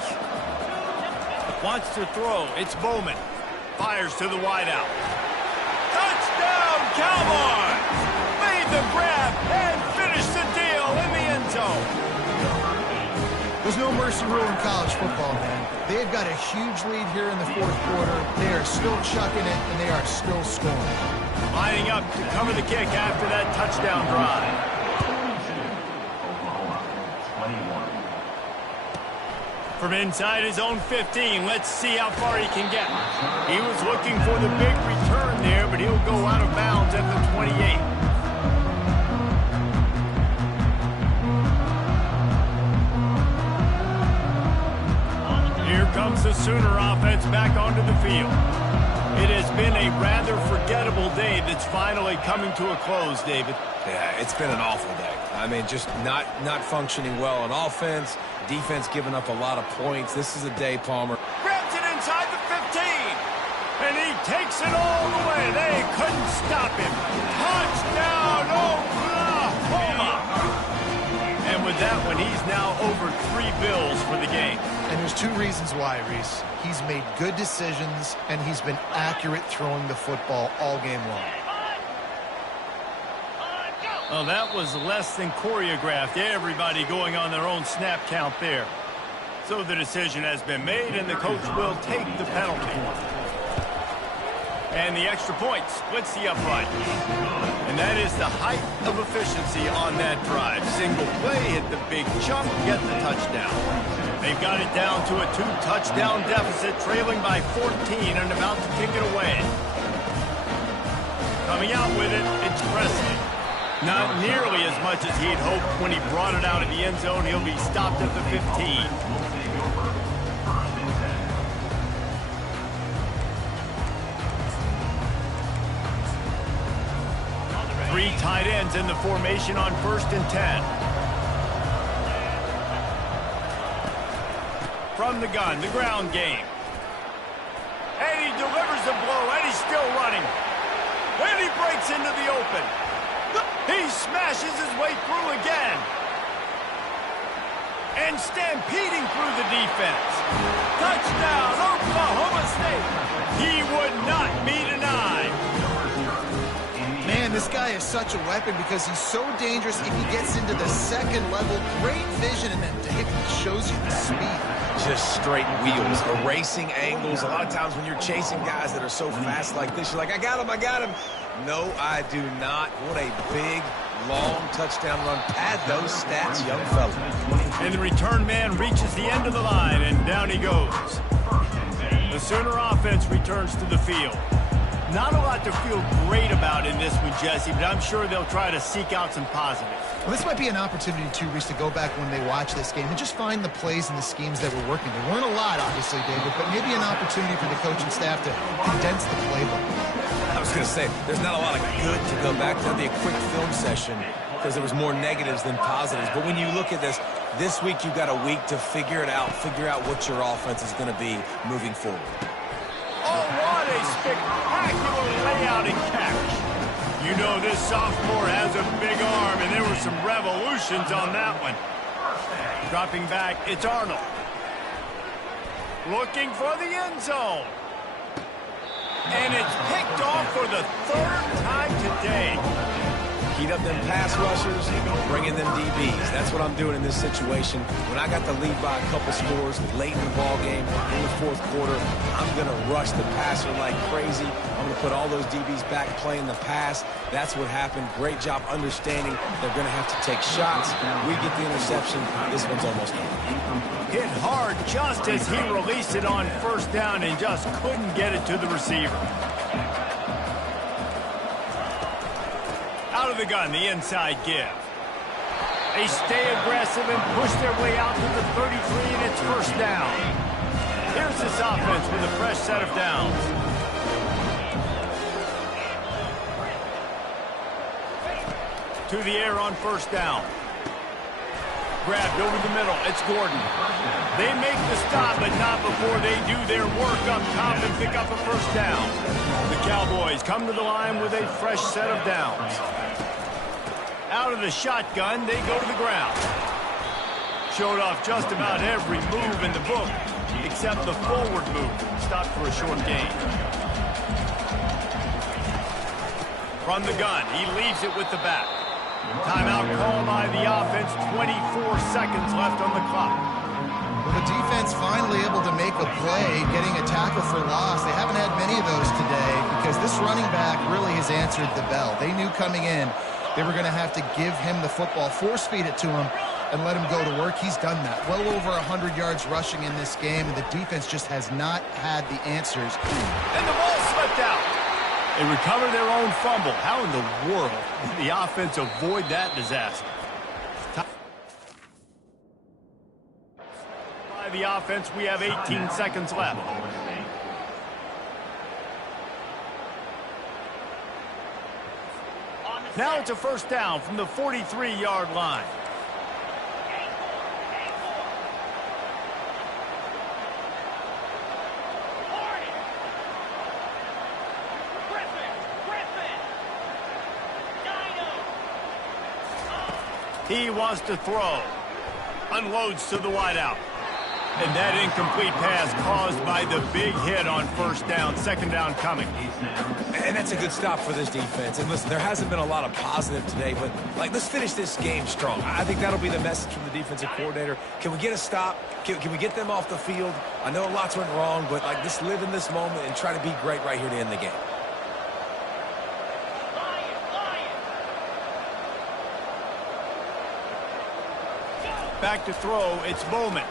Wants to throw. It's Bowman. Fires to the wideout. Touchdown, Cowboys! Made the grab and finished the deal in the end zone. There's no mercy rule in college football, man. They've got a huge lead here in the 4th quarter. They are still chucking it, and they are still scoring. Lining up to cover the kick after that touchdown drive. From inside his own 15, let's see how far he can get. He was looking for the big return there, but he'll go out of bounds at the 28. Here comes the Sooner offense back onto the field. It has been a rather forgettable day that's finally coming to a close, David. Yeah, it's been an awful day. I mean, just not functioning well on offense. Defense giving up a lot of points. This is a day, Palmer. Grabs it inside the 15. And he takes it all the way. They couldn't stop him. Touchdown, Oklahoma. And with that one, he's now over 3 bills for the game. And there's 2 reasons why, Reese. He's made good decisions, and he's been accurate throwing the football all game long. Well, that was less than choreographed. Everybody going on their own snap count there. So the decision has been made, and the coach will take the penalty. And the extra point splits the upright. And that is the height of efficiency on that drive. Single play, hit the big chunk, get the touchdown. They've got it down to a 2-touchdown deficit, trailing by 14 and about to kick it away. Coming out with it, it's Presley. Not nearly as much as he'd hoped when he brought it out of the end zone. He'll be stopped at the 15. Three tight ends in the formation on 1st and 10. From the gun, the ground game. And he delivers the blow, and he's still running. And he breaks into the open. He smashes his way through again. And stampeding through the defense. Touchdown, Oklahoma State. He would not be denied. Man, this guy is such a weapon because he's so dangerous if he gets into the second level. Great vision, and then it shows you the speed. Just straight wheels, erasing angles. A lot of times when you're chasing guys that are so fast like this, you're like, I got him, I got him. No, I do not. What a big, long touchdown run. Pad those stats, young fella. And the return man reaches the end of the line, and down he goes. The Sooner offense returns to the field. Not a lot to feel great about in this one, Jesse, but I'm sure they'll try to seek out some positives. Well, this might be an opportunity, too, Reese, to go back when they watch this game and just find the plays and the schemes that were working. There weren't a lot, obviously, David, but maybe an opportunity for the coaching staff to condense the playbook. I was going to say, there's not a lot of good to go back to. That'll be a quick film session because there was more negatives than positives. But when you look at this week you've got a week to figure it out, figure out what your offense is going to be moving forward. Oh, what a spectacular layout and catch. You know this sophomore has a big arm, and there were some revolutions on that one. Dropping back, it's Arnold. Looking for the end zone. And it's picked off for the 3rd time today. Heat up them pass rushers, bring in them DBs. That's what I'm doing in this situation. When I got the lead by a couple scores late in the ball game, in the 4th quarter, I'm going to rush the passer like crazy. I'm going to put all those DBs back playing the pass. That's what happened. Great job understanding they're going to have to take shots. We get the interception. This one's almost over. Hit hard just as he released it on 1st down and just couldn't get it to the receiver. Out of the gun, the inside give. They stay aggressive and push their way out to the 33, and it's 1st down. Here's this offense with a fresh set of downs. To the air on 1st down. Grabbed over the middle. It's Gordon. They make the stop, but not before they do their work up top and pick up a 1st down. The Cowboys come to the line with a fresh set of downs. Out of the shotgun, they go to the ground. Showed off just about every move in the book, except the forward move. Stopped for a short gain. From the gun, he leaves it with the back. Timeout called by the offense, 24 seconds left on the clock. Well, the defense finally able to make a play, getting a tackle for loss. They haven't had many of those today because this running back really has answered the bell. They knew coming in they were going to have to give him the football, force feed it to him, and let him go to work. He's done that. Well over 100 yards rushing in this game, and the defense just has not had the answers. And the ball slipped out. They recover their own fumble. How in the world did the offense avoid that disaster? By the offense, we have 18 seconds left. Now it's a 1st down from the 43-yard line. He wants to throw. Unloads to the wideout. And that incomplete pass caused by the big hit on 1st down. 2nd down coming. And that's a good stop for this defense. And listen, there hasn't been a lot of positive today, but let's finish this game strong. I think that'll be the message from the defensive coordinator. Can we get a stop? Can we get them off the field? I know lots went wrong, but just live in this moment and try to be great right here to end the game. Back to throw, it's Bowman.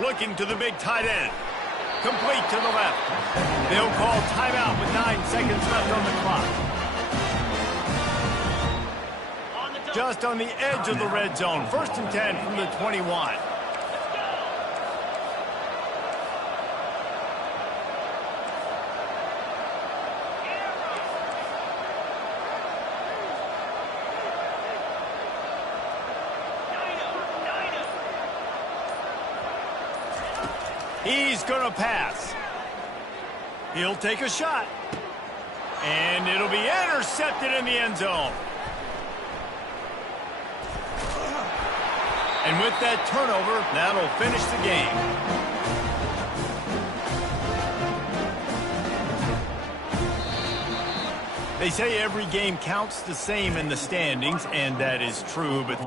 Looking to the big tight end. Complete to the left. They'll call timeout with 9 seconds left on the clock. Just on the edge of the red zone. 1st and 10 from the 21. He's going to pass. He'll take a shot. And it'll be intercepted in the end zone. And with that turnover, that'll finish the game. They say every game counts the same in the standings, and that is true, but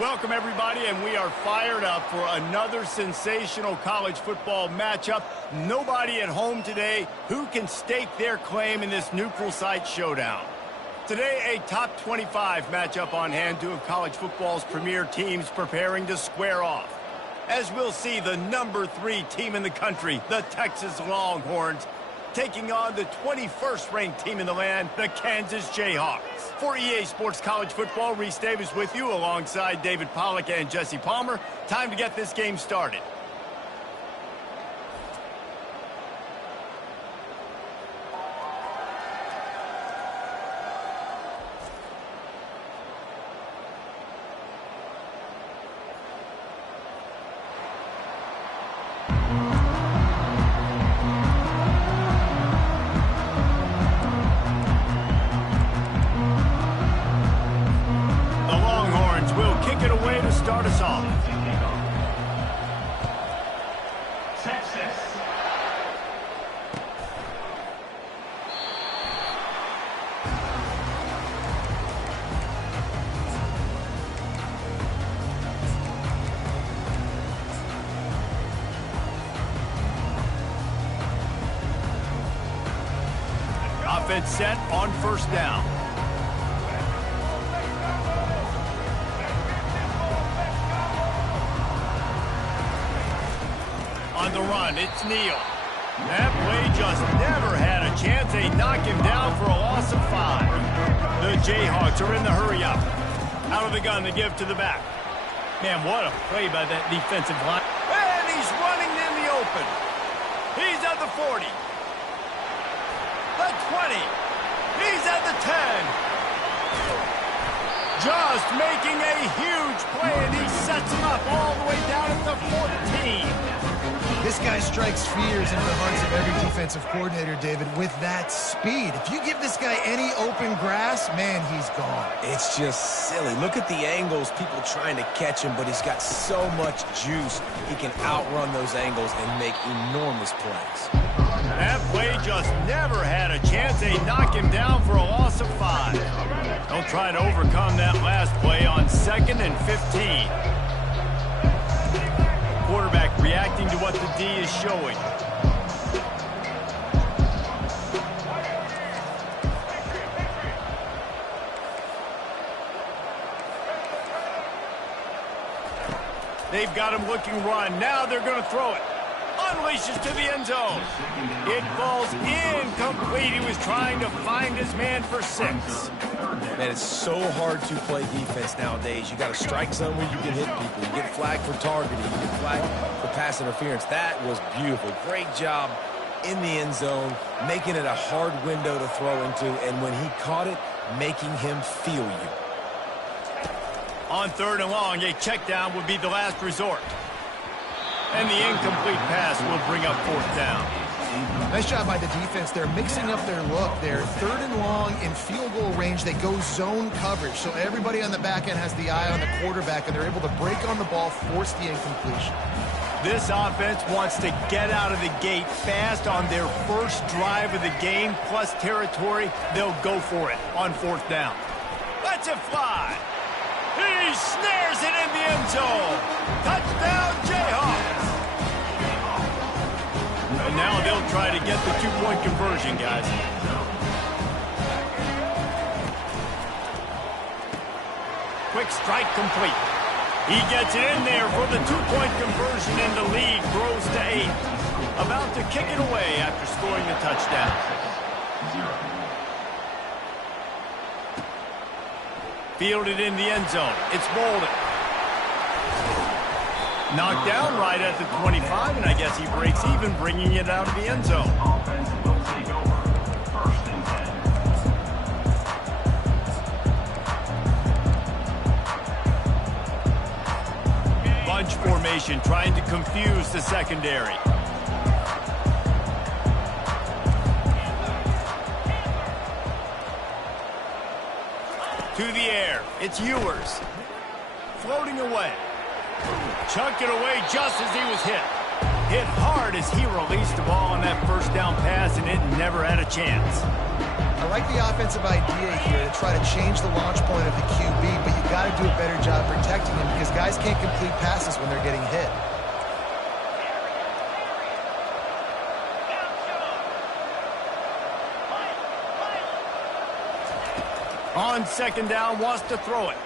Welcome, everybody, and we are fired up for another sensational college football matchup. Nobody at home today who can stake their claim in this neutral site showdown. Today, a top 25 matchup on hand, two of college football's premier teams preparing to square off. As we'll see, the number 3 team in the country, the Texas Longhorns, taking on the 21st ranked team in the land, the Kansas Jayhawks. For EA Sports College Football, Reese Davis with you alongside David Pollack and Jesse Palmer. Time to get this game started. Start us off. Texas. Offense set on first down. On the run, it's Neal. That play just never had a chance. They knock him down for a loss of 5. The Jayhawks are in the hurry-up. Out of the gun to give to the back. Man, what a play by that defensive line. And he's running in the open. He's at the 40. The 20. He's at the 10. Just making a huge play, and he sets him up all the way down at the 14. This guy strikes fears into the hearts of every defensive coordinator, David, with that speed. If you give this guy any open grass, man, he's gone. It's just silly. Look at the angles, people trying to catch him, but he's got so much juice. He can outrun those angles and make enormous plays. That play just never had a chance. They knock him down for a loss of 5. They'll try to overcome that last play on 2nd and 15. Quarterback reacting to what the D is showing. They've got him looking run. Now they're going to throw it. Unleashes to the end zone. It falls incomplete. He was trying to find his man for 6. Man, it's so hard to play defense nowadays. You got a strike zone where you can hit people. You get flagged for targeting. You get flagged for pass interference. That was beautiful. Great job in the end zone, making it a hard window to throw into, and when he caught it, making him feel you. On 3rd and long, a check down would be the last resort. And the incomplete pass will bring up 4th down. Nice job by the defense. They're mixing up their look. They're 3rd and long in field goal range. They go zone coverage. So everybody on the back end has the eye on the quarterback, and they're able to break on the ball, force the incompletion. This offense wants to get out of the gate fast on their first drive of the game, plus territory. They'll go for it on 4th down. Lets it fly. He snares it in the end zone. Touchdown, Jayhawks. And now they'll try to get the 2-point conversion, guys. Quick strike complete. He gets it in there for the 2-point conversion, and the lead grows to 8. About to kick it away after scoring the touchdown. Fielded in the end zone. It's Bolden. Knocked down right at the 25, and I guess he breaks even, bringing it out of the end zone. Offense will take over 1st and 10. Bunch formation, trying to confuse the secondary. To the air, it's Ewers. Floating away. Chucked it away just as he was hit. Hit hard as he released the ball on that 1st down pass, and it never had a chance. I like the offensive idea here to try to change the launch point of the QB, but you got to do a better job protecting him because guys can't complete passes when they're getting hit. On second down, wants to throw it.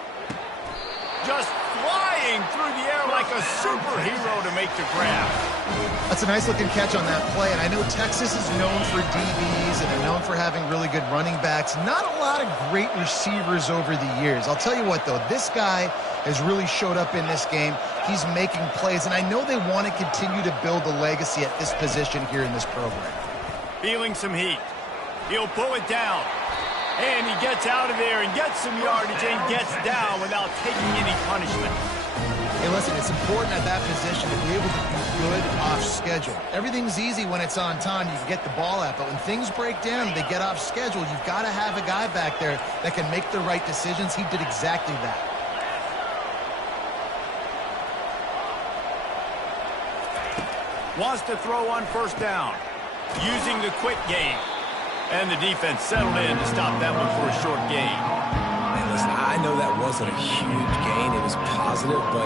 Just flying through the air like a superhero to make the grab. That's a nice-looking catch on that play, and I know Texas is known for DBs, and they're known for having really good running backs. Not a lot of great receivers over the years. I'll tell you what, though, this guy has really showed up in this game. He's making plays, and I know they want to continue to build a legacy at this position here in this program. Feeling some heat. He'll pull it down. And he gets out of there and gets some yardage and gets down without taking any punishment. Hey, listen, it's important at that position to be able to be good off schedule. Everything's easy when it's on time. You can get the ball out. But when things break down and they get off schedule, you've got to have a guy back there that can make the right decisions. He did exactly that. Wants to throw on first down. Using the quick game. And the defense settled in to stop that one for a short gain. Man, listen, I know that wasn't a huge gain. It was positive, but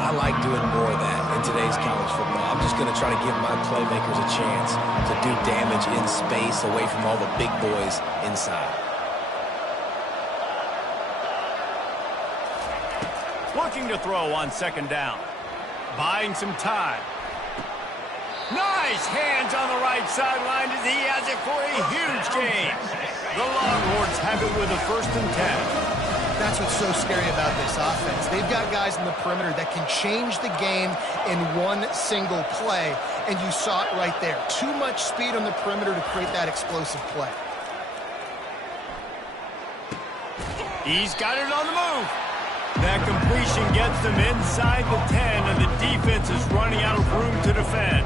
I like doing more of that in today's college football. I'm just going to try to give my playmakers a chance to do damage in space away from all the big boys inside. Looking to throw on second down. Buying some time. Nice hands on the right sideline as he has it for a huge gain. The Longhorns have it with a 1st and 10. That's what's so scary about this offense. They've got guys in the perimeter that can change the game in one single play, and you saw it right there. Too much speed on the perimeter to create that explosive play. He's got it on the move. That completion gets them inside the 10, and the defense is running out of room to defend.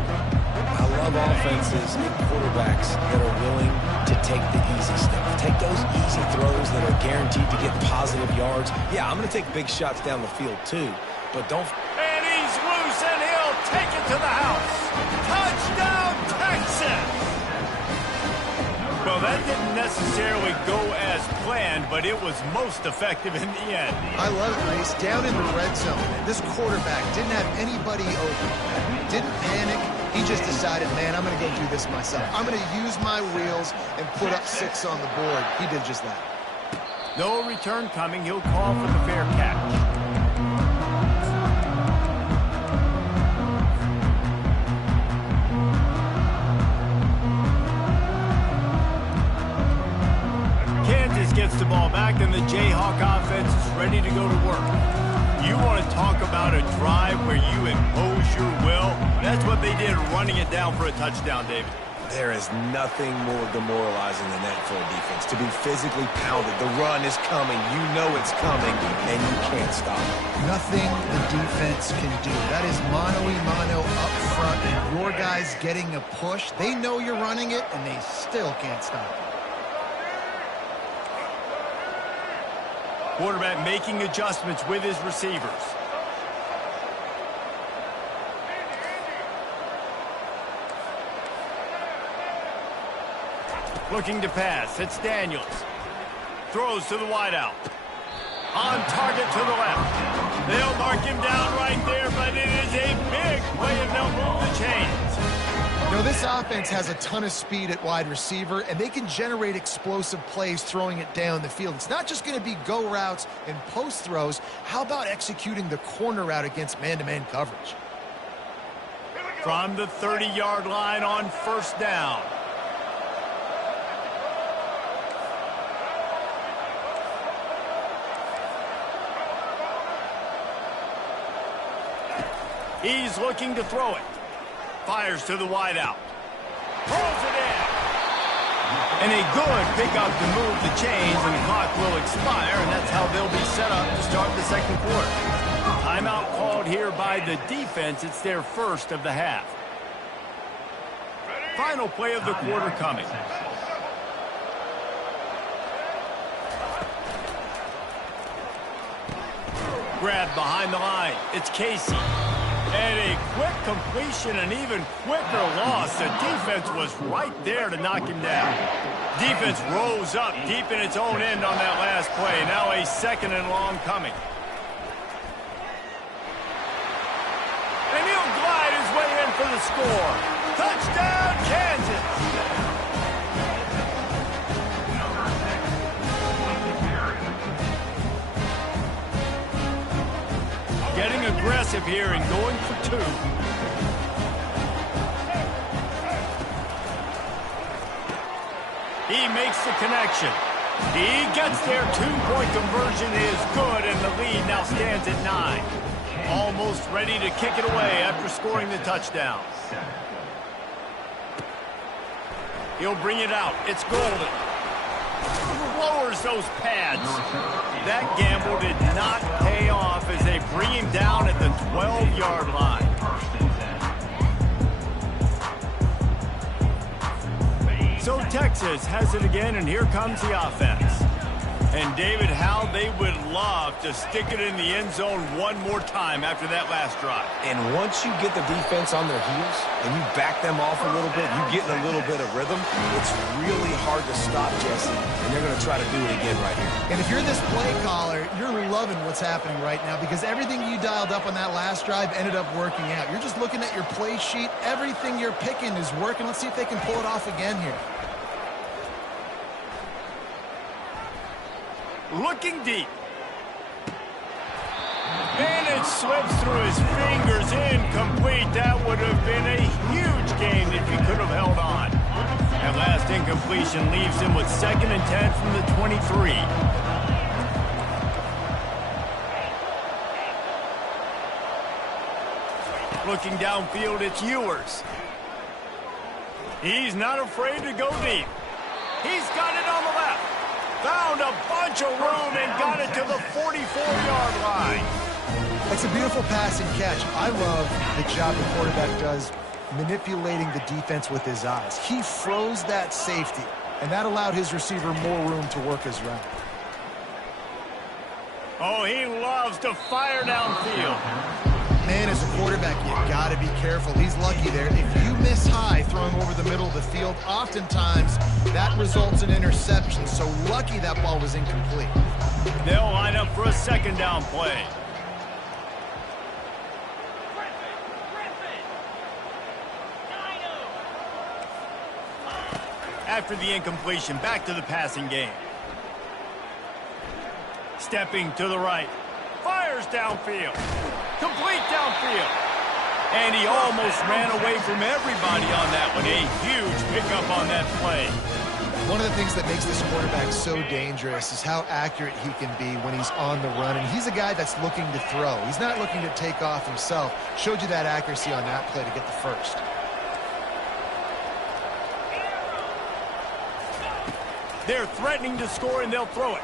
I love offenses and quarterbacks that are willing to take the easy stuff. Take those easy throws that are guaranteed to get positive yards. Yeah, I'm going to take big shots down the field too, but don't... And he's loose, and he'll take it to the house. Touchdown, Texas! Well, that didn't necessarily go as planned, but it was most effective in the end. I love it, Reese. Down in the red zone, this quarterback didn't have anybody open. Didn't panic. He just decided, man, I'm going to go do this myself. I'm going to use my wheels and put up 6 on the board. He did just that. No return coming. He'll call for the fair catch. Gets the ball back, and the Jayhawk offense is ready to go to work. You want to talk about a drive where you impose your will? That's what they did, running it down for a touchdown, David. There is nothing more demoralizing than that for a defense. To be physically pounded. The run is coming. You know it's coming, and you can't stop it. Nothing the defense can do. That is mano-a-mano up front, and your guys getting a push. They know you're running it, and they still can't stop it. Quarterback making adjustments with his receivers. Looking to pass. It's Daniels. Throws to the wideout. On target to the left. They'll mark him down right there, but it is a big play and they'll move the chains. You know, this offense has a ton of speed at wide receiver, and they can generate explosive plays throwing it down the field. It's not just going to be go routes and post throws. How about executing the corner route against man-to-man coverage? From the 30-yard line on first down. He's looking to throw it. Fires to the wideout. Throws it in. And a good pickup to move the chains, and the clock will expire, and that's how they'll be set up to start the second quarter. Timeout called here by the defense. It's their first of the half. Final play of the quarter coming. Grab behind the line. It's Casey. And a quick completion, an even quicker loss. The defense was right there to knock him down. Defense rose up deep in its own end on that last play. Now a second and long coming. And he'll glide his way in for the score. Touchdown, Kansas! Getting aggressive here and going for two. He makes the connection. He gets there. Two-point conversion is good, and the lead now stands at 9. Almost ready to kick it away after scoring the touchdown. He'll bring it out. It's Golden. Lowers those pads. That gamble did not pay off as they bring him down at the 12-yard line. So Texas has it again, and here comes the offense. And David, how they would love to stick it in the end zone one more time after that last drive. And once you get the defense on their heels and you back them off a little bit, you get in a little bit of rhythm, it's really hard to stop, Jesse, and they're going to try to do it again right here. And if you're this play caller, you're loving what's happening right now because everything you dialed up on that last drive ended up working out. You're just looking at your play sheet. Everything you're picking is working. Let's see if they can pull it off again here. Looking deep. And it slips through his fingers, incomplete. That would have been a huge gain if he could have held on. That last incompletion leaves him with 2nd and 10 from the 23. Looking downfield, it's Ewers. He's not afraid to go deep. He's got it on the left. Found a bunch of room and got it to the 44-yard line. It's a beautiful pass and catch. I love the job the quarterback does manipulating the defense with his eyes. He froze that safety, and that allowed his receiver more room to work his route. Oh, he loves to fire downfield. Man, as a quarterback, you got to be careful. He's lucky there. If you miss high throwing over the middle of the field, oftentimes that results in interception. So lucky that ball was incomplete. They'll line up for a 2nd down play. After the incompletion, back to the passing game. Stepping to the right. Fires downfield. Complete downfield. And he almost ran away from everybody on that one. A huge pickup on that play. One of the things that makes this quarterback so dangerous is how accurate he can be when he's on the run. And he's a guy that's looking to throw. He's not looking to take off himself. Showed you that accuracy on that play to get the first. They're threatening to score, and they'll throw it.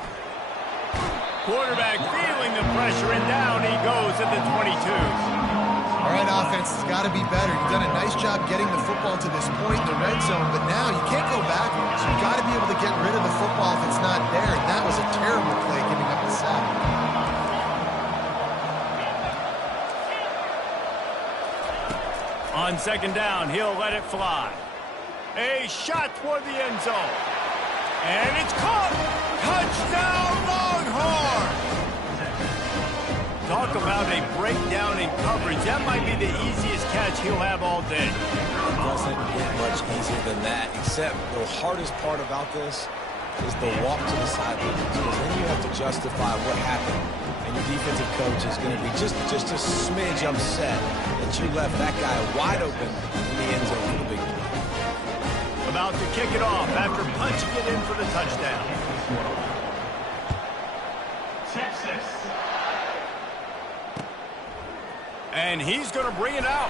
Quarterback feeling the pressure, and down he goes at the 22. All right, offense has got to be better. You've done a nice job getting the football to this point in the red zone, but now you can't go backwards. You've got to be able to get rid of the football if it's not there, and that was a terrible play giving up the sack. On 2nd down, he'll let it fly. A shot toward the end zone. And it's caught! Touchdown, Longhorn! Talk about a breakdown in coverage. That might be the easiest catch he'll have all day. It doesn't get much easier than that, except the hardest part about this is the walk to the sideline. Because then you have to justify what happened. And your defensive coach is going to be just a smidge upset that you left that guy wide open in the end zone for the big play. About to kick it off after punching it in for the touchdown. Texas. And he's going to bring it out.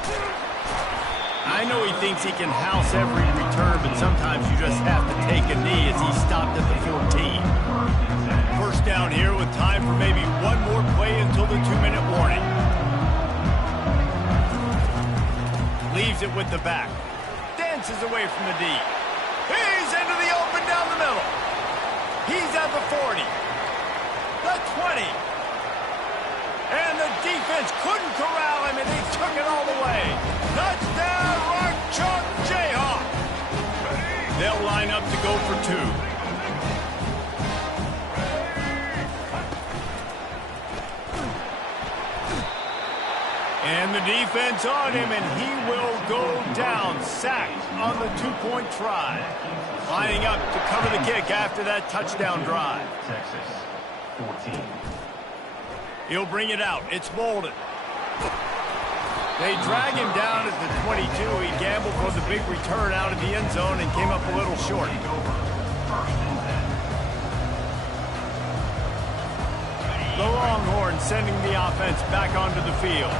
I know he thinks he can house every return, but sometimes you just have to take a knee as he stopped at the 14. First down here with time for maybe one more play until the 2-minute warning. Leaves it with the back. Dances away from the D. He's into the open down the middle. He's at the 40. The 20. And the defense couldn't corral him, and he took it And the defense on him, and he will go down, sacked on the two-point try. Lining up to cover the kick after that touchdown drive. Texas, 14. He'll bring it out. It's Bolden. They drag him down at the 22. He gambled for the big return out of the end zone and came up a little short. The Longhorns sending the offense back onto the field.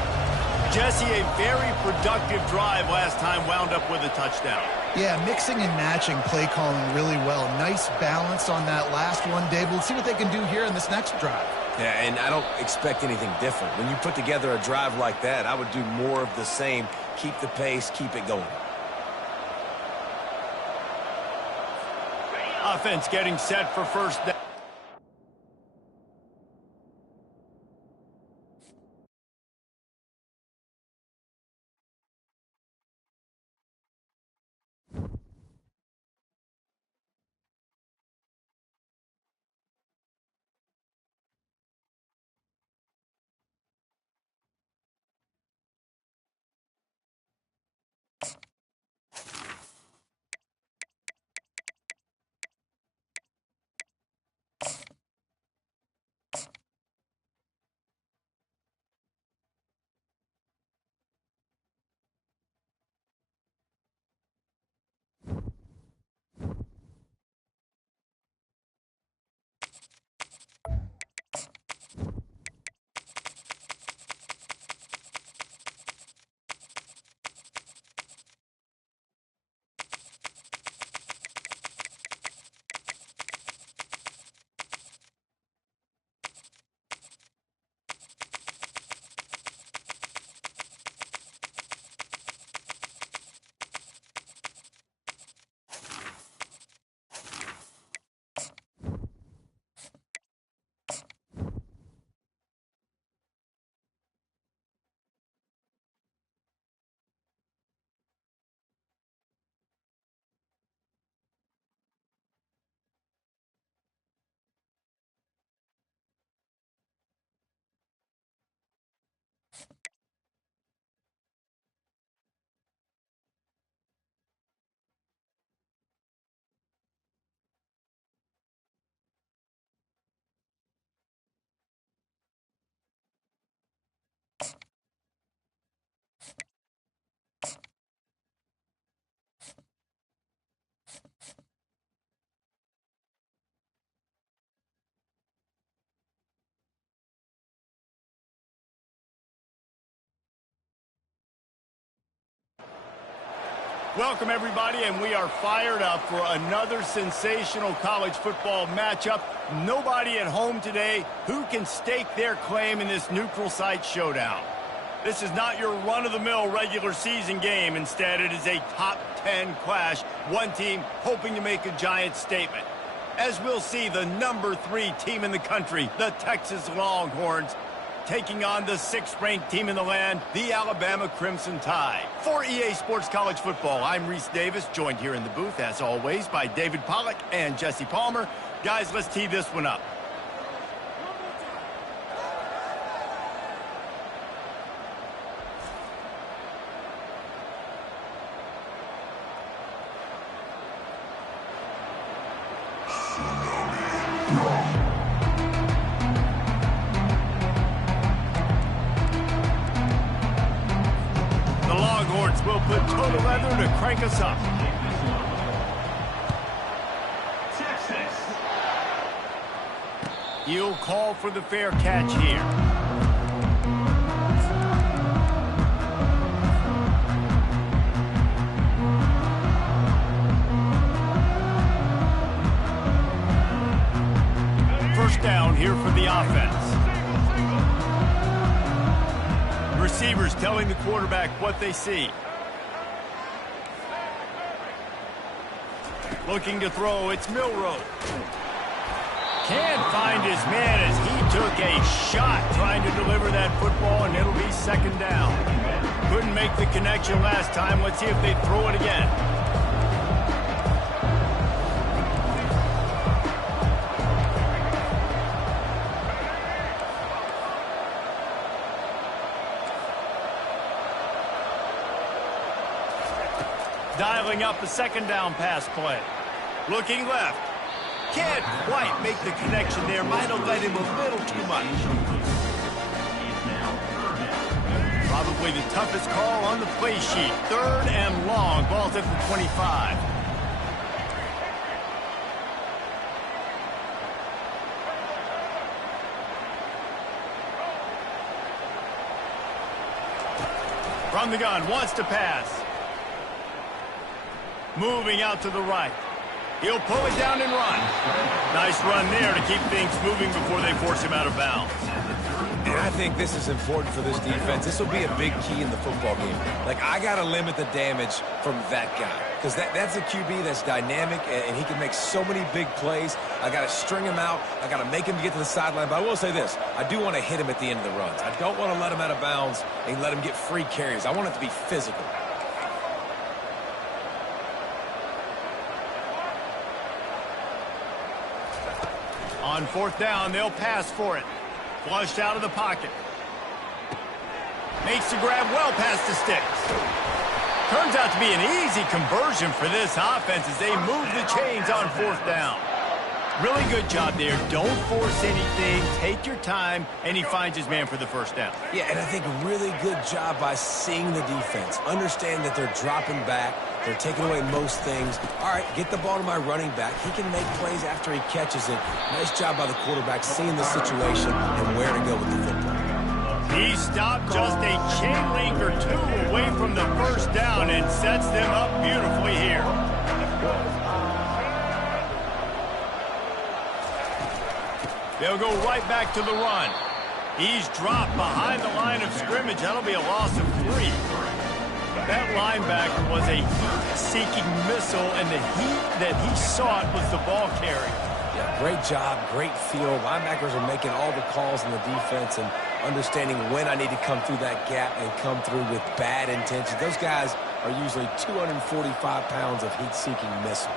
Jesse, a very productive drive last time, wound up with a touchdown. Yeah, mixing and matching play calling really well. Nice balance on that last one, Dave. We'll see what they can do here in this next drive. Yeah, and I don't expect anything different. When you put together a drive like that, I would do more of the same. Keep the pace, keep it going. Offense getting set for first down. Welcome, everybody, and we are fired up for another sensational college football matchup. Nobody at home today who can stake their claim in this neutral site showdown. This is not your run-of-the-mill regular season game. Instead, it is a top 10 clash, one team hoping to make a giant statement. As we'll see, the number 3 team in the country, the Texas Longhorns, taking on the 6th-ranked team in the land, the Alabama Crimson Tide. For EA Sports College Football, I'm Reese Davis, joined here in the booth, as always, by David Pollack and Jesse Palmer. Guys, let's tee this one up. Will put total leather to crank us up. Texas. He'll call for the fair catch here. First down here for the offense. Receivers telling the quarterback what they see. Looking to throw, it's Milroe. Can't find his man as he took a shot trying to deliver that football, and it'll be second down. Couldn't make the connection last time. Let's see if they throw it again. Dialing up the second down pass play. Looking left. Can't quite make the connection there. Might have led him a little too much. Probably the toughest call on the play sheet. Third and long. Ball's at the 25. From the gun, wants to pass. Moving out to the right. He'll pull it down and run. Nice run there to keep things moving before they force him out of bounds. And I think this is important for this defense. This will be a big key in the football game. Like, I got to limit the damage from that guy. Because that's a QB that's dynamic, and he can make so many big plays. I got to string him out. I got to make him get to the sideline. But I will say this. I do want to hit him at the end of the runs. I don't want to let him out of bounds and let him get free carries. I want it to be physical. On fourth down, they'll pass for it. Flushed out of the pocket. Makes the grab well past the sticks. Turns out to be an easy conversion for this offense as they move the chains on fourth down. Really good job there. Don't force anything. Take your time, and he finds his man for the first down. Yeah, and I think a really good job by seeing the defense. Understand that they're dropping back. They're taking away most things. All right, get the ball to my running back. He can make plays after he catches it. Nice job by the quarterback seeing the situation and where to go with the football. He stopped just a chain link or two away from the first down and sets them up beautifully here. They'll go right back to the run. He's dropped behind the line of scrimmage. That'll be a loss of 3. That linebacker was a heat-seeking missile, and the heat that he sought was the ball carrier. Yeah, great job, great feel. Linebackers are making all the calls in the defense and understanding when I need to come through that gap and come through with bad intentions. Those guys are usually 245 pounds of heat-seeking missile.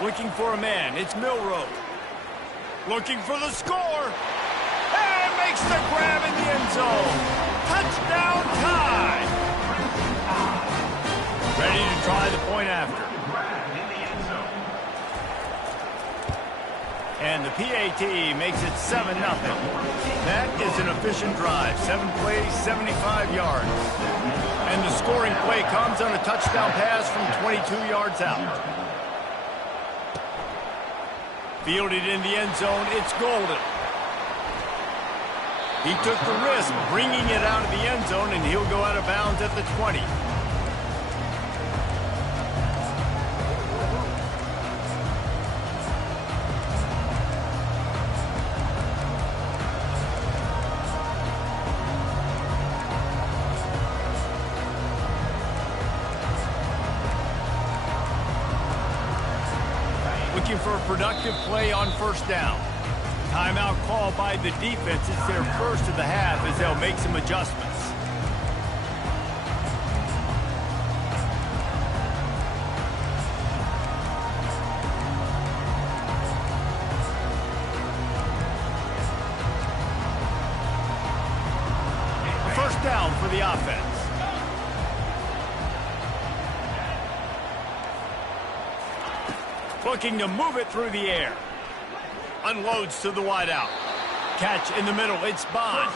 Looking for a man. It's Milroe. Looking for the score. And makes the grab in the end zone. Touchdown tie. Ready to try the point after. And the PAT makes it 7-0. That is an efficient drive. 7 plays, 75 yards. And the scoring play comes on a touchdown pass from 22 yards out. Fielded in the end zone, it's Golden. He took the risk bringing it out of the end zone, and he'll go out of bounds at the 20. Looking for a productive play on first down. Timeout call by the defense. It's their first of the half as they'll make some adjustments. A first down for the offense. Looking to move it through the air. Unloads to the wideout. Catch in the middle. It's Bond.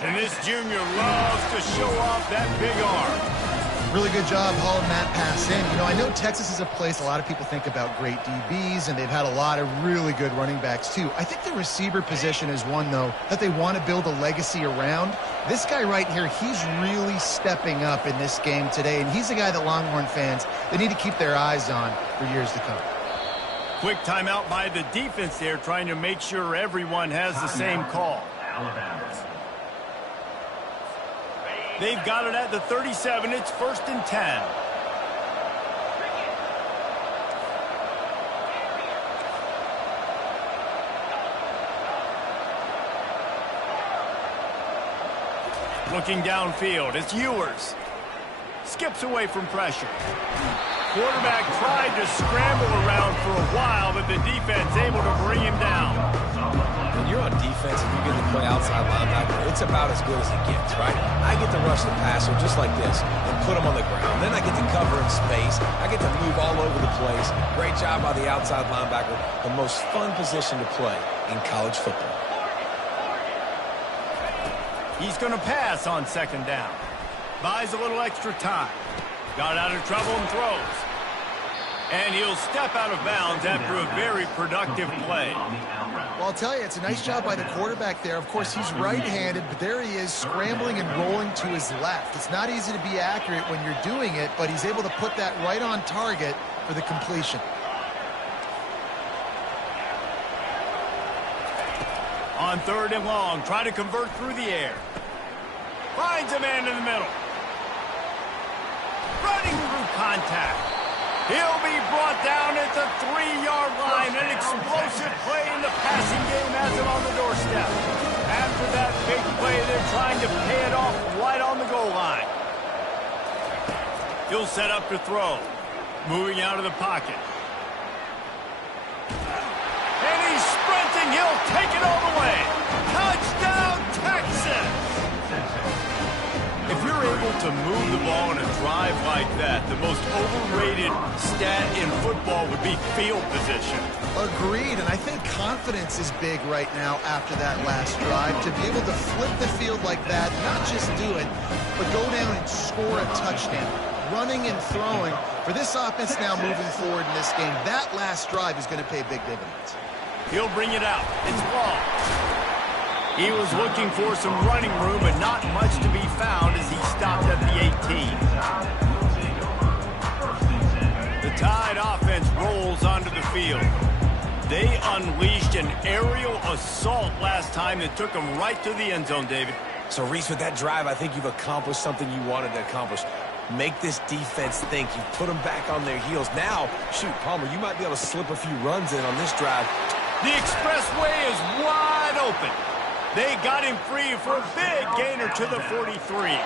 And this junior loves to show off that big arm. Really good job hauling that pass in. You know, I know Texas is a place a lot of people think about great DBs, and they've had a lot of really good running backs, too. I think the receiver position is one, though, that they want to build a legacy around. This guy right here, he's really stepping up in this game today, and he's a guy that Longhorn fans, they need to keep their eyes on for years to come. Quick timeout by the defense there, trying to make sure everyone has the same call. They've got it at the 37. It's 1st and 10. Looking downfield, it's Ewers. Skips away from pressure. Quarterback tried to scramble around for a while, but the defense able to bring him down. When you're on defense and you get to play outside linebacker, it's about as good as it gets, right? I get to rush the passer just like this and put him on the ground. Then I get to cover in space. I get to move all over the place. Great job by the outside linebacker. The most fun position to play in college football. He's going to pass on second down. Buys a little extra time. Got out of trouble and throws. And he'll step out of bounds after a very productive play. Well, I'll tell you, it's a nice job by the quarterback there. Of course, he's right-handed, but there he is scrambling and rolling to his left. It's not easy to be accurate when you're doing it, but he's able to put that right on target for the completion. On third and long, try to convert through the air. Finds a man in the middle. Running through contact. He'll be brought down at the 3-yard line. An explosive play in the passing game has him on the doorstep. After that big play, they're trying to pay it off right on the goal line. He'll set up to throw. Moving out of the pocket. And he's sprinting. He'll take it all the way. Touchdown, Texas! If you're able to move the ball in a drive like that, the most overrated stat in football would be field position. Agreed, and I think confidence is big right now after that last drive. To be able to flip the field like that, not just do it, but go down and score a touchdown. Running and throwing. For this offense now moving forward in this game, that last drive is going to pay big dividends. He'll bring it out. It's ball. He was looking for some running room, but not much to be found as he stopped at the 18. The Tide offense rolls onto the field. They unleashed an aerial assault last time that took them right to the end zone, David. So, Reese, with that drive, I think you've accomplished something you wanted to accomplish. Make this defense think. You put them back on their heels. Now, shoot, Palmer, you might be able to slip a few runs in on this drive. The expressway is wide open. They got him free for a big gainer to the 43.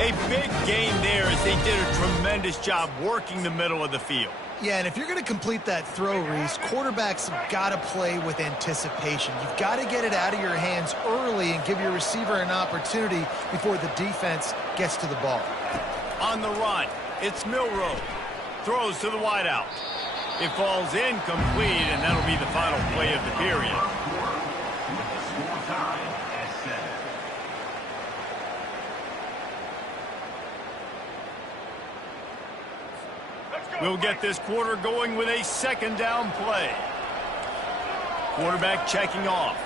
A big gain there as they did a tremendous job working the middle of the field. Yeah, and if you're going to complete that throw, Reese, quarterbacks have got to play with anticipation. You've got to get it out of your hands early and give your receiver an opportunity before the defense gets to the ball. On the run, it's Milroe. Throws to the wideout. It falls incomplete, and that'll be the final play of the period. We'll get this quarter going with a second down play. Quarterback checking off.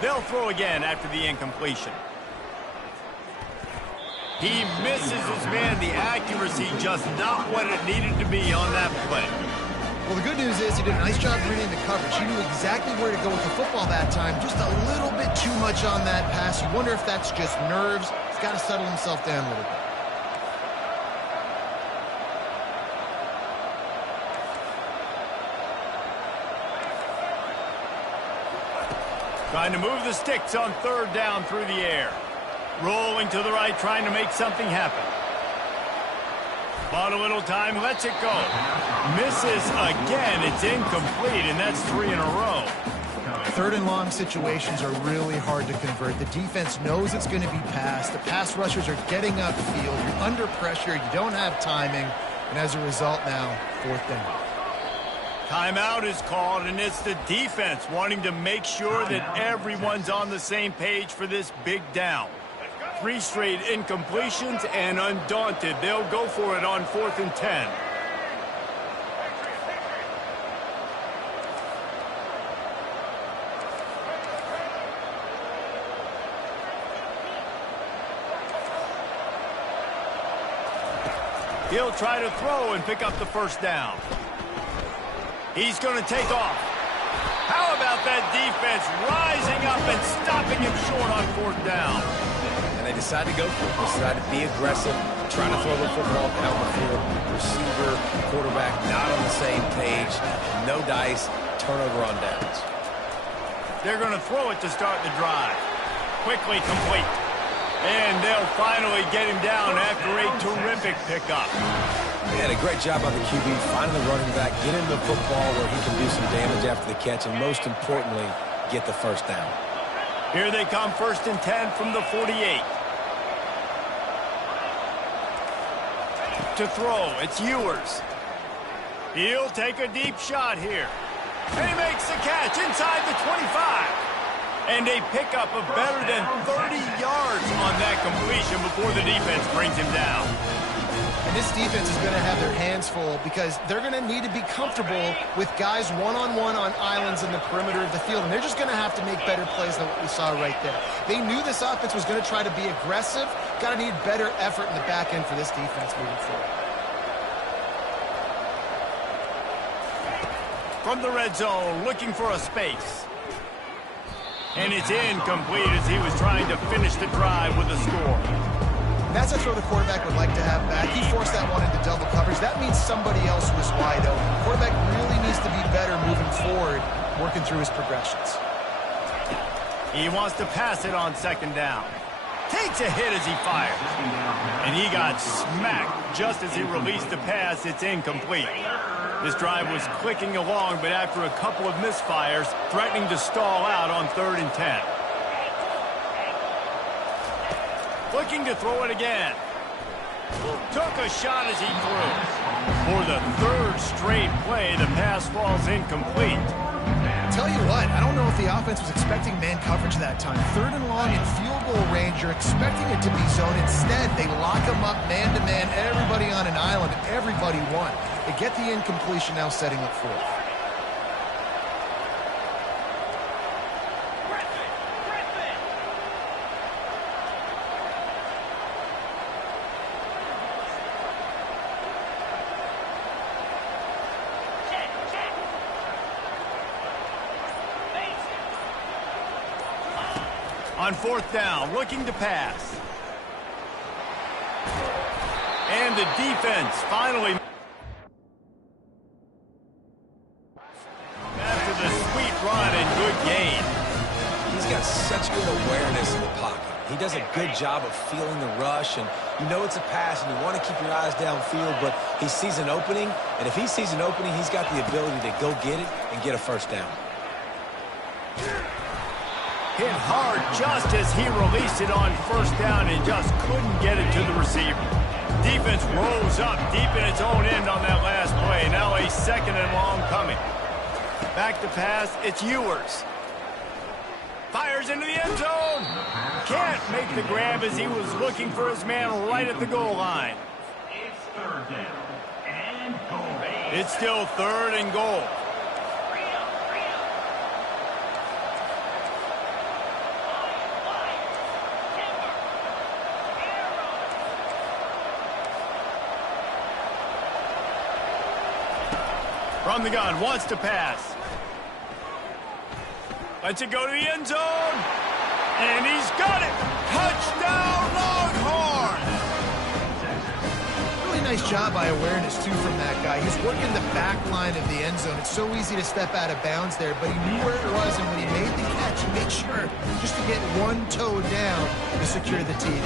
They'll throw again after the incompletion. He misses his man. The accuracy just not what it needed to be on that play. Well, the good news is he did a nice job reading the coverage. He knew exactly where to go with the football that time. Just a little bit too much on that pass. You wonder if that's just nerves. He's got to settle himself down a little bit. Trying to move the sticks on third down through the air. Rolling to the right, trying to make something happen. Bought a little time, lets it go. Misses again, it's incomplete, and that's 3 in a row. Third and long situations are really hard to convert. The defense knows it's going to be passed. The pass rushers are getting upfield. You're under pressure, you don't have timing, and as a result now, fourth down. Timeout is called, and it's the defense wanting to make sure that everyone's on the same page for this big down. 3 straight incompletions, and undaunted, they'll go for it on 4th and 10. He'll try to throw and pick up the first down. He's going to take off. How about that defense rising up and stopping him short on 4th down? And they decide to go for it. They decide to be aggressive, trying to throw the football down the field. Receiver, quarterback, not on the same page. No dice, turnover on downs. They're going to throw it to start the drive. quickly complete. And they'll finally get him down after a terrific pickup. Man, a great job by the QB, finding the running back, get him the football where he can do some damage after the catch, and most importantly, get the first down. Here they come, 1st and 10 from the 48. To throw, it's Ewers. He'll take a deep shot here. And he makes the catch inside the 25. And a pickup of better than 30 yards on that completion before the defense brings him down. And this defense is going to have their hands full because they're going to need to be comfortable with guys one-on-one on islands in the perimeter of the field. And they're just going to have to make better plays than what we saw right there. They knew this offense was going to try to be aggressive. Got to need better effort in the back end for this defense moving forward. From the red zone, looking for a space. And it's incomplete as he was trying to finish the drive with a score. That's a throw the quarterback would like to have back. He forced that one into double coverage. That means somebody else was wide open. The quarterback really needs to be better moving forward, working through his progressions. He wants to pass it on 2nd down. Takes a hit as he fires. And he got smacked just as he released the pass. It's incomplete. This drive was clicking along, but after a couple of misfires, threatening to stall out on 3rd and 10. Looking to throw it again. Took a shot as he threw. For the 3rd straight play, the pass falls incomplete. Tell you what, I don't know if the offense was expecting man coverage that time. 3rd and long in field goal range, you're expecting it to be zone. Instead, they lock him up man-to-man, everybody on an island, and everybody won. They get the incompletion now setting up 4th. On 4th down, looking to pass. And the defense finally... After the sweet run and good gain. He's got such good awareness in the pocket. He does a good job of feeling the rush, and you know it's a pass, and you want to keep your eyes downfield, but he sees an opening, and if he sees an opening, he's got the ability to go get it and get a first down. Hit hard just as he released it on 1st down and just couldn't get it to the receiver. Defense rose up deep in its own end on that last play. Now a 2nd and long coming. Back to pass, it's Ewers. Fires into the end zone. Can't make the grab as he was looking for his man right at the goal line. It's 3rd down and goal. It's still 3rd and goal. From the gun, wants to pass. Lets it go to the end zone. And he's got it. Touchdown, Longhorns. Really nice job by awareness, too, from that guy. He's working the back line of the end zone. It's so easy to step out of bounds there, but he knew where it was, and when he made the catch, he made sure just to get one toe down to secure the TD.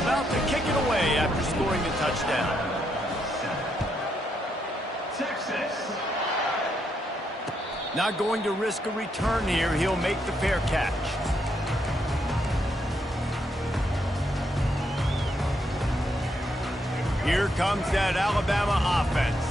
About to kick it away after scoring the touchdown. Texas. Not going to risk a return here. He'll make the fair catch. Here comes that Alabama offense.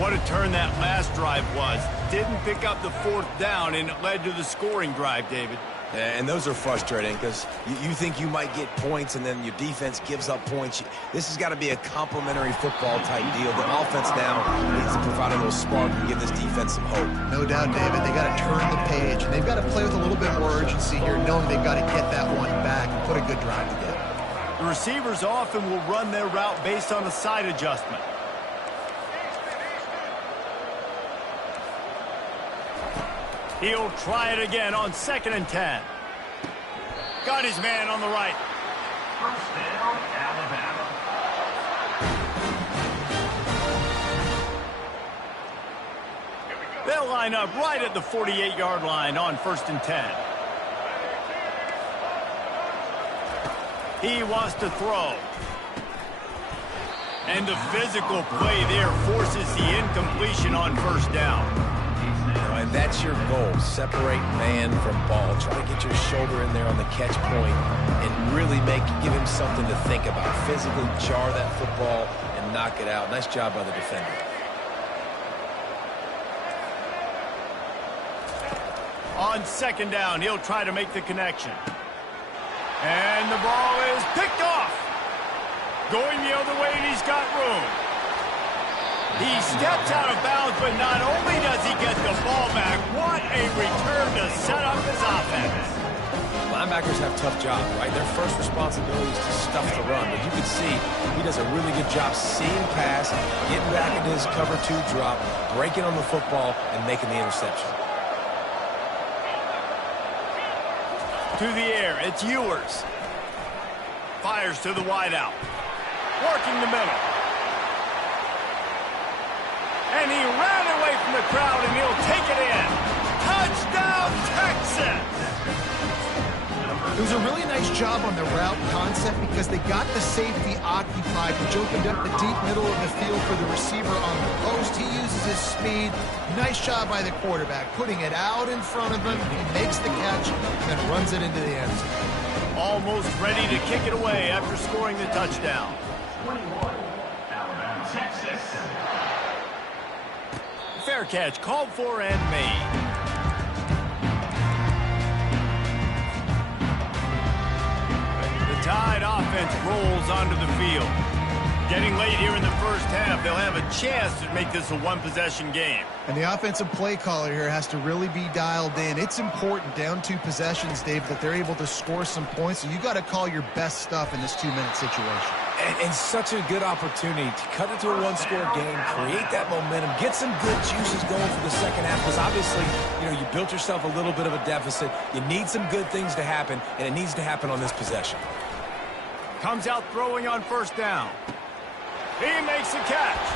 What a turn that last drive was. Didn't pick up the 4th down, and it led to the scoring drive, David. And those are frustrating because you think you might get points and then your defense gives up points. This has got to be a complementary football type deal. The offense now needs to provide a little spark and give this defense some hope. No doubt, David. They got to turn the page, and they've got to play with a little bit more urgency here, knowing they've got to get that one back and put a good drive together. The receivers often will run their route based on a side adjustment. He'll try it again on 2nd and 10. Got his man on the right. 1st down, Alabama. They'll line up right at the 48-yard line on 1st and 10. He wants to throw. And the physical play there forces the incompletion on first down. And that's your goal. Separate man from ball. Try to get your shoulder in there on the catch point and really give him something to think about. Physically jar that football and knock it out. Nice job by the defender. On second down, he'll try to make the connection. And the ball is picked off. Going the other way, and he's got room. He steps out of bounds, but not only does he get the ball back, what a return to set up his offense. Linebackers have tough jobs, right? Their first responsibility is to stuff the run, but you can see he does a really good job seeing pass, getting back into his cover 2 drop, breaking on the football, and making the interception. To the air, it's Ewers. Fires to the wideout. Working the middle. And he ran away from the crowd, and he'll take it in. Touchdown, Texans! It was a really nice job on the route concept because they got the safety occupied, which opened up the deep middle of the field for the receiver on the post. He uses his speed. Nice job by the quarterback, putting it out in front of him. He makes the catch and then runs it into the end zone. Almost ready to kick it away after scoring the touchdown. 21, Alabama, Texas. Fair catch called for and made. The Tide offense rolls onto the field. Getting late here in the first half, they'll have a chance to make this a one-possession game. And the offensive play caller here has to really be dialed in. It's important down 2 possessions, Dave, that they're able to score some points. So you got to call your best stuff in this 2-minute situation. And such a good opportunity to cut it to a 1-score game, create that momentum, get some good juices going for the second half, because obviously, you built yourself a little bit of a deficit. You need some good things to happen, and it needs to happen on this possession. Comes out throwing on first down. He makes a catch.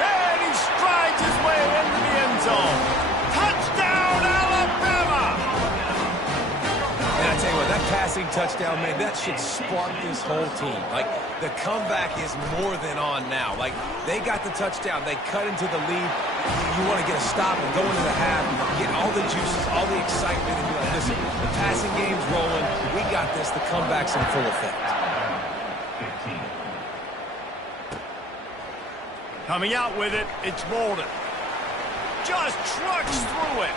And he strides his way into the end zone. Touchdown, Alabama! And I tell you what, that passing touchdown, man, that should spark this whole team. Like, the comeback is more than on now. Like, they got the touchdown. They cut into the lead. You want to get a stop and go into the half, get all the juices, all the excitement, and be like, listen, the passing game's rolling. We got this. The comeback's in full effect. 15. Coming out with it, it's Bolden. Just trucks through it.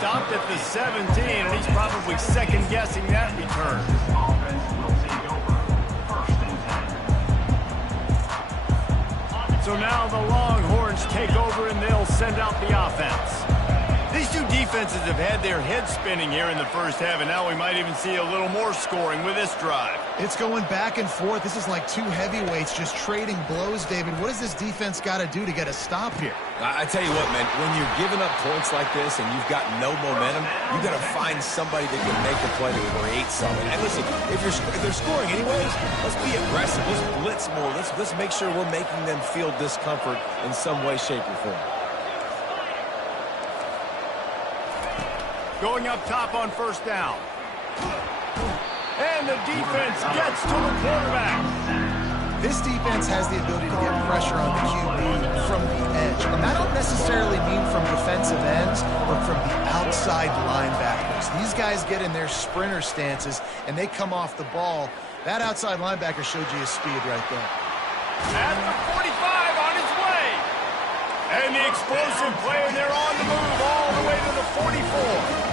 Stopped at the 17, and he's probably second-guessing that return. Offense will take over. First and 10. So now the Longhorns take over, and they'll send out the offense. These two defenses have had their heads spinning here in the first half, and now we might even see a little more scoring with this drive. It's going back and forth. This is like 2 heavyweights just trading blows, David. What does this defense got to do to get a stop here? I tell you what, man, when you're giving up points like this and you've got no momentum, you got to find somebody that can make a play to create something. And listen, if they're scoring anyways, let's be aggressive. Let's blitz more. Let's make sure we're making them feel discomfort in some way, shape, or form. Going up top on first down. And the defense gets to the quarterback. This defense has the ability to get pressure on the QB from the edge. And that don't necessarily mean from defensive ends, but from the outside linebackers. These guys get in their sprinter stances, and they come off the ball. That outside linebacker showed you his speed right there. At the 45 on his way. And the explosive play, and they're on the move all the way to the 44.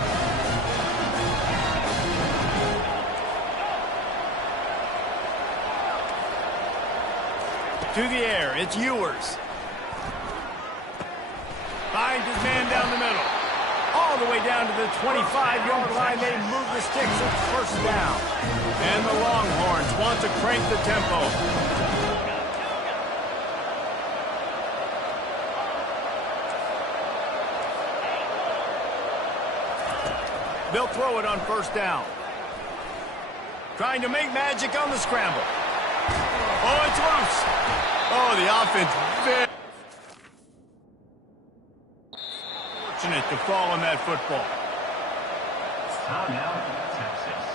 To the air, it's Ewers. Finds his man down the middle. All the way down to the 25-yard line. They move the sticks. It's first down. And the Longhorns want to crank the tempo. They'll throw it on first down. Trying to make magic on the scramble. Oh, it's loose. Oh, the offense very fortunate to fall on that football. Timeout, Texas.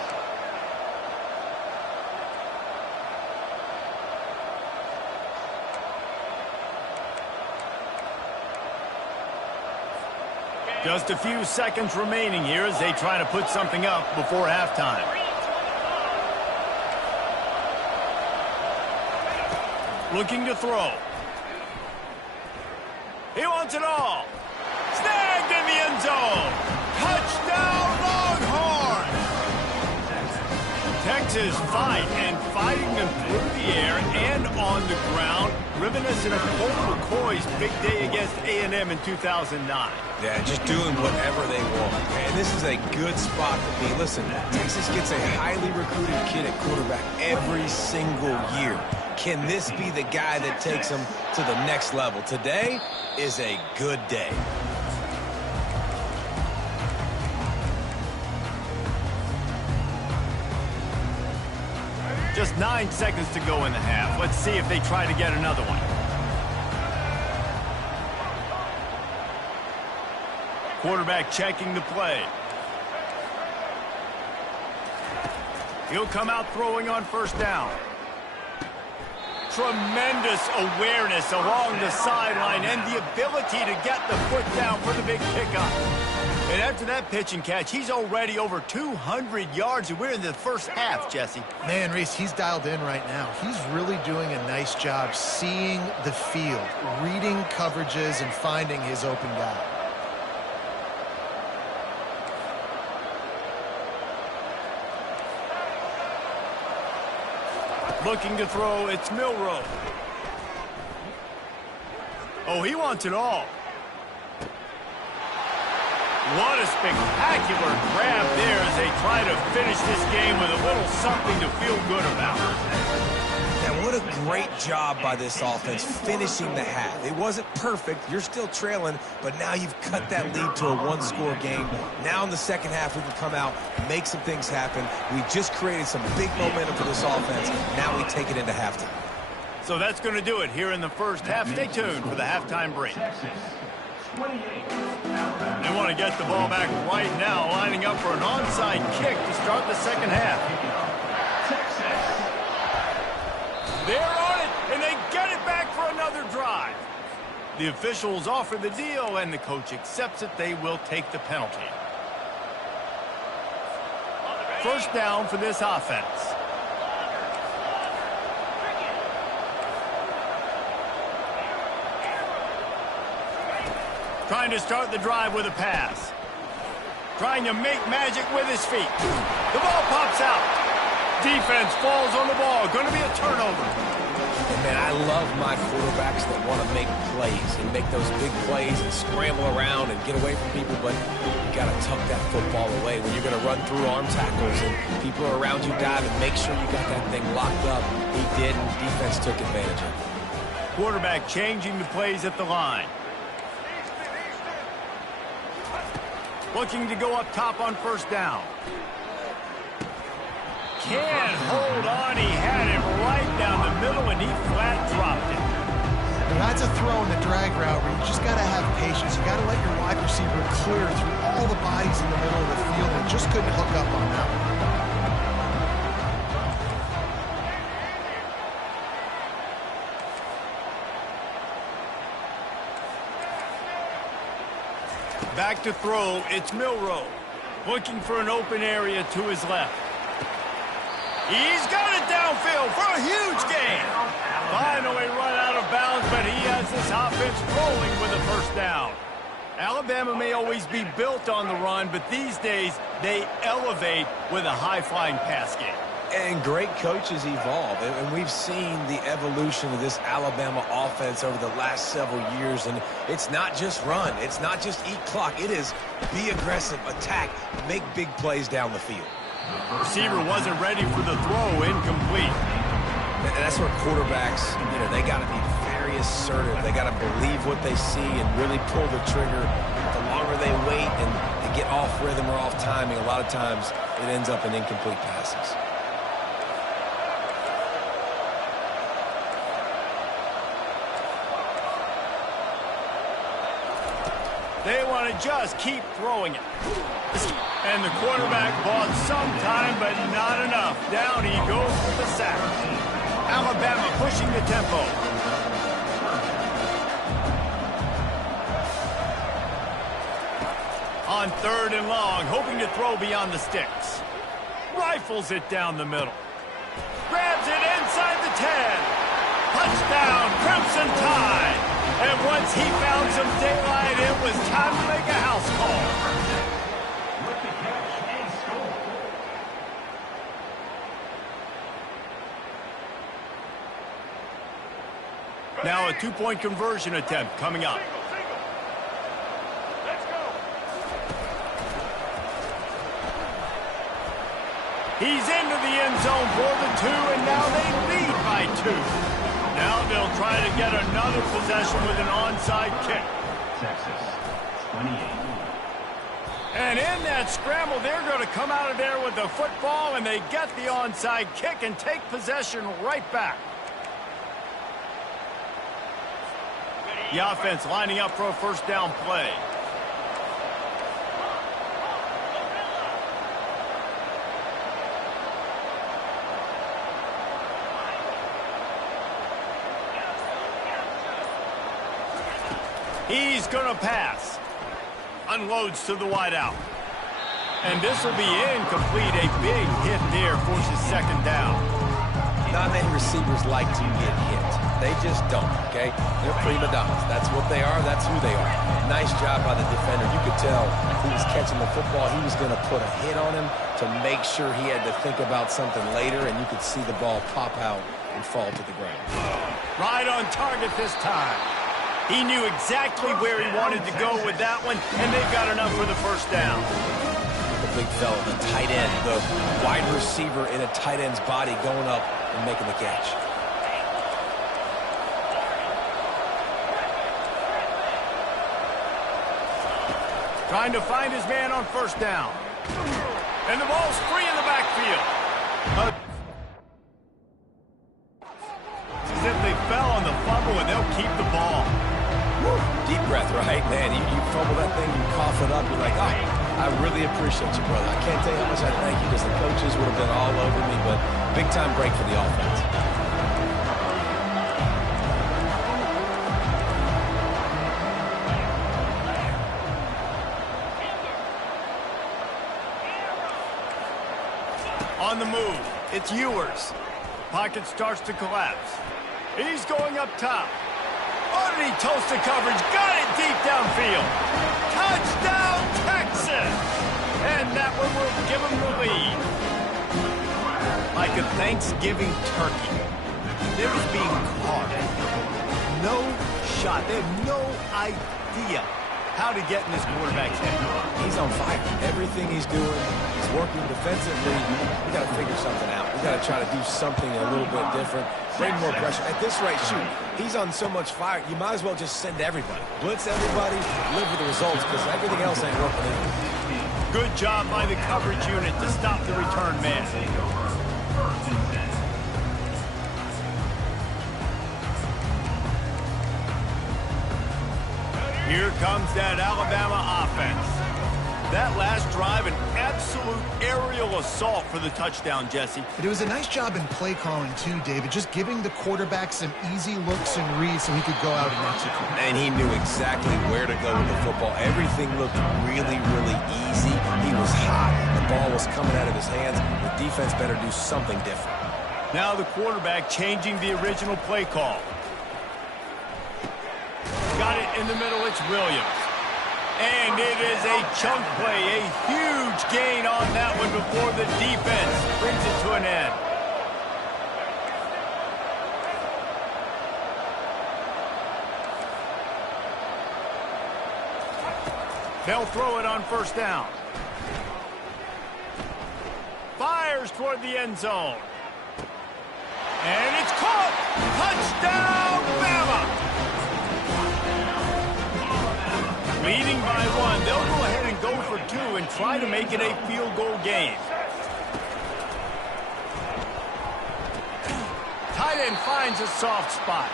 Just a few seconds remaining here as they try to put something up before halftime. Looking to throw. He wants it all. Snagged in the end zone. Touchdown, Longhorns! Texas fighting them through the air and on the ground. Reminiscent of Colt McCoy's big day against A&M in 2009. Yeah, just doing whatever they want. And this is a good spot to be. Listen, Texas gets a highly recruited kid at quarterback every single year. Can this be the guy that takes them to the next level? Today is a good day. Just 9 seconds to go in the half. Let's see if they try to get another one. Quarterback checking the play. He'll come out throwing on first down. Tremendous awareness along the sideline and the ability to get the foot down for the big pickup. And after that pitch and catch, he's already over 200 yards, and we're in the first half, Jesse. Man, Reese, he's dialed in right now. He's really doing a nice job seeing the field, reading coverages, and finding his open guy. Looking to throw, it's Milroe. Oh, he wants it all. What a spectacular grab there as they try to finish this game with a little something to feel good about. And what a great job by this offense finishing the half. It wasn't perfect. You're still trailing, but now you've cut that lead to a one-score game. Now in the second half, we can come out, make some things happen. We just created some big momentum for this offense. Now we take it into halftime. So that's going to do it here in the first half. Stay tuned for the halftime break. They want to get the ball back right now, lining up for an onside kick to start the second half. They're on it, and they get it back for another drive. The officials offer the deal, and the coach accepts it. They will take the penalty. First down for this offense. Trying to start the drive with a pass. Trying to make magic with his feet. The ball pops out. Defense falls on the ball. Going to be a turnover. And man, I love my quarterbacks that want to make plays and make those big plays and scramble around and get away from people, but you got to tuck that football away when you're going to run through arm tackles and people are around you diving. Make sure you got that thing locked up. He did, and defense took advantage of it. Quarterback changing the plays at the line. Looking to go up top on first down. Can't hold on. He had him right down the middle, and he flat dropped it. Now, that's a throw in the drag route where you just got to have patience. You got to let your wide receiver clear through all the bodies in the middle of the field, and just couldn't hook up on that one. Back to throw, it's Milroe. Looking for an open area to his left. He's got it downfield for a huge gain. Finally run out of bounds, but he has this offense rolling with a first down. Alabama may always be built on the run, but these days they elevate with a high-flying pass game. And great coaches evolve, and we've seen the evolution of this Alabama offense over the last several years, and it's not just run, it's not just eat clock, it is be aggressive, attack, make big plays down the field. Receiver wasn't ready for the throw, incomplete. And that's where quarterbacks, they got to be very assertive, they got to believe what they see and really pull the trigger. The longer they wait and they get off rhythm or off timing, a lot of times it ends up in incomplete passes. They want to just keep throwing it. And the quarterback bought some time, but not enough. Down he goes for the sack. Alabama pushing the tempo. On 3rd and long, hoping to throw beyond the sticks. Rifles it down the middle. Grabs it inside the 10. Touchdown, Crimson Tide. And once he found some daylight, it was time to make a house call. With the catch and score. Now a 2-point conversion attempt coming up. He's into the end zone for the 2, and now they lead by 2. Now they'll try to get another possession with an onside kick. Texas, 28. And in that scramble, they're going to come out of there with the football, and they get the onside kick and take possession right back. The offense lining up for a first down play. He's going to pass. Unloads to the wideout. And this will be incomplete. A big hit there forces second down. Not many receivers like to get hit. They just don't, okay? They're prima donnas. That's what they are. That's who they are. Nice job by the defender. You could tell he was catching the football. He was going to put a hit on him to make sure he had to think about something later, and you could see the ball pop out and fall to the ground. Right on target this time. He knew exactly where he wanted to go with that one, and they've got enough for the first down. The big fella, the tight end, the wide receiver in a tight end's body going up and making the catch. Trying to find his man on first down. And the ball's free in the backfield. It's as if they fell on the fumble, and they'll keep the ball. Woo. Deep breath, right? Man, you fumble that thing, you cough it up, you're like, oh, I really appreciate you, brother. I can't tell you how much I thank you because the coaches would have been all over me, but big-time break for the offense. On the move, it's Ewers. Pocket starts to collapse. He's going up top. Oh, did he toast the coverage? Got it deep downfield. Touchdown, Texas! And that one will give him the lead. Like a Thanksgiving turkey. They're just being caught. No shot. They have no idea how to get in this quarterback's head. He's on fire. Everything he's doing is working defensively. We got to figure something out. We got to try to do something a little bit different. Bring more pressure. At this rate, shoot, he's on so much fire, you might as well just send everybody. Blitz everybody, live with the results, because everything else ain't working either. Good job by the coverage unit to stop the return man. Here comes that Alabama offense. That last drive, an absolute aerial assault for the touchdown, Jesse. But it was a nice job in play calling, too, David, just giving the quarterback some easy looks and reads so he could go out and execute. And he knew exactly where to go with the football. Everything looked really, really easy. He was hot. The ball was coming out of his hands. The defense better do something different. Now the quarterback changing the original play call. Got it in the middle, it's Williams. And it is a chunk play, a huge gain on that one before the defense brings it to an end. They'll throw it on first down. Fires toward the end zone. And it's caught! Touchdown, Bama! Leading by one, they'll go ahead and go for two and try to make it a field goal game. Tight end finds a soft spot.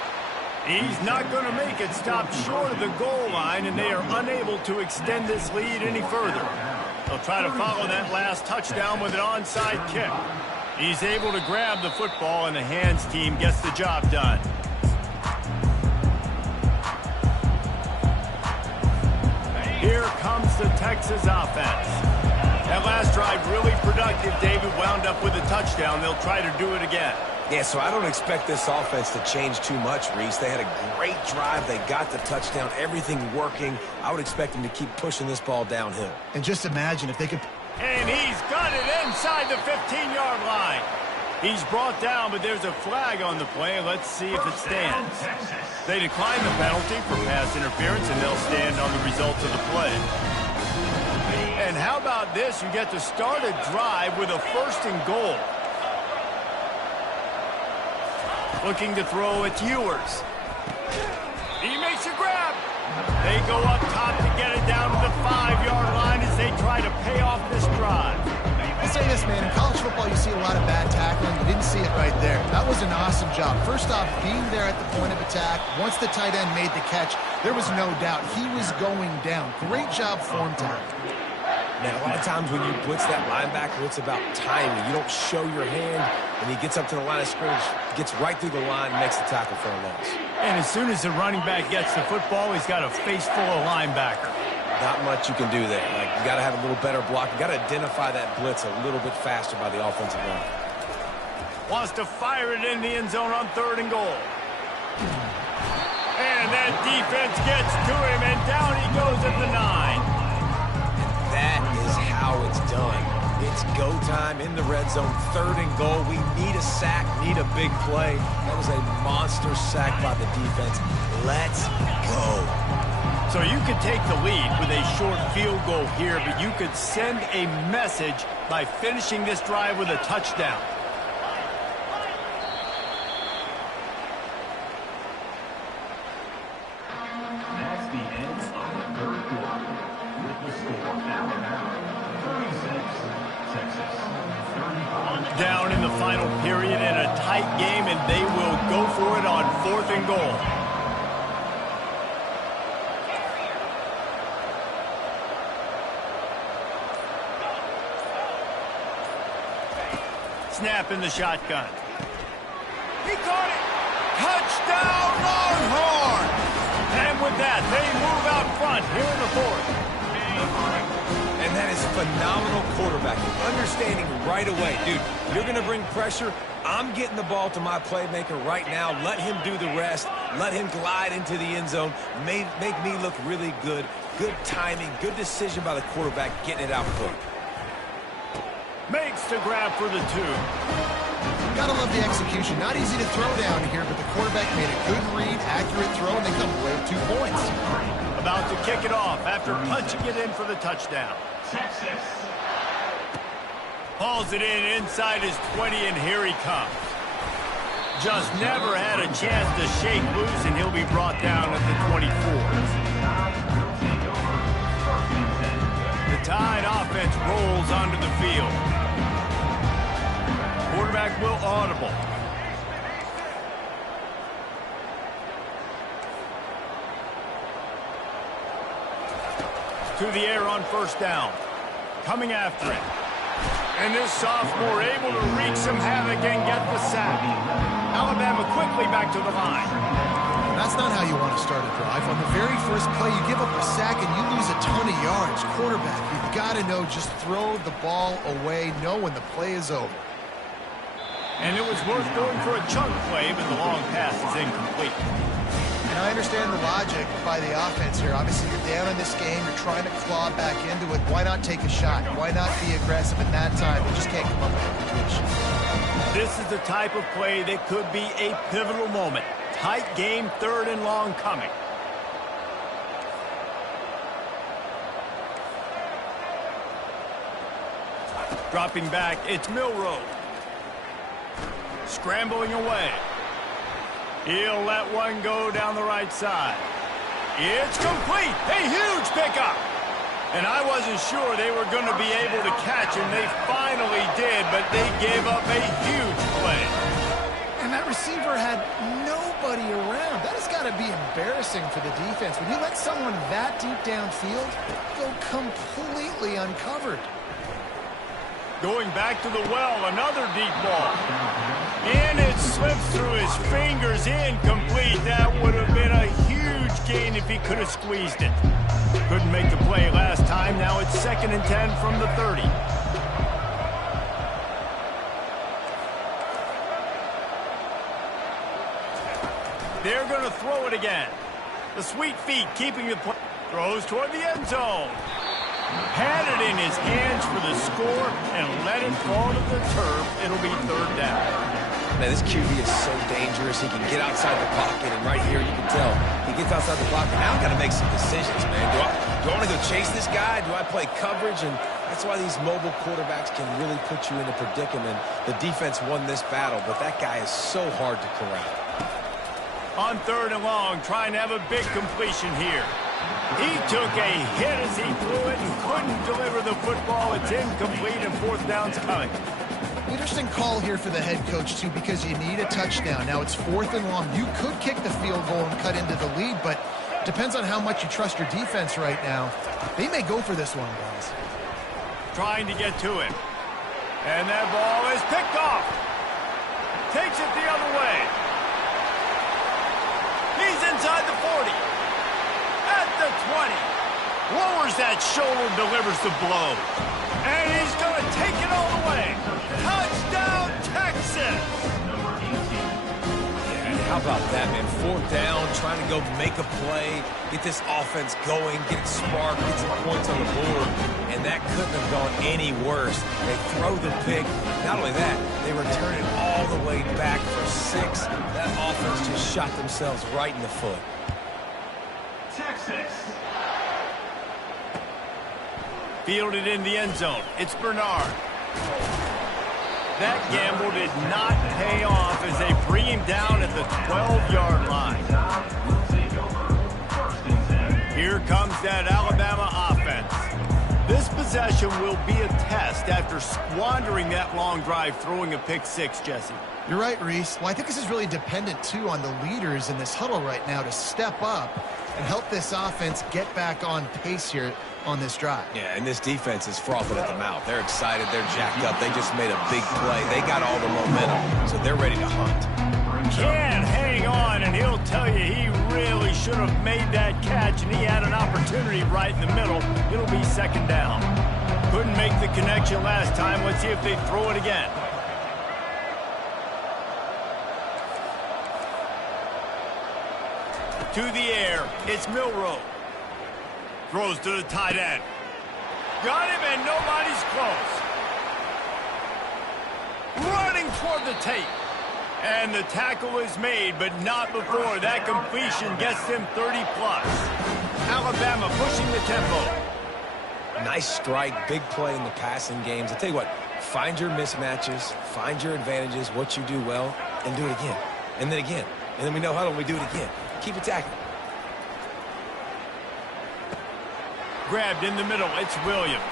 He's not going to make it, stop short of the goal line, and they are unable to extend this lead any further. They'll try to follow that last touchdown with an onside kick. He's able to grab the football, and the hands team gets the job done. Here comes the Texas offense. That last drive really productive. David wound up with a touchdown. They'll try to do it again. Yeah, so I don't expect this offense to change too much, Reese. They had a great drive. They got the touchdown. Everything working. I would expect them to keep pushing this ball downhill. And just imagine if they could... And he's got it inside the 15-yard line. He's brought down, but there's a flag on the play. Let's see if it stands. They decline the penalty for pass interference, and they'll stand on the results of the play. And how about this? You get to start a drive with a 1st and goal. Looking to throw, it's Ewers. He makes a grab. They go up top to get it down to the 5-yard line as they try to pay off this drive. I'll say this, man. In college football, you see a lot of bad tackling. You didn't see it right there. That was an awesome job. First off, being there at the point of attack. Once the tight end made the catch, there was no doubt he was going down. Great job for him tonight. Now, a lot of times when you blitz that linebacker, it's about timing. You don't show your hand, and he gets up to the line of scrimmage, gets right through the line, and makes the tackle for a loss. And as soon as the running back gets the football, he's got a face full of linebacker. Not much you can do there. Like, you got to have a little better block. You got to identify that blitz a little bit faster by the offensive line. Wants to fire it in the end zone on 3rd and goal. And that defense gets to him, and down he goes at the 9. That is how it's done. It's go time in the red zone, 3rd and goal. We need a sack, need a big play. That was a monster sack by the defense. Let's go. So you could take the lead with a short field goal here, but you could send a message by finishing this drive with a touchdown. That's the end of the 3rd quarter. With the score now 36, Texas 35. Down in the final period in a tight game, and they will go for it on 4th and goal. Snap in the shotgun. He caught it. Touchdown, Longhorn! And with that, they move out front here in the 4th. And that is phenomenal quarterbacking. Understanding right away. Dude, you're going to bring pressure. I'm getting the ball to my playmaker right now. Let him do the rest. Let him glide into the end zone. Make me look really good. Good timing. Good decision by the quarterback getting it out quick. Makes the grab for the 2. Gotta love the execution. Not easy to throw down here, but the quarterback made a good read, accurate throw, and they come away with 2 points. About to kick it off after punching it in for the touchdown. Texas. Hauls it in inside his 20, and here he comes. Just never had a chance to shake loose, and he'll be brought down at the 24. The Tide offense rolls onto the field. Quarterback will audible. To the air on 1st down. Coming after it. And this sophomore able to wreak some havoc and get the sack. Alabama quickly back to the line. That's not how you want to start a drive. On the very first play, you give up a sack and you lose a ton of yards. Quarterback, you've got to know, just throw the ball away, know when the play is over. And it was worth going for a chunk play, but the long pass is incomplete. And I understand the logic by the offense here. Obviously, you're down in this game. You're trying to claw back into it. Why not take a shot? Why not be aggressive in that time? They just can't come up with a completion. This is the type of play that could be a pivotal moment. Tight game, 3rd and long coming. Dropping back, it's Milroe. Scrambling away. He'll let one go down the right side. It's complete. A huge pickup. And I wasn't sure they were going to be able to catch, and they finally did, but they gave up a huge play. And that receiver had nobody around. That has got to be embarrassing for the defense. When you let someone that deep downfield go completely uncovered. Going back to the well, another deep ball. And it slips through his fingers, incomplete. That would have been a huge gain if he could have squeezed it. Couldn't make the play last time. Now it's 2nd and 10 from the 30. They're going to throw it again. The sweet feet keeping the play. Throws toward the end zone. Had it in his hands for the score and let it fall to the turf. It'll be 3rd down. Man, this QB is so dangerous. He can get outside the pocket, and right here you can tell he gets outside the pocket. Now I've got to make some decisions, man. Do I want to go chase this guy? Do I play coverage? And that's why these mobile quarterbacks can really put you in a predicament. The defense won this battle, but that guy is so hard to corral. On 3rd and long, trying to have a big completion here. He took a hit as he threw it and couldn't deliver the football. It's incomplete, and 4th down's coming. Interesting call here for the head coach, too, because you need a touchdown. Now it's 4th and long. You could kick the field goal and cut into the lead, but depends on how much you trust your defense right now. They may go for this one, guys. Trying to get to him. And that ball is picked off. Takes it the other way. He's inside the 40. At the 20. Lowers that shoulder, delivers the blow. And he's going to take it all the way. Touchdown, Texas! Yeah, and how about that, man? 4th down, trying to go make a play, get this offense going, get it sparked, get some points on the board. And that couldn't have gone any worse. They throw the pick. Not only that, they return it all the way back for 6. That offense just shot themselves right in the foot. Texas. Fielded in the end zone. It's Bernard. That gamble did not pay off as they bring him down at the 12-yard line. Here comes that Alabama offense. This possession will be a test after squandering that long drive, throwing a pick 6, Jesse. You're right, Reese. Well, I think this is really dependent, too, on the leaders in this huddle right now to step up and help this offense get back on pace here on this drive. Yeah, and this defense is frothing at the mouth. They're excited. They're jacked up. They just made a big play. They got all the momentum, so they're ready to hunt. Can't hang on, and he'll tell you he really should have made that catch, and he had an opportunity right in the middle. It'll be 2nd down. Couldn't make the connection last time. Let's see if they throw it again. To the air, it's Milroe. Throws to the tight end. Got him, and nobody's close. Running toward the tape. And the tackle is made, but not before that completion gets them 30-plus. Alabama pushing the tempo. Nice strike, big play in the passing games. I tell you what, find your mismatches, find your advantages, what you do well, and do it again. And then again. And then we know how we do it again. Keep attacking. Grabbed in the middle, it's Williams.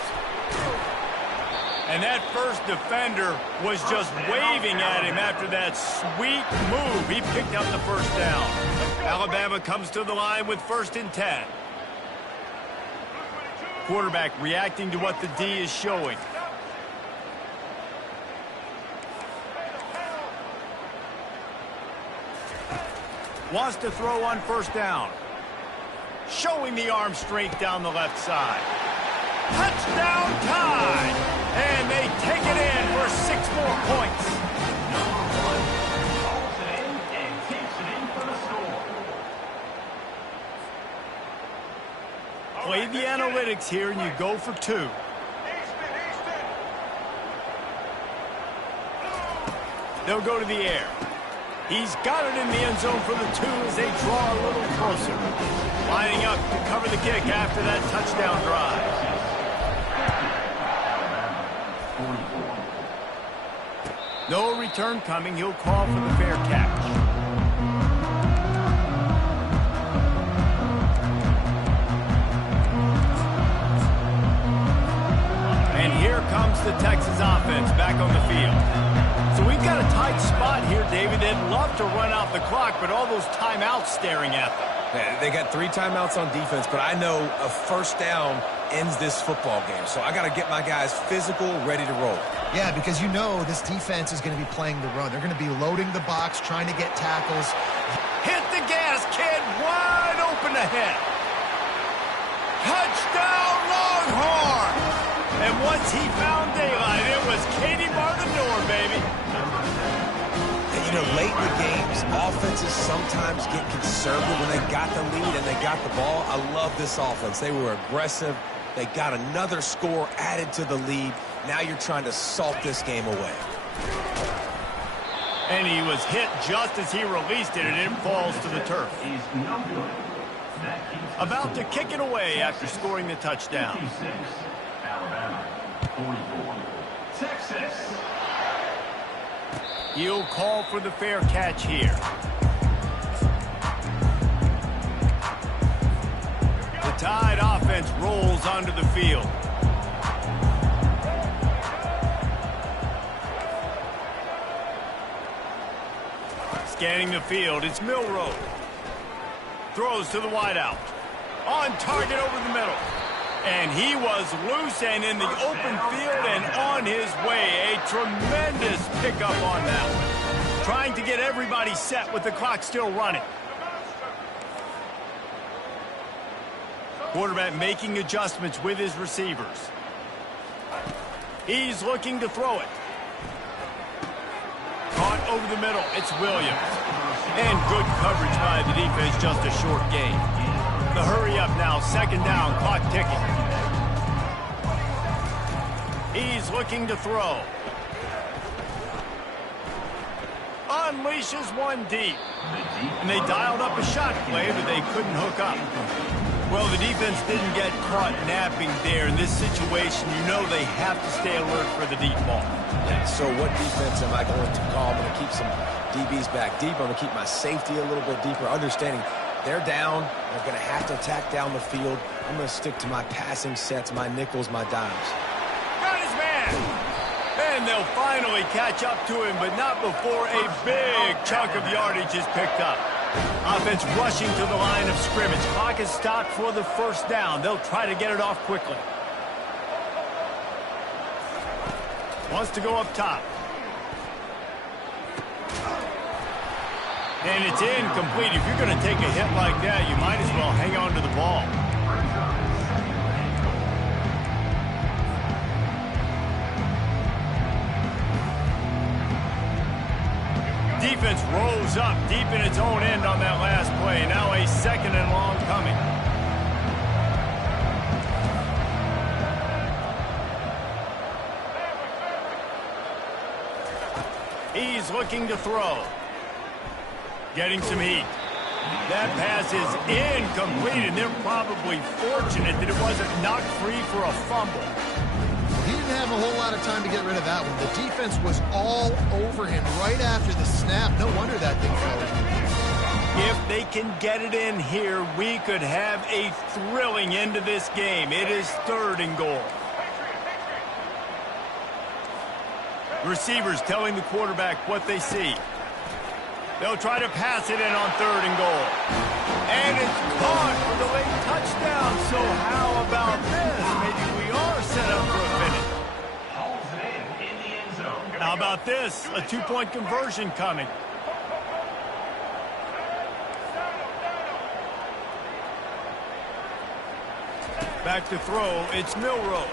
And that first defender was just waving at him after that sweet move. He picked up the 1st down. Alabama comes to the line with 1st and 10. Quarterback reacting to what the D is showing. Wants to throw on 1st down. Showing the arm strength down the left side. Touchdown time! And they take it in for 6 more points. Number 1 calls it in and takes it in for the score. Play the analytics here, and you go for 2. They'll go to the air. He's got it in the end zone for the 2 as they draw a little closer. Lining up to cover the kick after that touchdown drive. No return coming. He'll call for the fair catch. And here comes the Texas offense back on the field. So we've got a tight spot here, David. They'd love to run out the clock, but all those timeouts staring at them. They got 3 timeouts on defense, but I know a 1st down ends this football game. So I got to get my guys physical, ready to roll. Yeah, because you know this defense is going to be playing the run. They're going to be loading the box, trying to get tackles. Hit the gas, kid. Wide open ahead. Touchdown, Longhorn! And once he found daylight, it was Katie bar the door, baby. And, you know, late in the games, offenses sometimes get conservative when they got the lead and they got the ball. I love this offense. They were aggressive. They got another score added to the lead. Now you're trying to salt this game away. And he was hit just as he released it, and it falls to the turf. Is no good. That keeps About to kick it away after scoring the touchdown. 56, Alabama, 44, Texas. He'll call for the fair catch here. The Tide offense rolls onto the field. Scanning the field, it's Milroe. Throws to the wideout. On target over the middle. And he was loose and in the open field and on his way. A tremendous pickup on that one. Trying to get everybody set with the clock still running. Quarterback making adjustments with his receivers. He's looking to throw it. Caught over the middle. It's Williams. And good coverage by the defense, just a short gain. The hurry up now, second down, clock ticking. He's looking to throw. Unleashes one deep. And they dialed up a shot play, but they couldn't hook up. Well, the defense didn't get caught napping there. In this situation, you know they have to stay alert for the deep ball. Yeah, so what defense am I going to call? I'm going to keep some DBs back deep. I'm going to keep my safety a little bit deeper, understanding they're down. They're going to have to attack down the field. I'm going to stick to my passing sets, my nickels, my dimes. Got his man! And they'll finally catch up to him, but not before a big chunk of yardage is picked up. Offense rushing to the line of scrimmage. Clock is stopped for the first down. They'll try to get it off quickly. Wants to go up top. And it's incomplete. If you're going to take a hit like that, you might as well hang on to the ball. Defense rose up deep in its own end on that last play. Now a second and long coming. He's looking to throw. Getting some heat. That pass is incomplete, and they're probably fortunate that it wasn't knocked free for a fumble. He didn't have a whole lot of time to get rid of that one. The defense was all over him right after the snap. No wonder that thing fell. If they can get it in here, we could have a thrilling end to this game. It is 3rd and goal. Receivers telling the quarterback what they see. They'll try to pass it in on 3rd and goal. And it's caught for the late touchdown. So how about this? Maybe we are set up for a finish. Hauls it in the end zone. How about this? A 2-point conversion coming. Back to throw. It's Milroe.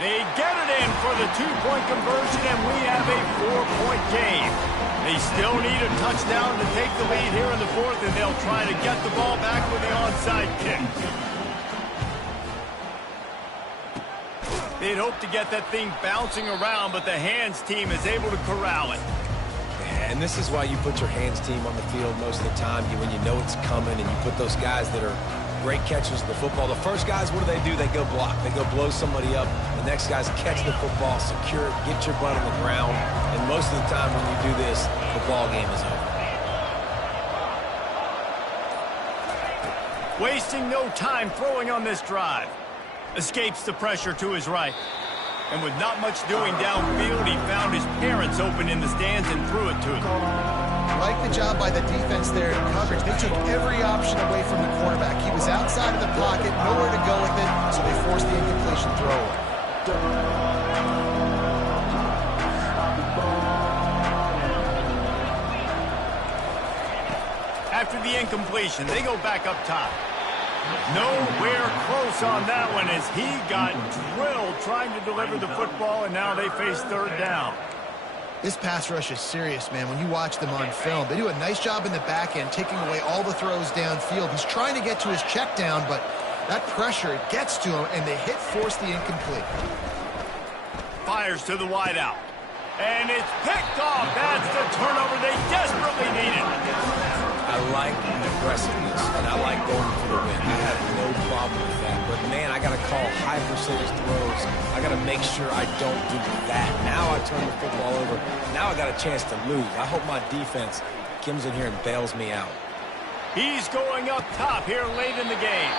They get it in for the 2-point conversion, and we have a 4-point game. They still need a touchdown to take the lead here in the 4th, and they'll try to get the ball back with the onside kick. They'd hope to get that thing bouncing around, but the hands team is able to corral it. And this is why you put your hands team on the field most of the time. When you know it's coming, and you put those guys that are great catchers of the football. The first guys, what do? They go block. They go blow somebody up. The next guys catch the football, secure it, get your butt on the ground. And most of the time when you do this, the ball game is over. Wasting no time throwing on this drive. Escapes the pressure to his right. And with not much doing downfield, he found his parents open in the stands and threw it to them. Like the job by the defense there in coverage. They took every option away from the quarterback. He was outside of the pocket, nowhere to go with it, so they forced the incompletion throw. After the incompletion, they go back up top. Nowhere close on that one as he got drilled trying to deliver the football, and now they face third down. This pass rush is serious, man. When you watch them on film, they do a nice job in the back end, taking away all the throws downfield. He's trying to get to his check down, but that pressure, it gets to him, and the hit forced the incomplete. Fires to the wideout. And it's picked off. That's the turnover they desperately needed. I like aggressiveness, and I like going for the win. I have no problem with that. But, man, I got to call high percentage throws. I got to make sure I don't do that. Now I turn the football over. Now I got a chance to lose. I hope my defense comes in here and bails me out. He's going up top here late in the game.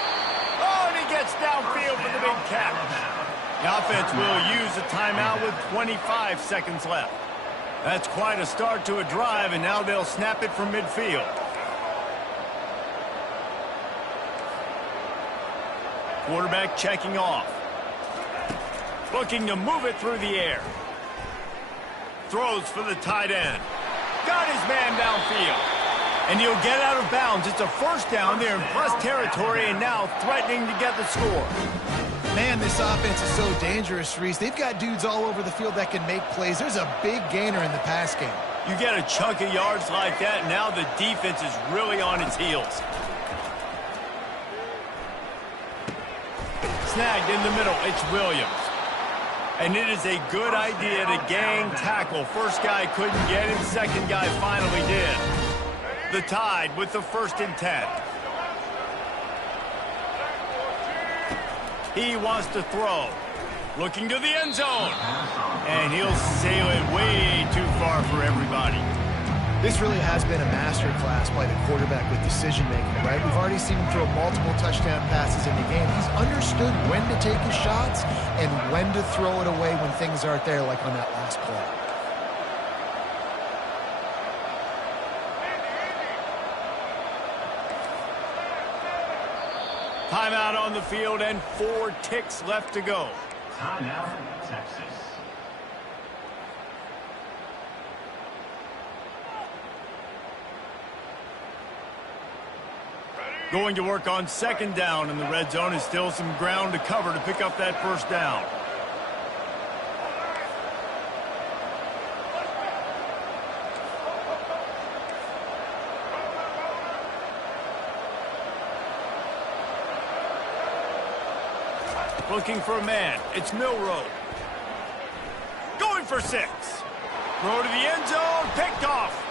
Oh, and he gets downfield for the big catch. The offense will use a timeout with 25 seconds left. That's quite a start to a drive, and now they'll snap it from midfield. Quarterback checking off. Looking to move it through the air. Throws for the tight end. Got his man downfield. And he'll get out of bounds. It's a first down. They're in plus territory and now threatening to get the score. Man, this offense is so dangerous, Reese. They've got dudes all over the field that can make plays. There's a big gainer in the pass game. You get a chunk of yards like that, now the defense is really on its heels. Snagged in the middle, it's Williams. And it is a good idea to gang tackle. First guy couldn't get him, second guy finally did. The Tide with the 1st and 10. He wants to throw. Looking to the end zone. And he'll sail it way too far for everybody. This really has been a master class by the quarterback with decision-making, right? We've already seen him throw multiple touchdown passes in the game. He's understood when to take his shots and when to throw it away when things aren't there, like on that last play. Timeout on the field and 4 ticks left to go. Timeout, Texas. Going to work on 2nd down, and the red zone is still some ground to cover to pick up that first down. Looking for a man. It's Milroe. Going for 6. Throw to the end zone. Picked off.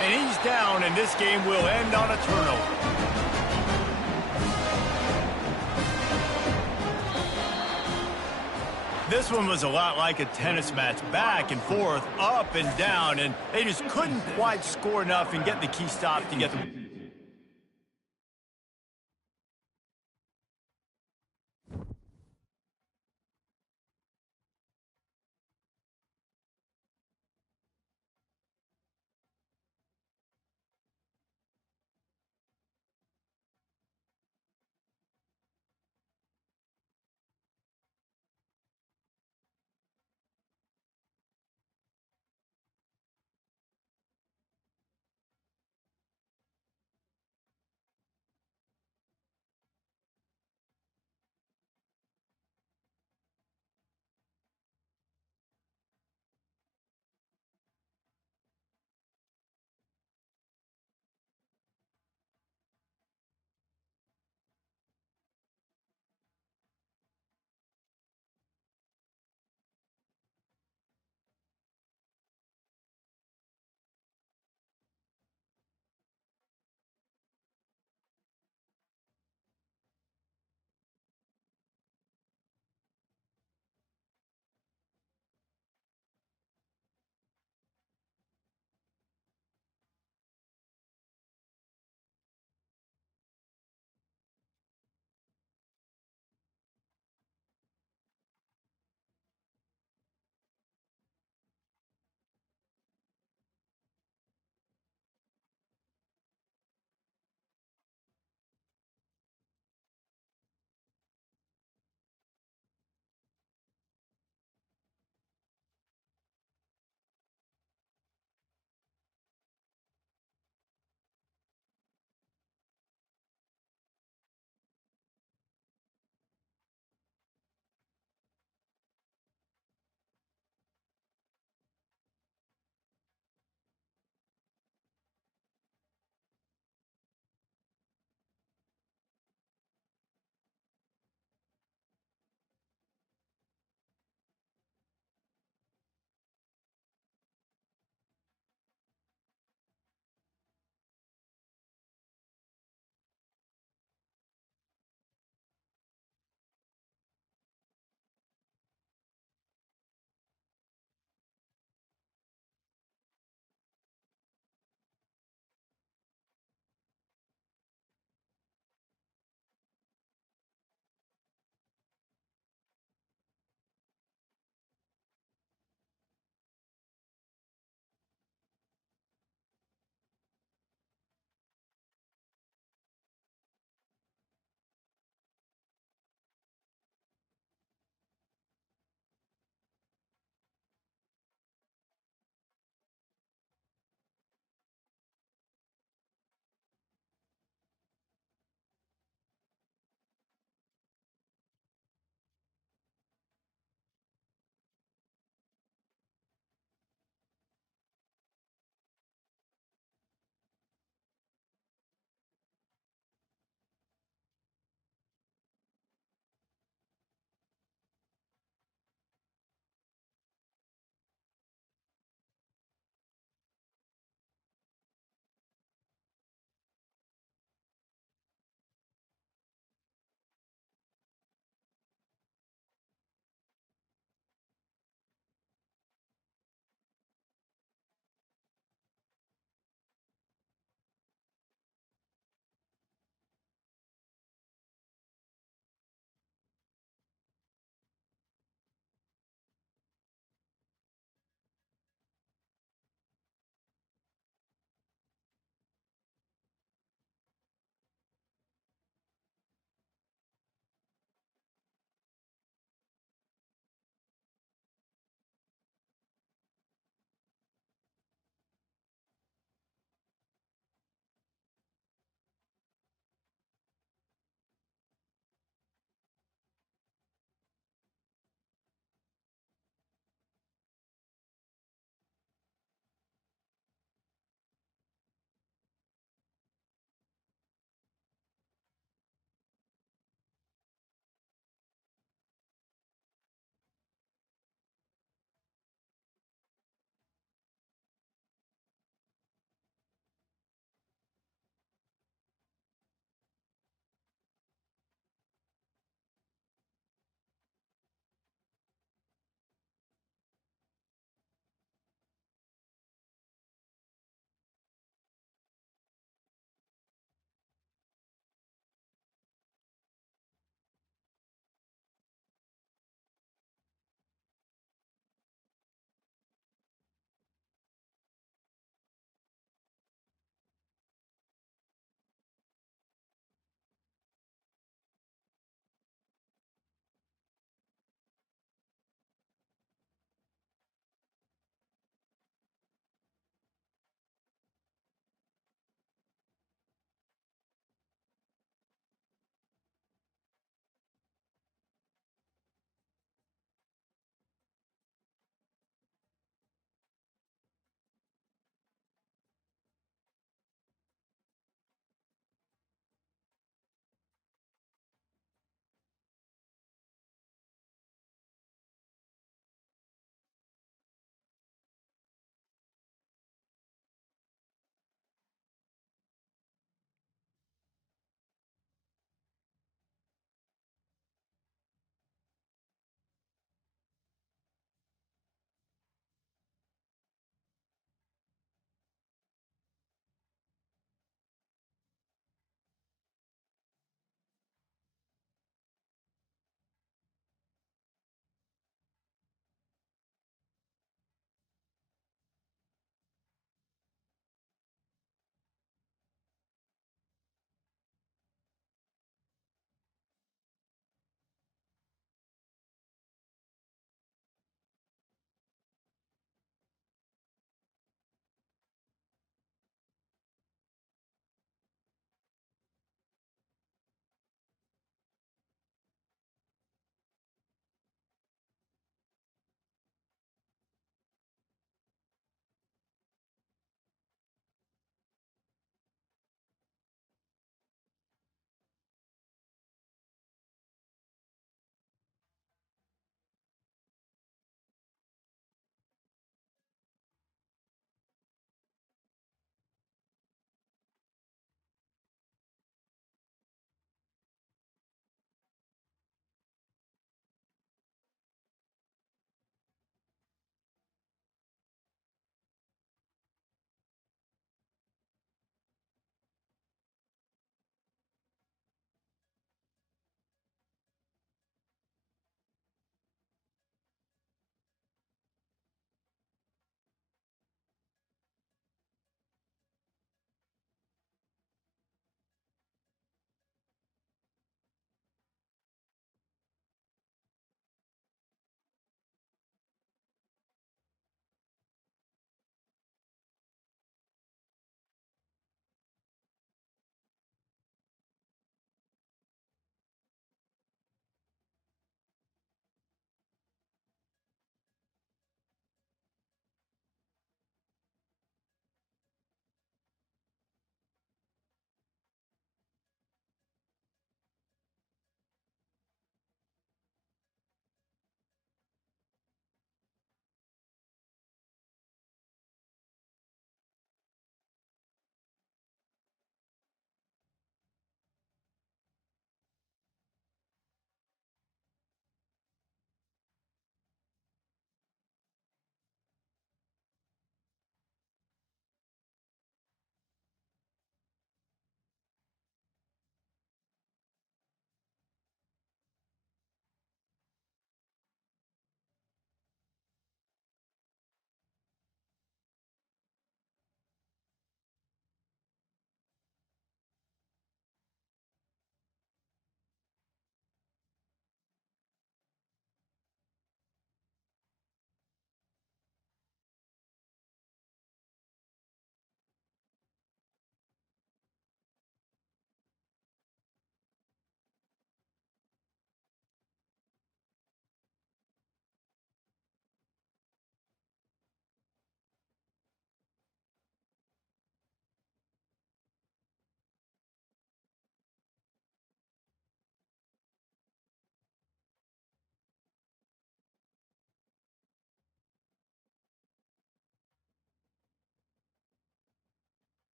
And he's down, and this game will end on a turnover. This one was a lot like a tennis match, back and forth, up and down, and they just couldn't quite score enough and get the key stop to get them.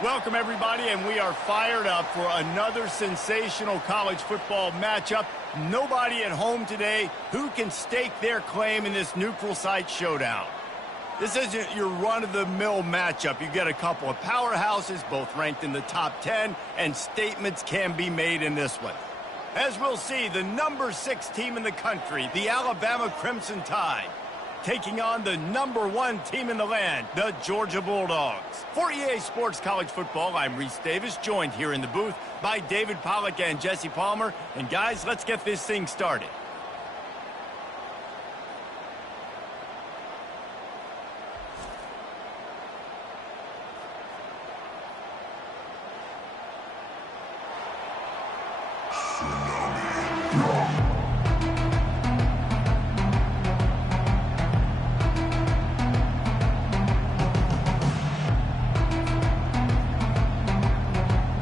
Welcome, everybody, and we are fired up for another sensational college football matchup. Nobody at home today who can stake their claim in this neutral site showdown. This isn't your run-of-the-mill matchup. You get a couple of powerhouses, both ranked in the top 10, and statements can be made in this one. As we'll see, the number 6 team in the country, the Alabama Crimson Tide, taking on the number 1 team in the land, the Georgia Bulldogs. For EA Sports College Football, I'm Reese Davis, joined here in the booth by David Pollack and Jesse Palmer. And guys, let's get this thing started.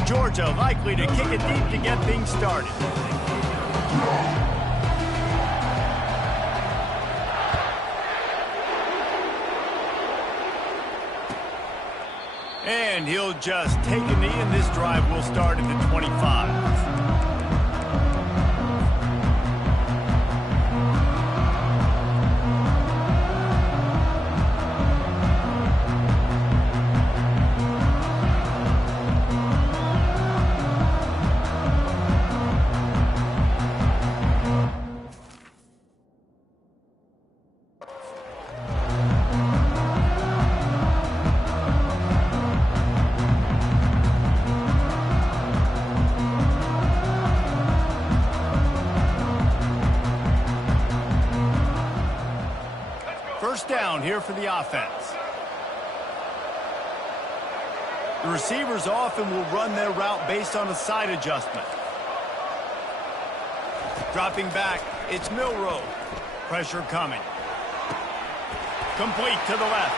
Georgia likely to kick it deep to get things started. And he'll just take a knee, and this drive will start at the 25. First down here for the offense. The receivers often will run their route based on a side adjustment. Dropping back, it's Milroe. Pressure coming. Complete to the left.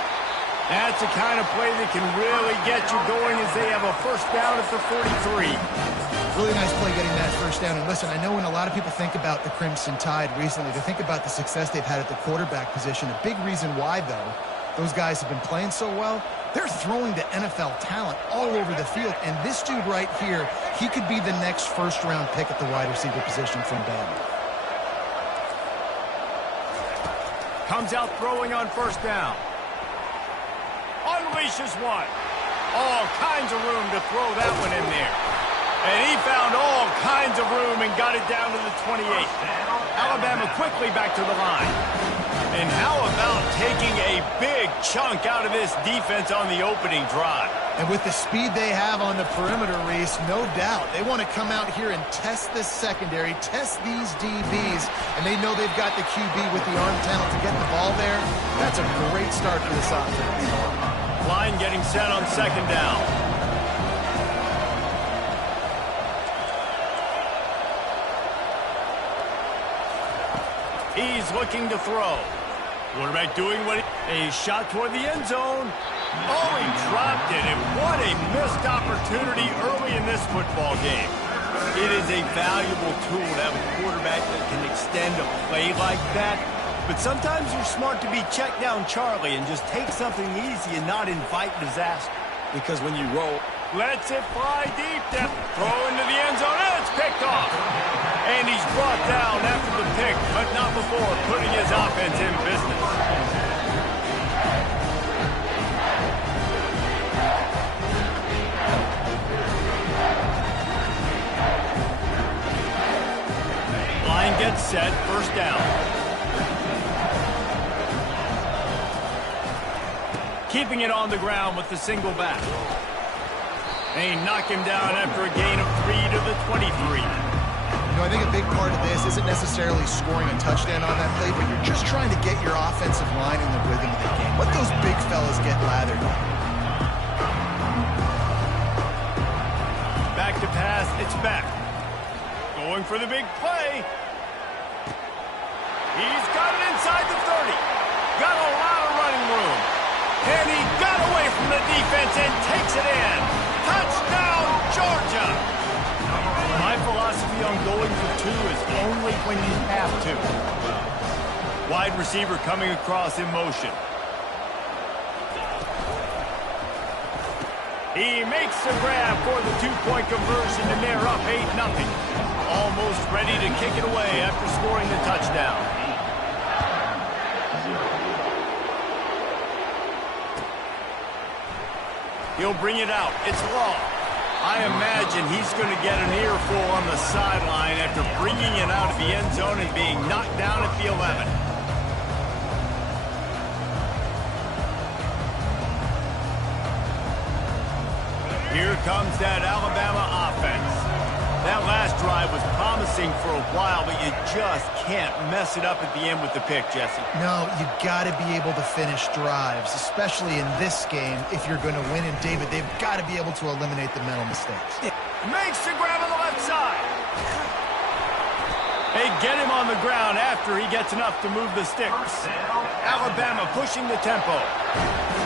That's the kind of play that can really get you going as they have a first down at the 43. Really nice play getting that first down. And listen, I know when a lot of people think about the Crimson Tide recently, they think about the success they've had at the quarterback position. A big reason why, though, those guys have been playing so well, they're throwing to NFL talent all over the field. And this dude right here, he could be the next first-round pick at the wide receiver position from Bama. Comes out throwing on first down. Unleashes one. All kinds of room to throw that one in there. And he found all kinds of room and got it down to the 28. Alabama quickly back to the line. And how about taking a big chunk out of this defense on the opening drive? And with the speed they have on the perimeter, Reese, no doubt, they want to come out here and test this secondary, test these DBs, and they know they've got the QB with the arm talent to get the ball there. That's a great start for this offense. Line getting set on second down. He's looking to throw. Quarterback doing what a shot toward the end zone. Oh, he dropped it, and what a missed opportunity early in this football game. It is a valuable tool to have a quarterback that can extend a play like that. But sometimes you're smart to be check down Charlie and just take something easy and not invite disaster. Because when you roll, lets it fly deep. Throw into the end zone, and it's picked off. And he's brought down after the pick, but not before putting his offense in business. Line gets set, first down. Keeping it on the ground with the single back. They knock him down after a gain of 3 to the 23. You know, I think a big part of this isn't necessarily scoring a touchdown on that play, but you're just trying to get your offensive line in the rhythm of the game. Let those big fellas get lathered. Back to pass, it's back. Going for the big play. He's got it inside the 30. Got a lot of running room. And he got away from the defense and takes it in. Touchdown, Georgia! My philosophy on going for 2 is only when you have to. Wide receiver coming across in motion. He makes the grab for the two-point conversion, and they're up 8-0. Almost ready to kick it away after scoring the touchdown. He'll bring it out. It's Law. I imagine he's going to get an earful on the sideline after bringing it out of the end zone and being knocked down at the 11. Here comes that Alabama offense. That last drive was promising for a while, but you just can't mess it up at the end with the pick, Jesse. No, you got to be able to finish drives, especially in this game. If you're going to win, and David, they've got to be able to eliminate the mental mistakes. Makes the grab on the left side. They get him on the ground after he gets enough to move the sticks. Alabama pushing the tempo.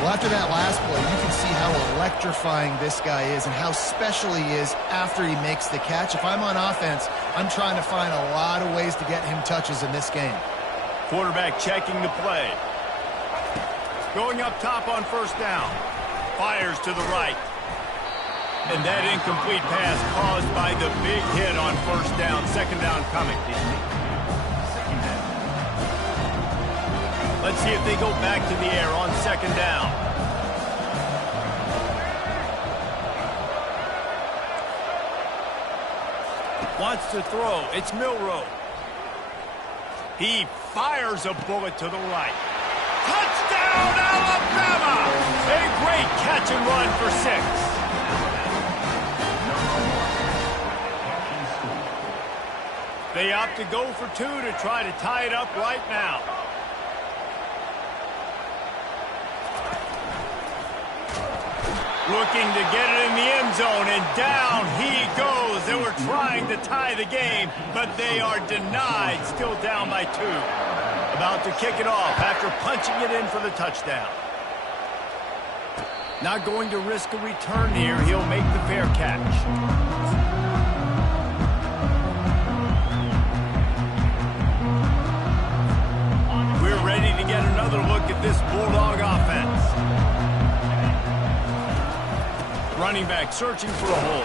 Well, after that last play, you can see how electrifying this guy is and how special he is after he makes the catch. If I'm on offense, I'm trying to find a lot of ways to get him touches in this game. Quarterback checking the play. Going up top on first down. Fires to the right. And that incomplete pass caused by the big hit on first down. Second down coming. Let's see if they go back to the air on second down. Wants to throw. It's Milroe. He fires a bullet to the right. Touchdown, Alabama! A great catch and run for 6. They opt to go for 2 to try to tie it up right now. Looking to get it in the end zone, and down he goes. They were trying to tie the game, but they are denied, still down by 2. About to kick it off after punching it in for the touchdown. Not going to risk a return here. He'll make the fair catch. We're ready to get another look at this Bulldog offense. Running back searching for a hole.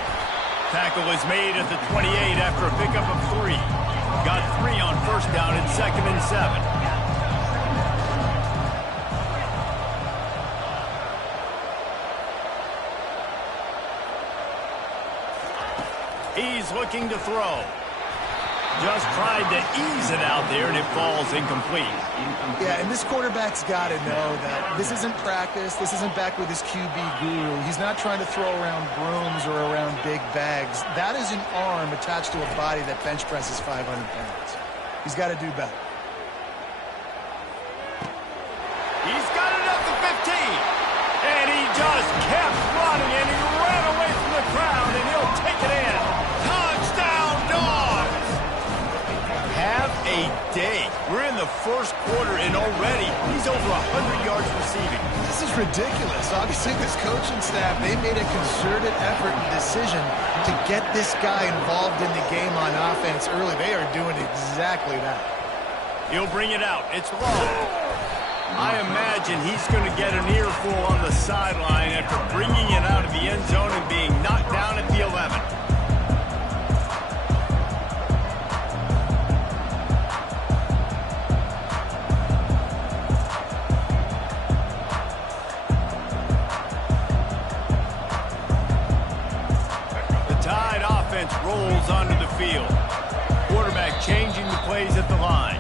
Tackle is made at the 28 after a pickup of 3. Got 3 on first down and 2nd and 7. He's looking to throw. Just tried to ease it out there, and it falls incomplete. Yeah, and this quarterback's got to know that this isn't practice. This isn't back with his QB guru. He's not trying to throw around brooms or around big bags. That is an arm attached to a body that bench presses 500 pounds. He's got to do better. He's got it up to 15. And he just kept running, and he ran away from the crowd, and he'll take it in. Touchdown, Dogs! Have a day. We're in the first quarter, and already he's over 100 yards receiving. This is ridiculous. Obviously, this coaching staff, they made a concerted effort and decision to get this guy involved in the game on offense early. They are doing exactly that. He'll bring it out. It's Law. I imagine he's going to get an earful on the sideline after bringing it out of the end zone and being knocked down at the 11. Rolls onto the field. Quarterback changing the plays at the line.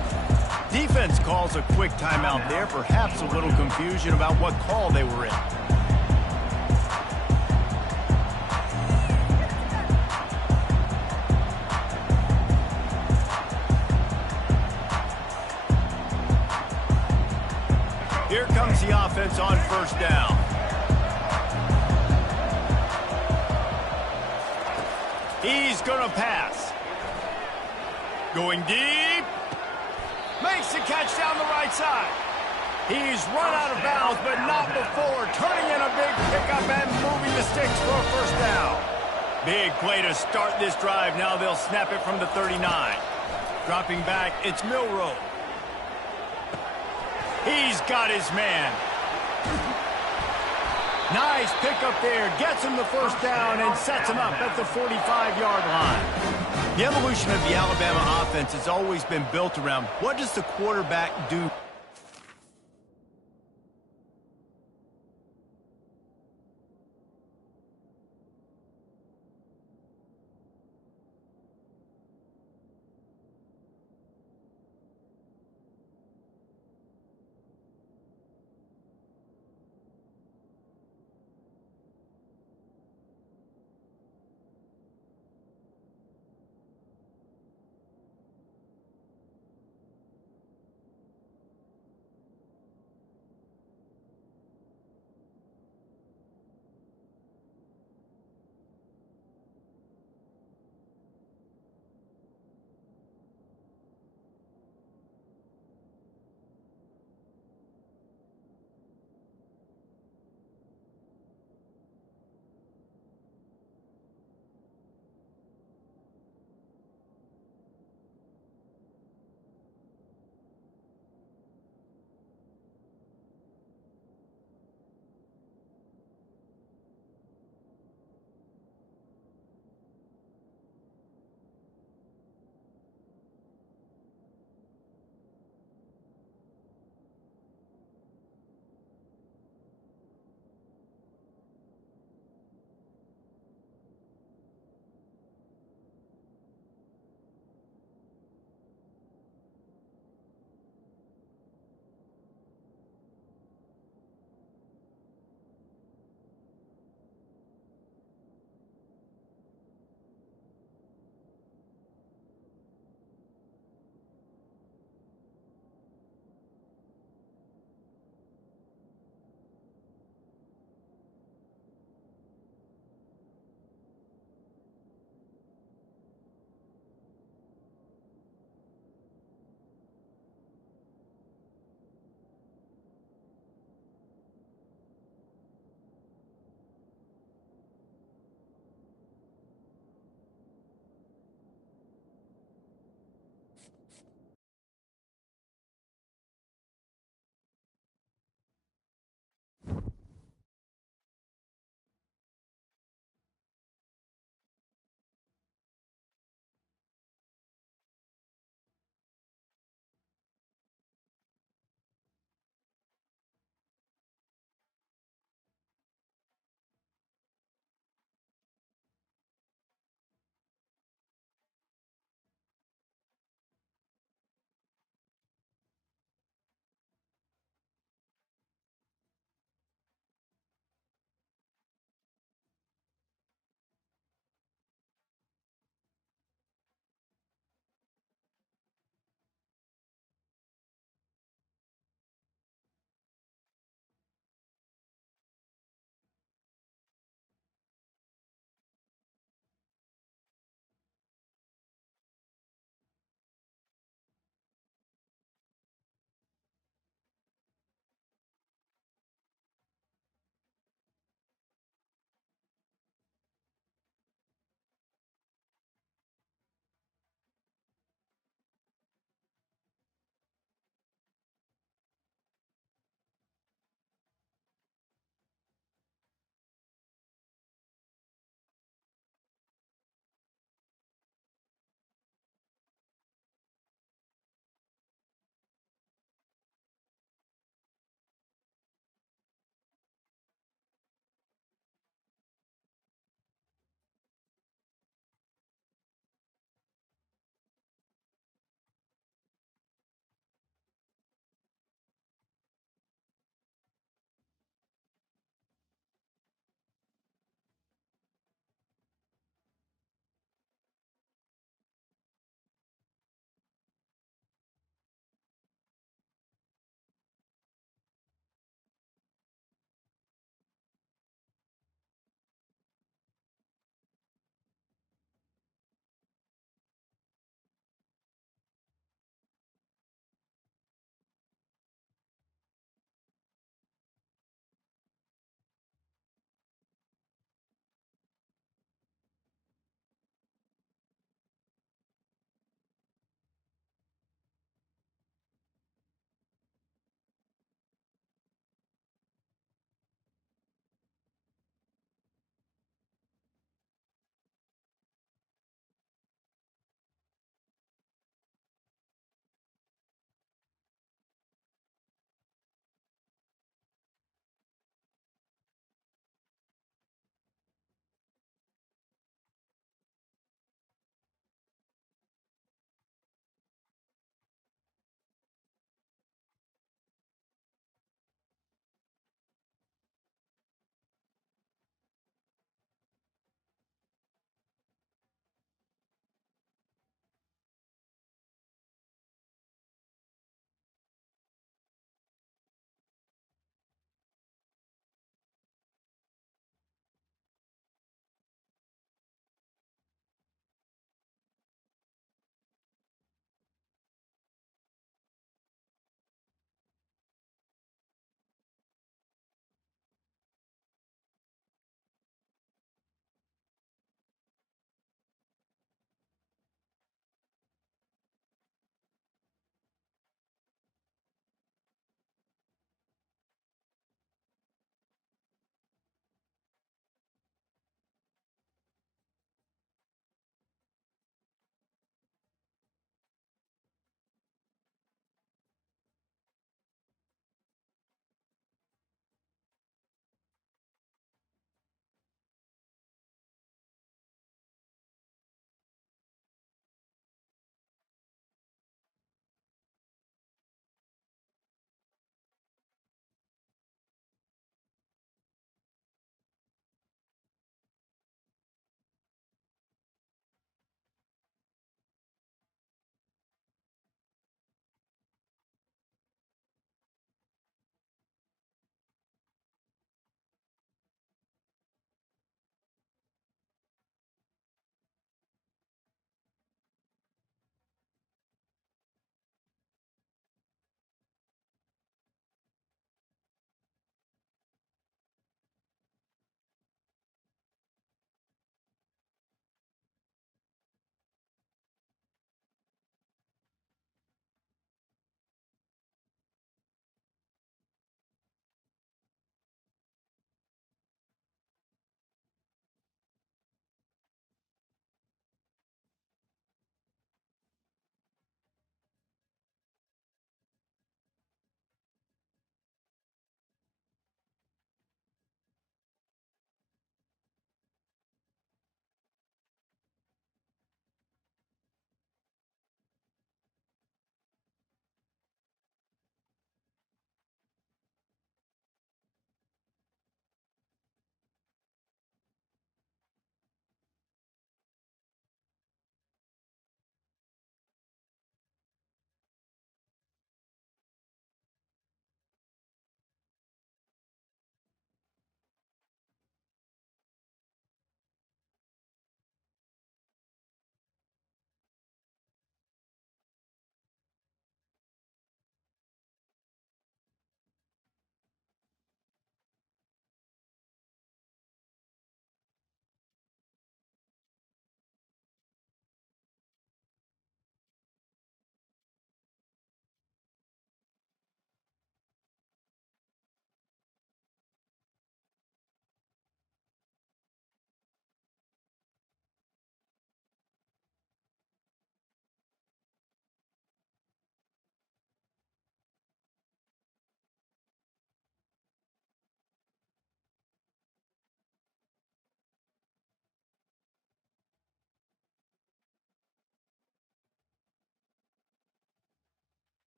Defense calls a quick timeout there, perhaps a little confusion about what call they were in. Here comes the offense on first down. He's going to pass. Going deep. Makes the catch down the right side. He's run out of bounds, but not before. Turning in a big pickup and moving the sticks for a first down. Big play to start this drive. Now they'll snap it from the 39. Dropping back, it's Milroe. He's got his man. Nice pickup there. Gets him the first down and sets him up at the 45-yard line. The evolution of the Alabama offense has always been built around what does the quarterback do